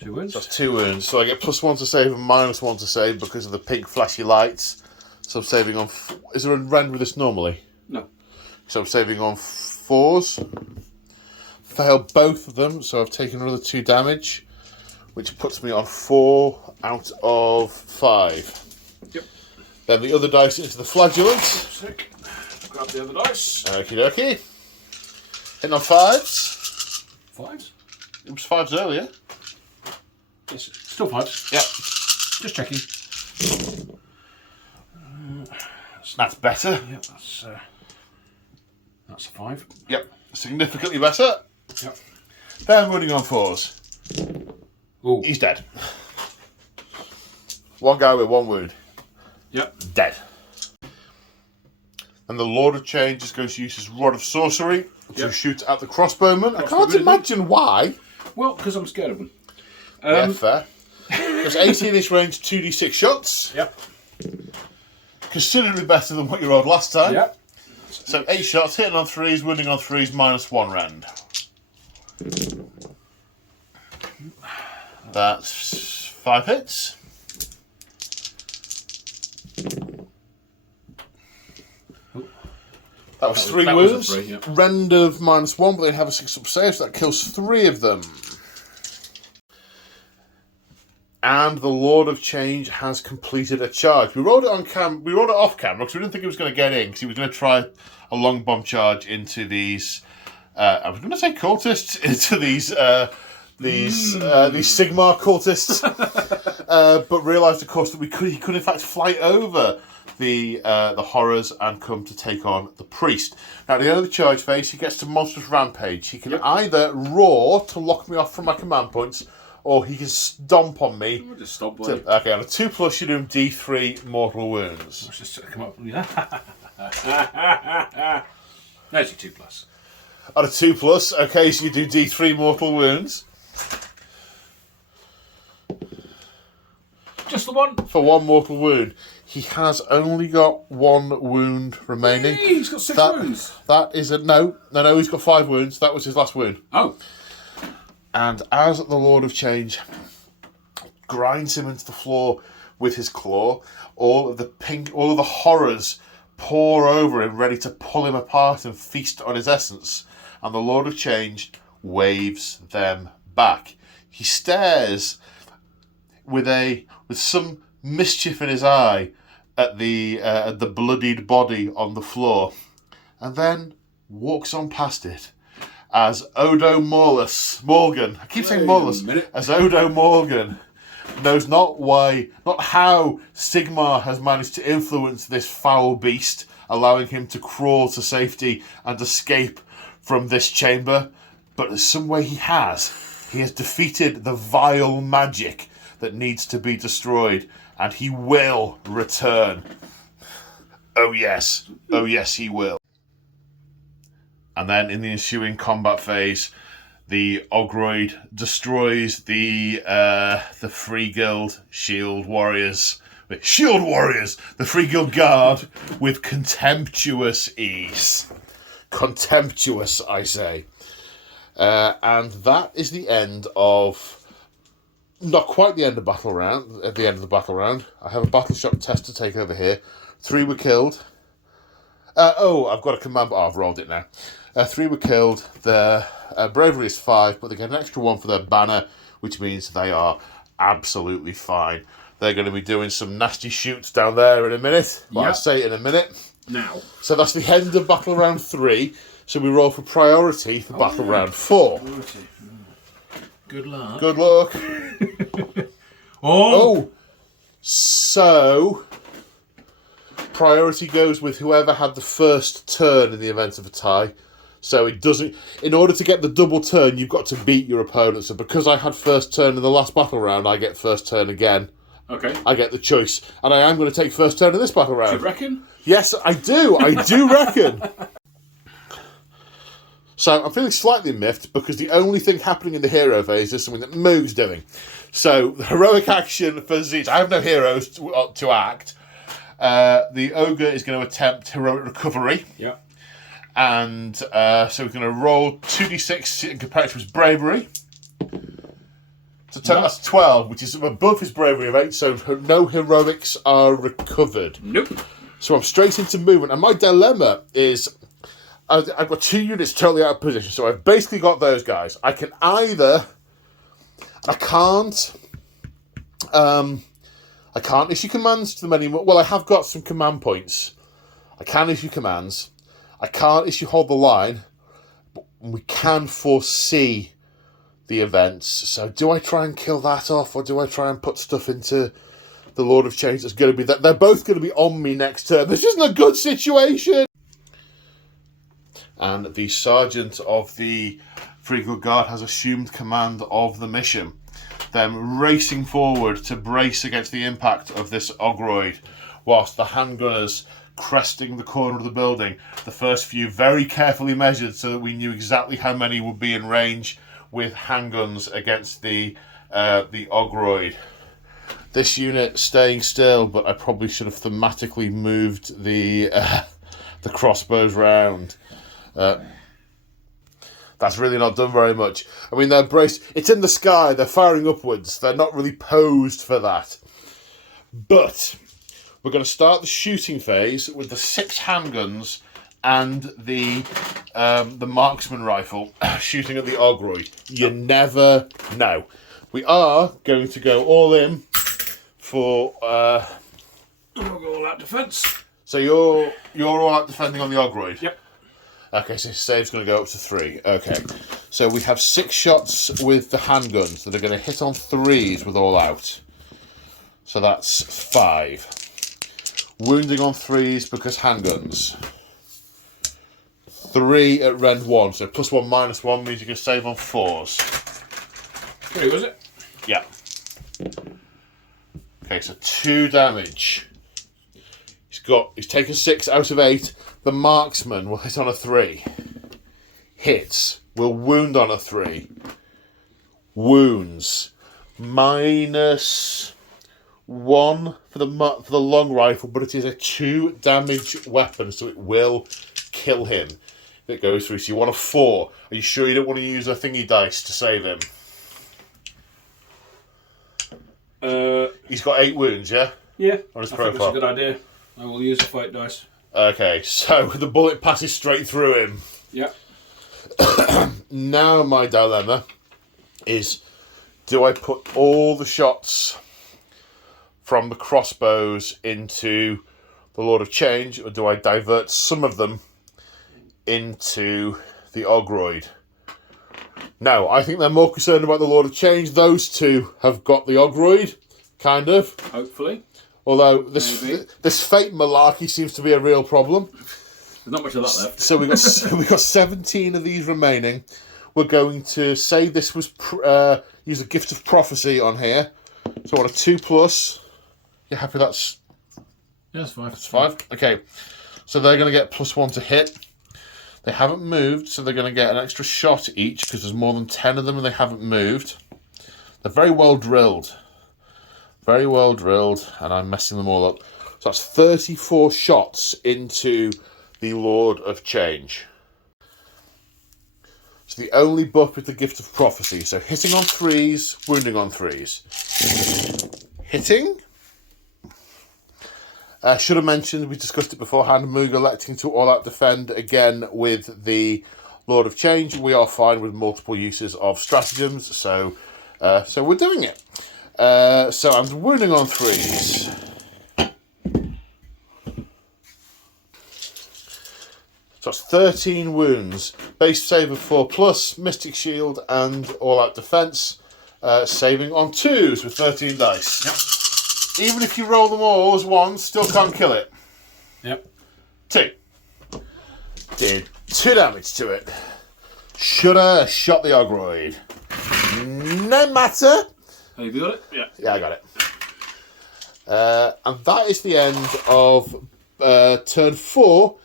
2 wounds. That's 2 wounds. So I get +1 to save and -1 to save because of the pink flashy lights. So I'm saving on... Is there a rend with this normally? No. So I'm saving on 4s. Failed both of them, so I've taken another 2 damage, which puts me on 4 out of 5. Yep. Then the other dice into the flagellant. Sick. Grab the other dice. Okie dokie. Hitting on 5s. 5s? It was 5s earlier. Yes. Still 5s. Yep. Just checking. That's better. Yep, that's a 5. Yep. Significantly better. Yep. Then running on 4s. Ooh. He's dead. One guy with 1 wound. Yep. Dead. And the Lord of Change is going to use his Rod of Sorcery to shoot at the crossbowman. I can't imagine why. Well, because I'm scared of them. Yeah, fair. There's 18-inch range, 2d6 shots. Yep. Considerably better than what you rolled last time. Yep. So 8 shots, hitting on 3s, wounding on 3s, -1 rend. That's 5 hits. That was 3 wounds. Rend of -1, but they have a 6-up save, so that kills 3 of them. And the Lord of Change has completed a charge. We rolled it on we rolled it off camera because we didn't think he was going to get in, because he was going to try a long bomb charge into these. I was going to say cultists, into these Sigmar cultists, but realised, of course, that he could in fact fly over the horrors and come to take on the priest. Now, at the end of the charge phase, he gets to monstrous rampage. He can either roar to lock me off from my command points, or he can stomp on me. I'll just stomp on you. Okay, on a 2+, you do D3 mortal wounds. Let's just come up. There's your 2+. On a 2+, okay, so you do D3 mortal wounds. Just the one? For 1 mortal wound. He has only got 1 wound remaining. Hey, he's got 6 wounds. That is a... No, he's got 5 wounds. That was his last wound. Oh. And as the Lord of Change grinds him into the floor with his claw, all of the horrors pour over him, ready to pull him apart and feast on his essence. And the Lord of Change waves them back. He stares with some mischief in his eye at the bloodied body on the floor, and then walks on past it as Odo Morgan. I keep saying Morlus. As Odo Morgan knows not how Sigmar has managed to influence this foul beast, allowing him to crawl to safety and escape from this chamber, but in some way he has defeated the vile magic that needs to be destroyed, and he will return. Oh yes, he will. And then in the ensuing combat phase, the Ogroid destroys the Free Guild Shield Warriors, the Free Guild Guard, with contemptuous ease. Contemptuous, I say. And that is the end of... Not quite the end of battle round. At the end of the battle round, I have a battle shock test to take over here. 3 were killed. I've got a command. I've rolled it now. 3 were killed. Their bravery is 5, but they get an extra 1 for their banner, which means they are absolutely fine. They're going to be doing some nasty shoots down there in a minute. Well, I'll say it in a minute. Now. So that's the end of battle round 3. So we roll for priority for battle round 4. Priority. Good luck. Good luck. Oh! So, priority goes with whoever had the first turn in the event of a tie. So it doesn't... In order to get the double turn, you've got to beat your opponent. So because I had first turn in the last battle round, I get first turn again. Okay. I get the choice. And I am going to take first turn in this battle round. Do you reckon? Yes, I do. I do reckon. So I'm feeling slightly miffed because the only thing happening in the hero phase is something that Moog's doing. So the heroic action for Tzeentch. I have no heroes to act. The ogre is going to attempt heroic recovery. Yeah. And so we're going to roll 2d6 and compare it to his bravery. So that's 12, which is above his bravery of 8. So no heroics are recovered. Nope. So I'm straight into movement. And my dilemma is... I've got 2 units totally out of position, so I've basically got those guys. I can either... I can't issue commands to them anymore. Well, I have got some command points. I can issue commands. I can't issue hold the line, but we can foresee the events. So do I try and kill that off, or do I try and put stuff into the Lord of Change that's going to be... They're both going to be on me next turn. This isn't a good situation! And the sergeant of the Free Guild Guard has assumed command of the mission. Them racing forward to brace against the impact of this Ogroid, whilst the handgunners cresting the corner of the building. The first few very carefully measured so that we knew exactly how many would be in range with handguns against the Ogroid. This unit staying still, but I probably should have thematically moved the crossbows round. That's really not done very much. I mean, they're braced. It's in the sky. They're firing upwards. They're not really posed for that. But we're going to start the shooting phase with the 6 handguns and the marksman rifle shooting at the Ogroid. You never know. We are going to go all in for... We'll go all out defence. So you're all out defending on the Ogroid? Yep. Okay, so his save's going to go up to 3. Okay, so we have 6 shots with the handguns that are going to hit on 3s with all out. So that's 5. Wounding on 3s because handguns. 3 at rend 1, so +1 -1 means you can save on 4s. 3 was it? Yeah. Okay, so 2 damage. He's taken 6 out of 8. The marksman will hit on a 3. Hits. Will wound on a 3. Wounds. -1 for the long rifle, but it is a 2 damage weapon, so it will kill him if it goes through. So you want a 4. Are you sure you don't want to use a thingy dice to save him? He's got 8 wounds, yeah? Yeah, on his I profile. think that's a good idea. I will use a fight dice. Okay, so the bullet passes straight through him. Yep. Now my dilemma is, do I put all the shots from the crossbows into the Lord of Change, or do I divert some of them into the Ogroid? No, I think they're more concerned about the Lord of Change. Those two have got the Ogroid, kind of. Hopefully. Although this fate malarkey seems to be a real problem. There's not much of that left. So we've got 17 of these remaining. We're going to say this was use a gift of prophecy on here. So I want a 2+. You happy? That's Yeah, that's 5. That's 5. Okay, so they're going to get +1 to hit. They haven't moved, so they're going to get an extra shot each because there's more than 10 of them and they haven't moved. They're very well drilled. Very well drilled, and I'm messing them all up. So that's 34 shots into the Lord of Change. So the only buff is the Gift of Prophecy. So hitting on 3s, wounding on 3s. Hitting. Should have mentioned, we discussed it beforehand, Moog electing to all-out defend again with the Lord of Change. We are fine with multiple uses of stratagems, so we're doing it. So I'm wounding on 3s. So that's 13 wounds. Base save of 4+, Mystic Shield and all-out defense. Saving on 2s with 13 dice. Yep. Even if you roll them all as 1, still can't kill it. Yep. 2. Did 2 damage to it. Should have shot the Ogroid. No matter. Have you got it? Yeah. Yeah, I got it. And that is the end of turn 4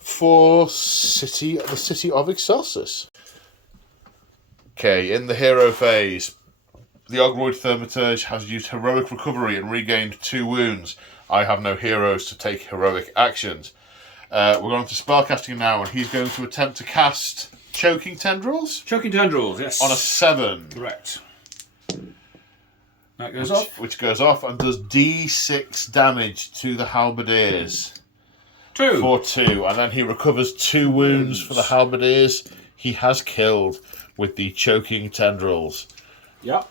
for the City of Excelsis. Okay, in the hero phase, the Ogroid Thaumaturge has used heroic recovery and regained 2 wounds. I have no heroes to take heroic actions. We're going to spellcasting now, and he's going to attempt to cast Choking Tendrils. Choking Tendrils, yes. On a 7. Correct. That goes off. Which goes off and does D6 damage to the halberdiers. 2. For 2. And then he recovers 2 wounds for the halberdiers he has killed with the Choking Tendrils. Yep.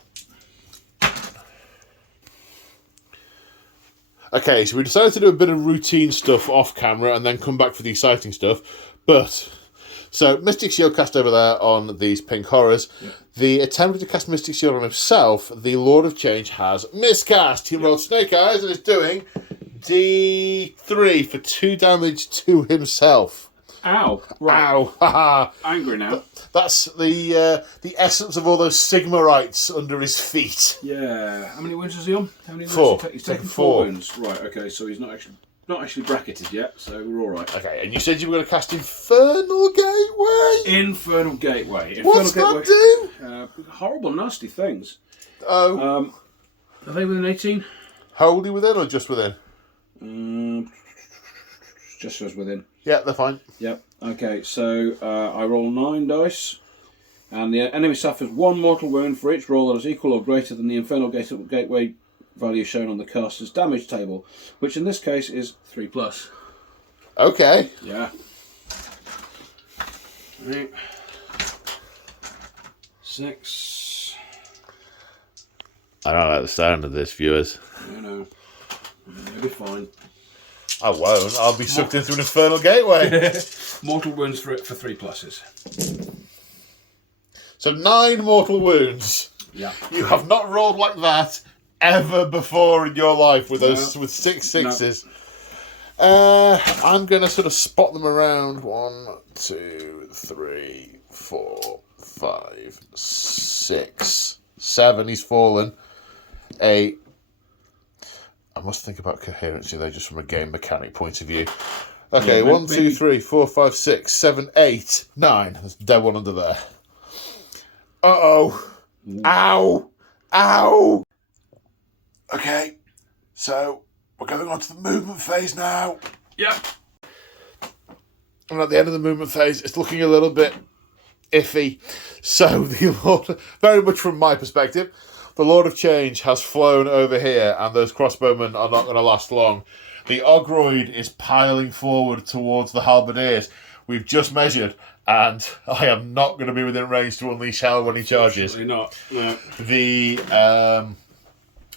Okay, so we decided to do a bit of routine stuff off camera and then come back for the exciting stuff. So Mystic Shield cast over there on these pink horrors. Yep. The attempt to cast Mystic Shield on himself, the Lord of Change has miscast. He rolled Snake Eyes and is doing D3 for 2 damage to himself. Ow. Right. Ow. Haha. Angry now. That's the essence of all those Sigmarites under his feet. Yeah. How many wounds is he on? How many 4. He's taken 4 wounds. Right, okay, so he's not actually bracketed yet, so we're alright. Okay, and you said you were going to cast Infernal Gateway? Infernal Gateway. What's that do? Horrible, nasty things. Oh. Are they within 18? Wholly within or just within? Just as within. Yeah, they're fine. Yep. Okay, so I roll 9 dice, and the enemy suffers 1 mortal wound for each roll that is equal or greater than the Infernal Gateway value shown on the caster's damage table, which in this case is 3+. Okay. Yeah. Right. 6. I don't like the sound of this, viewers. You know. It'll be fine. I won't. I'll be sucked in through an Infernal Gateway. Mortal wounds for 3+. So 9 mortal wounds. Yeah. You have not rolled like that ever before in your life with those with 6 6s. No. I'm going to sort of spot them around. 1, 2, 3, 4, 5, 6. 7, he's fallen. 8. I must think about coherency there, just from a game mechanic point of view. Okay, Yeah, 1, 2, 3, 4, 5, 6, 7, 8, 9. There's a dead one under there. Uh-oh. Ow. Ow. Okay, so we're going on to the movement phase now. Yep. And at the end of the movement phase, it's looking a little bit iffy. So, the Lord, very much from my perspective, the Lord of Change has flown over here, and those crossbowmen are not going to last long. The Ogroid is piling forward towards the halberdiers. We've just measured, and I am not going to be within range to unleash hell when he charges. Absolutely not. No.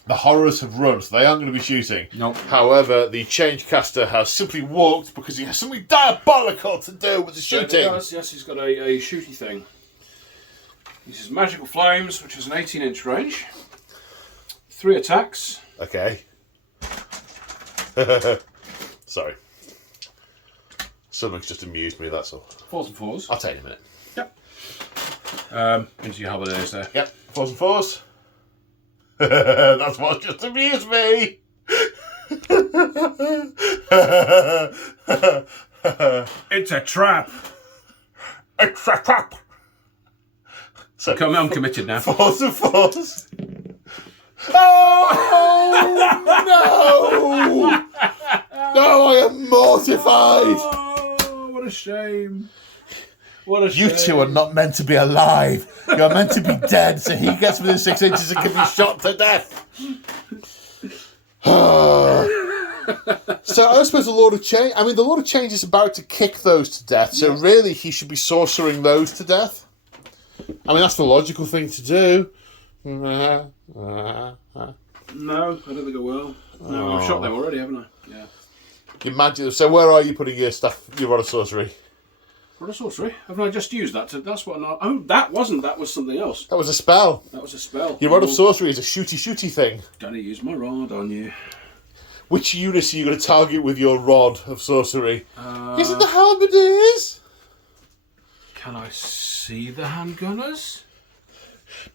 The horrors have run, so they aren't going to be shooting. Nope. However, the change caster has simply walked because he has something diabolical to do with the shooting. Yes, he's got a shooty thing. This is Magical Flames, which is an 18-inch range. 3 attacks. Okay. Sorry. Something's just amused me, that's all. 4s and 4s. I'll take a minute. Yep. Into your halberdiers there. Yep, 4s and 4s. That's what just amused me. It's a trap. It's a trap. So, I'm committed now. 4s and 4s. Oh, no! No, I am mortified. Oh, what a shame. What a shame. You two are not meant to be alive. You're meant to be dead, so he gets within 6 inches and can be shot to death. So I suppose the Lord of Change... I mean, the Lord of Change is about to kick those to death, so really he should be sorcering those to death. I mean, that's the logical thing to do. No, I don't think I will. No, I've shot them already, haven't I? Yeah. Imagine. So where are you putting your stuff, your rod of sorcery? Rod of sorcery? Haven't I just used that? That's what. Oh, that wasn't. That was something else. That was a spell. That was a spell. Your rod of sorcery is a shooty thing. Gonna use my rod on you. Which units are you going to target with your rod of sorcery? Is it the halberdiers? Can I see the handgunners?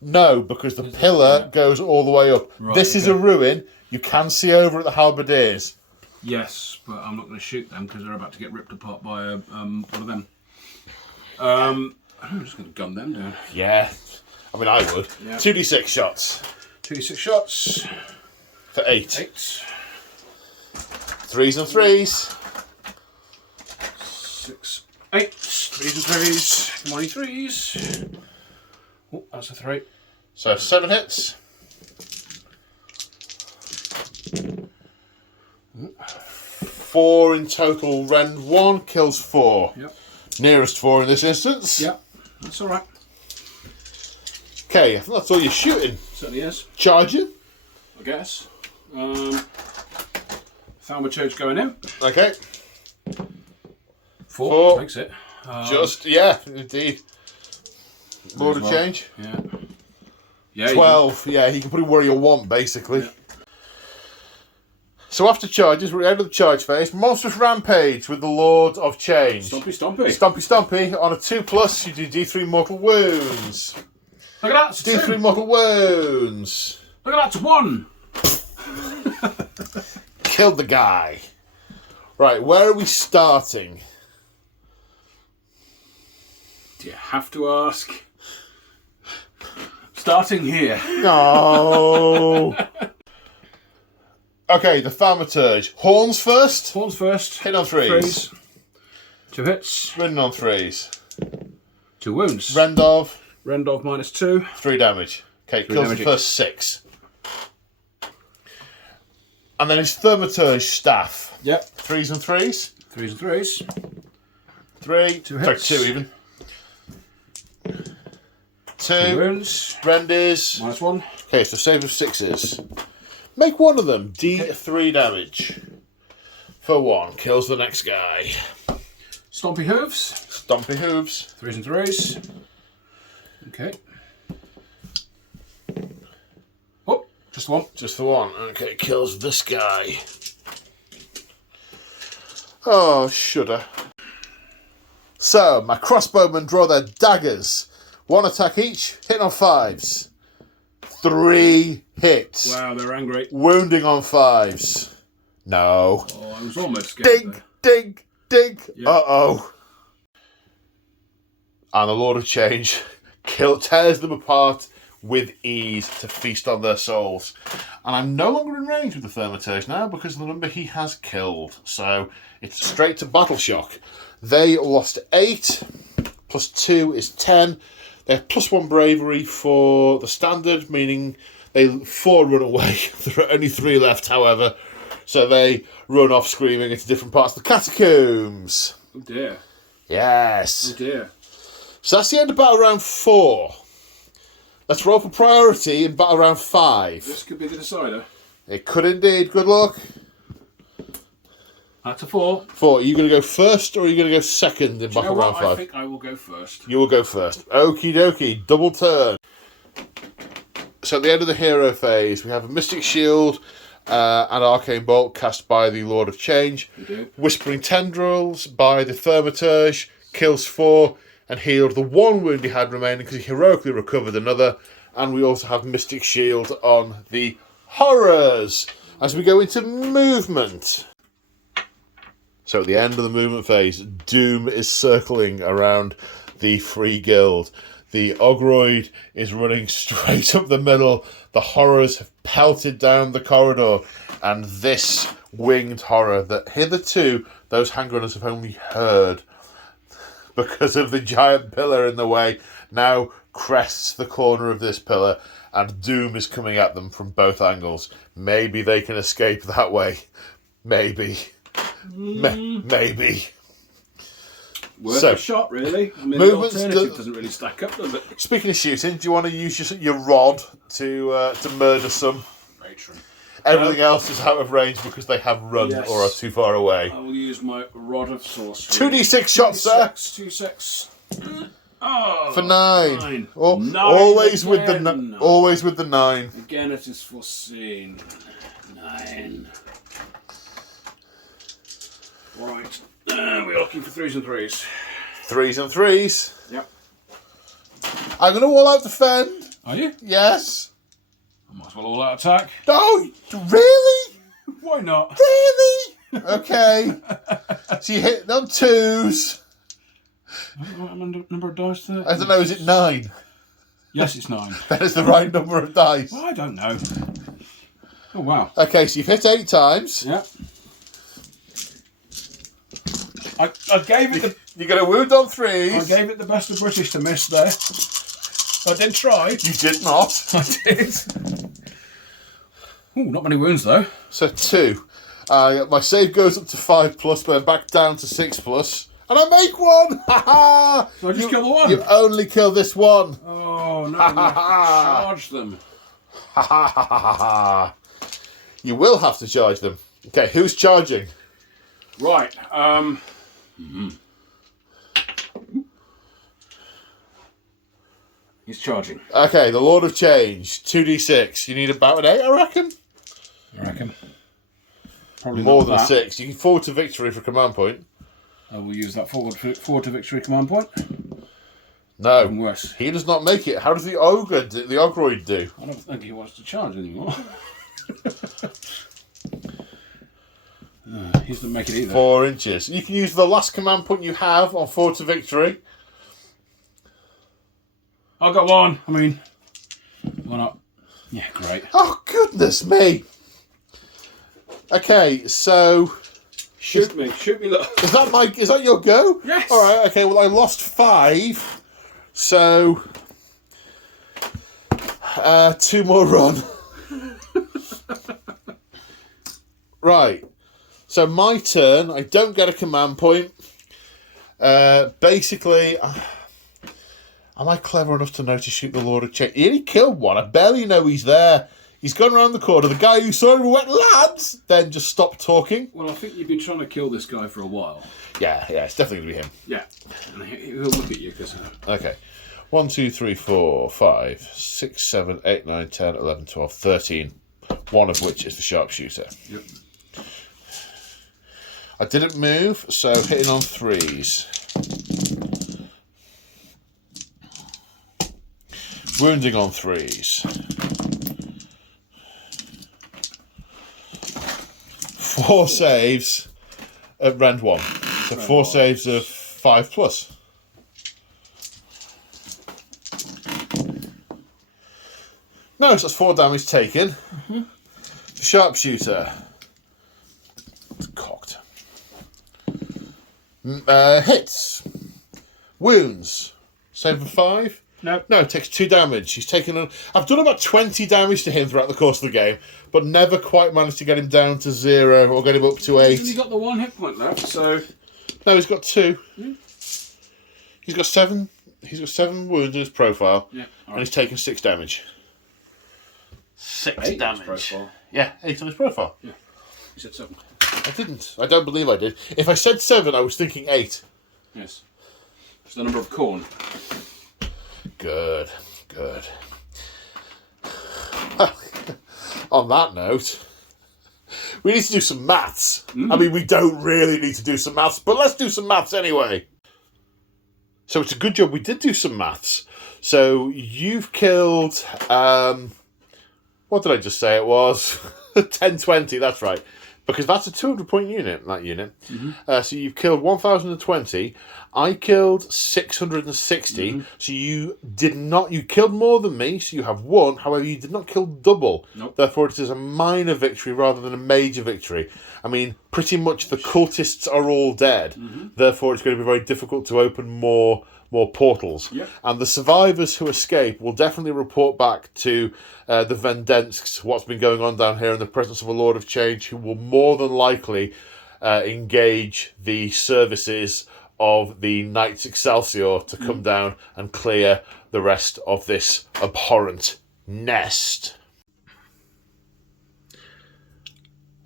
No, because the pillar goes all the way up. Right, this is a ruin. You can see over at the halberdiers. Yes, but I'm not going to shoot them because they're about to get ripped apart by one of them. I'm just going to gun them down. Yeah. I mean, I would. Yeah. 2d6 shots. 2d6 shots. For 8. 8. 3s and 3s. 6, 8. 3s and 3s. 23s. Oh, that's a 3. So 7 hits. 4 in total. Rend 1 kills 4. Yep. Nearest 4 in this instance. Yep. That's all right. Okay, I think that's all you're shooting. Certainly is. Charging. I guess. Thaumaturge going in. Okay. 4 makes it. Yeah, indeed. Lord of Change. Yeah. Yeah. 12. Yeah, he can put it where you want, basically. Yeah. So after charges, we're at the end of the charge phase. Monstrous Rampage with the Lord of Change. Stompy. Stompy. On a 2+, you do D3 mortal wounds. Look at that. It's D3 2. mortal wounds. Look at that. It's 1. Killed the guy. Right, where are we starting? Do you have to ask? Starting here. No. Okay, the Thaumaturge. Horns first. Horns first. Hit on 3s. 2 hits. Rend on 3s. 2 wounds. Rend of -2. 3 damage. Okay, kills the first 6. And then his Thaumaturge staff. Yep. 3s and 3s. 3s and 3s. 3. 2 hits. Sorry, 2 even. 2 wounds. Rend is -1. Okay, so save of 6s. Make one of them D3 damage. For 1. Kills the next guy. Stompy hooves. 3s and 3s. Okay. Oh, just 1. Just the 1. Okay, kills this guy. Oh, shudder. So, my crossbowmen draw their daggers. 1 attack each, hit on 5s. 3 hits. Wow, they're angry. Wounding on 5s. No. Oh, I was almost Dig, dig, dig. Yeah. Uh-oh. And the Lord of Change tears them apart with ease to feast on their souls. And I'm no longer in range with the Thaumaturge now because of the number he has killed. So it's straight to battle shock. They lost 8, plus 2 is 10. They have plus 1 bravery for the standard, meaning 4 run away. There are only 3 left, however. So they run off screaming into different parts of the catacombs. Oh dear. Yes. Oh dear. So that's the end of battle round 4. Let's roll for priority in battle round 5. This could be the decider. It could indeed. Good luck. That's a 4. 4. Are you going to go first or are you going to go second in Do battle you know round what? 5? I think I will go first. You will go first. Okie dokie. Double turn. So at the end of the hero phase, we have a Mystic Shield and Arcane Bolt cast by the Lord of Change. We do. Whispering Tendrils by the Thaumaturge. Kills 4 and healed the 1 wound he had remaining because he heroically recovered another. And we also have Mystic Shield on the Horrors as we go into movement. So at the end of the movement phase, Doom is circling around the Free Guild. The Ogroid is running straight up the middle. The Horrors have pelted down the corridor. And this winged horror that hitherto those handgunners have only heard because of the giant pillar in the way, now crests the corner of this pillar, and Doom is coming at them from both angles. Maybe they can escape that way. Maybe. Maybe. Worth a shot, really. I mean, the movements alternative doesn't really stack up, does it? Speaking of shooting, do you want to use your rod to murder some? Very true. Everything else is out of range because they have run Yes. or are too far away. I will use my rod of sorcery. 2d6 shots, sir. 2d6. Oh, For 9. 9. Always with the again. always with the 9. Again, it is foreseen. 9. Right. We're looking for 3s and 3s. 3s and 3s. Yep. I'm going to all-out defend. Are you? Yes. I might as well all out attack. No, really? Why not? Really? Okay. So you hit on 2s. What number of dice there? I don't know, is it 9? Yes, it's 9. That is the right number of dice. Well, I don't know. Oh, wow. Okay, so you've hit 8 times. Yep. I gave it the You're going to wound on 3s. I gave it the best of British to miss there. I did try. You did not. I did. Ooh, not many wounds though. So 2. My save goes up to 5+, but I'm back down to 6+. And I make 1! Ha ha! So I just kill the one? You only kill this one. Oh, no, I have to charge them. Ha ha ha ha ha. You will have to charge them. Okay, who's charging? Right, He's charging. Okay, the Lord of Change, 2d6. You need about an 8, I reckon? I reckon. Probably More not than that. 6. You can forward to victory for command point. I will use that forward to victory command point. No. Even worse. He does not make it. How does the Ogroid do? I don't think he wants to charge anymore. He doesn't make it either. 4 inches. You can use the last command point you have on forward to victory. I got 1. I mean, why not? Yeah, great. Oh, goodness me. Okay, so... Shoot me, look. Is that your go? Yes. All right. Okay. Well, I lost 5, so 2 more run. Right. So my turn. I don't get a command point. Basically, am I clever enough to know to shoot the Lord of Change? He only killed 1. I barely know he's there. He's gone around the corner. The guy who saw him went, lads, then just stopped talking. Well, I think you've been trying to kill this guy for a while. Yeah, it's definitely going to be him. Yeah. And he'll look at you because... Okay. 1, 2, 3, 4, 5, 6, 7, 8, 9, 10, 11, 12, 13. One of which is the sharpshooter. Yep. I didn't move, so hitting on 3s. Wounding on 3s. 4 saves at Rend 1. So 4 saves of 5+. No, so that's 4 damage taken. Mm-hmm. The sharpshooter. It's cocked. Hits. Wounds. Save of 5. No, takes 2 damage. He's taken. I've done about 20 damage to him throughout the course of the game, but never quite managed to get him down to 0 or get him up to 8. He's only got the 1 hit point left, so. No, he's got 2. He's got 7. He's got 7 wounds in his profile, and he's taken 6 damage. 6 damage. Yeah, 8 on his profile. Yeah, you said 7. I didn't. I don't believe I did. If I said 7, I was thinking 8. Yes. It's the number of corn. Good. On that note, we need to do some maths. I mean, we don't really need to do some maths, but let's do some maths anyway. So it's a good job we did do some maths. So you've killed, what did I just say it was? 1020, that's right. Because that's a 200-point unit, that unit. Mm-hmm. So you've killed 1,020. I killed 660. Mm-hmm. So you killed more than me, so you have 1. However, you did not kill double. Nope. Therefore, it is a minor victory rather than a major victory. I mean, pretty much the cultists are all dead. Mm-hmm. Therefore, it's going to be very difficult to open more portals. Yep. And the survivors who escape will definitely report back to the Vendensks what's been going on down here in the presence of a Lord of Change, who will more than likely engage the services of the Knights Excelsior to come down and clear the rest of this abhorrent nest.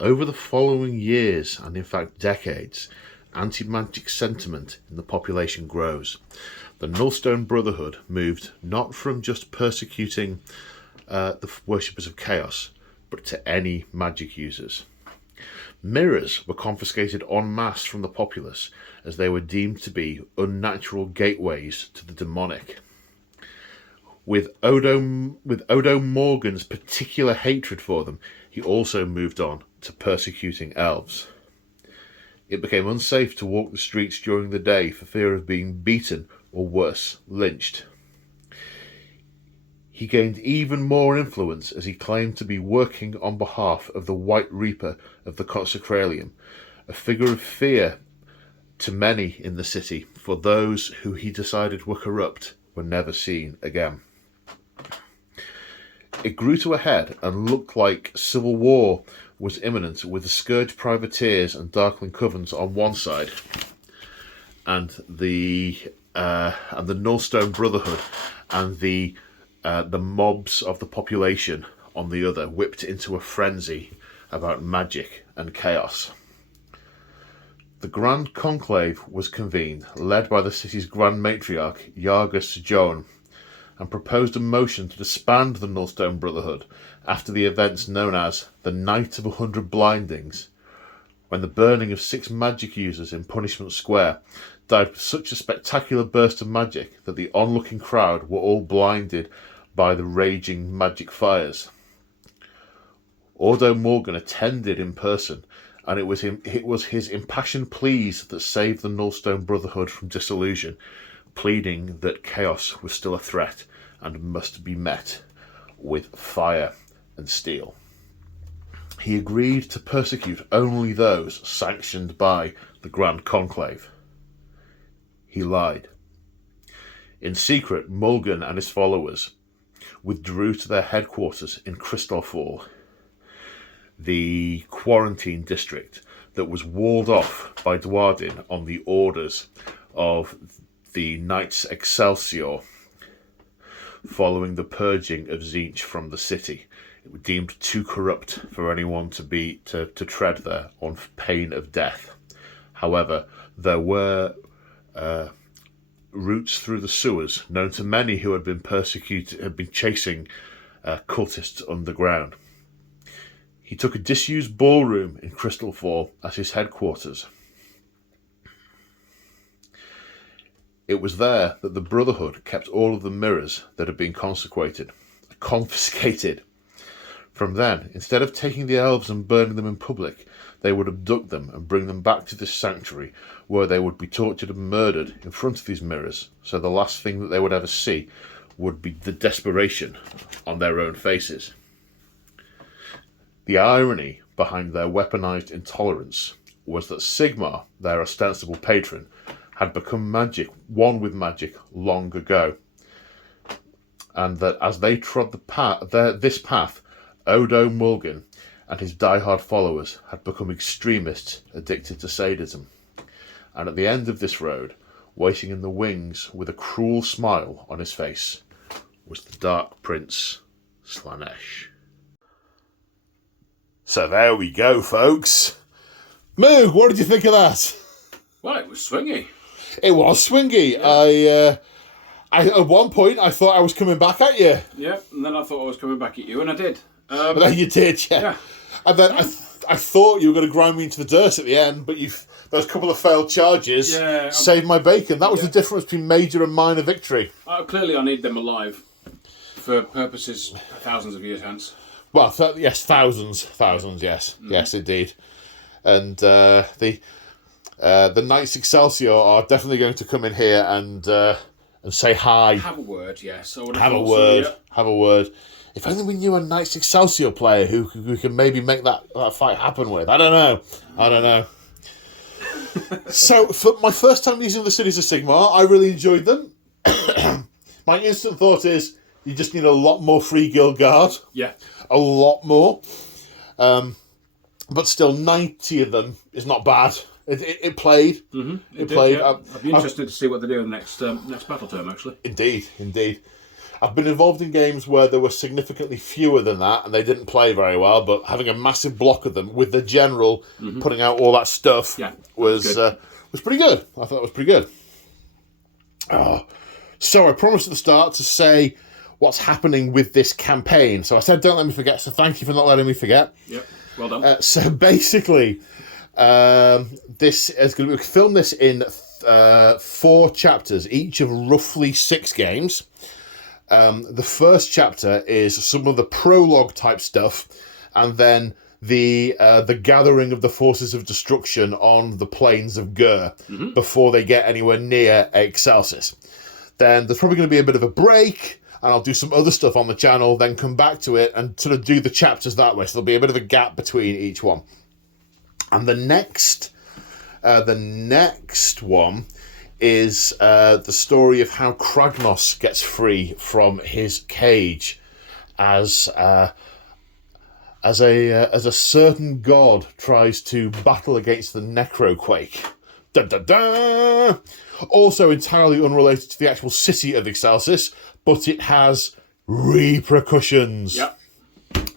Over the following years, and in fact decades, anti-magic sentiment in the population grows. The Nullstone Brotherhood moved not from just persecuting the worshippers of chaos, but to any magic users. Mirrors were confiscated en masse from the populace, as they were deemed to be unnatural gateways to the demonic. With Odo Morgan's particular hatred for them, he also moved on to persecuting elves. It became unsafe to walk the streets during the day for fear of being beaten or worse, lynched. He gained even more influence as he claimed to be working on behalf of the White Reaper of the Consecralium, a figure of fear to many in the city, for those who he decided were corrupt were never seen again. It grew to a head and looked like civil war was imminent, with the Scourge Privateers and Darkling Covens on one side, and the Nullstone Brotherhood and the mobs of the population on the other, whipped into a frenzy about magic and chaos. The Grand Conclave was convened, led by the city's Grand Matriarch, Yarga Sojourn, and proposed a motion to disband the Nullstone Brotherhood after the events known as the Night of 100 Blindings, when the burning of 6 magic users in Punishment Square died with such a spectacular burst of magic that the onlooking crowd were all blinded by the raging magic fires. Odo Morgan attended in person, and it was his impassioned pleas that saved the Nullstone Brotherhood from dissolution, pleading that chaos was still a threat and must be met with fire and steel. He agreed to persecute only those sanctioned by the Grand Conclave. He lied. In secret, Mulgan and his followers withdrew to their headquarters in Crystalfall, the quarantine district that was walled off by Dwarden on the orders of the Knights Excelsior following the purging of Tzeentch from the city. It was deemed too corrupt for anyone to tread there on pain of death. However, there were routes through the sewers known to many who had been chasing cultists underground. He took a disused ballroom in Crystalfall as his headquarters. It was there that the Brotherhood kept all of the mirrors that had been confiscated From then, instead of taking the elves and burning them in public, they would abduct them and bring them back to this sanctuary, where they would be tortured and murdered in front of these mirrors, so the last thing that they would ever see would be the desperation on their own faces. The irony behind their weaponized intolerance was that Sigmar, their ostensible patron, had become one with magic long ago, and that as they trod this path, Odo Mulgan and his diehard followers had become extremists addicted to sadism. And at the end of this road, waiting in the wings with a cruel smile on his face, was the Dark Prince Slaanesh. So there we go, folks. Moog, what did you think of that? Well, it was swingy. It was swingy. Yeah. I at one point I thought I was coming back at you. Yeah, and then I thought I was coming back at you, and I did. But then you did, yeah. And then I thought you were going to grind me into the dirt at the end, but those couple of failed charges saved my bacon. That was the difference between major and minor victory. Clearly I need them alive for purposes thousands of years hence. Well, yes, thousands, yes. Mm. Yes, indeed. And the Knights Excelsior are definitely going to come in here and say hi. Have a word, yes. Have a word. If only we knew a Knights Excelsior player who can maybe make that fight happen with. I don't know. So, for my first time using the Cities of Sigmar, I really enjoyed them. My instant thought is, you just need a lot more free guild guard. Yeah. A lot more. But still, 90 of them is not bad. It played. Mm-hmm. It played. Yeah. I'd be interested to see what they do in the next battle term, actually. Indeed. I've been involved in games where there were significantly fewer than that, and they didn't play very well, but having a massive block of them with the general putting out all that stuff was pretty good. I thought it was pretty good. So I promised at the start to say what's happening with this campaign. So I said, don't let me forget, so thank you for not letting me forget. Yep, well done. So basically, this is going to be filmed this in 4 chapters, each of roughly 6 games. The first chapter is some of the prologue type stuff, and then the gathering of the forces of destruction on the plains of Gur before they get anywhere near Excelsis. Then there's probably going to be a bit of a break, and I'll do some other stuff on the channel, then come back to it and sort of do the chapters that way. So there'll be a bit of a gap between each one. And the next one is the story of how Kragnos gets free from his cage as a certain god tries to battle against the Necroquake. Dun, dun, dun! Also entirely unrelated to the actual city of Excelsis, but it has repercussions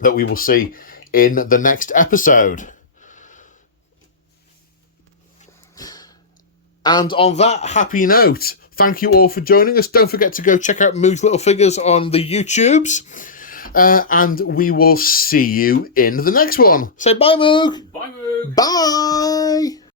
that we will see in the next episode. And on that happy note, thank you all for joining us. Don't forget to go check out Moog's Little Figures on the YouTubes. And we will see you in the next one. Say bye, Moog. Bye, Moog. Bye.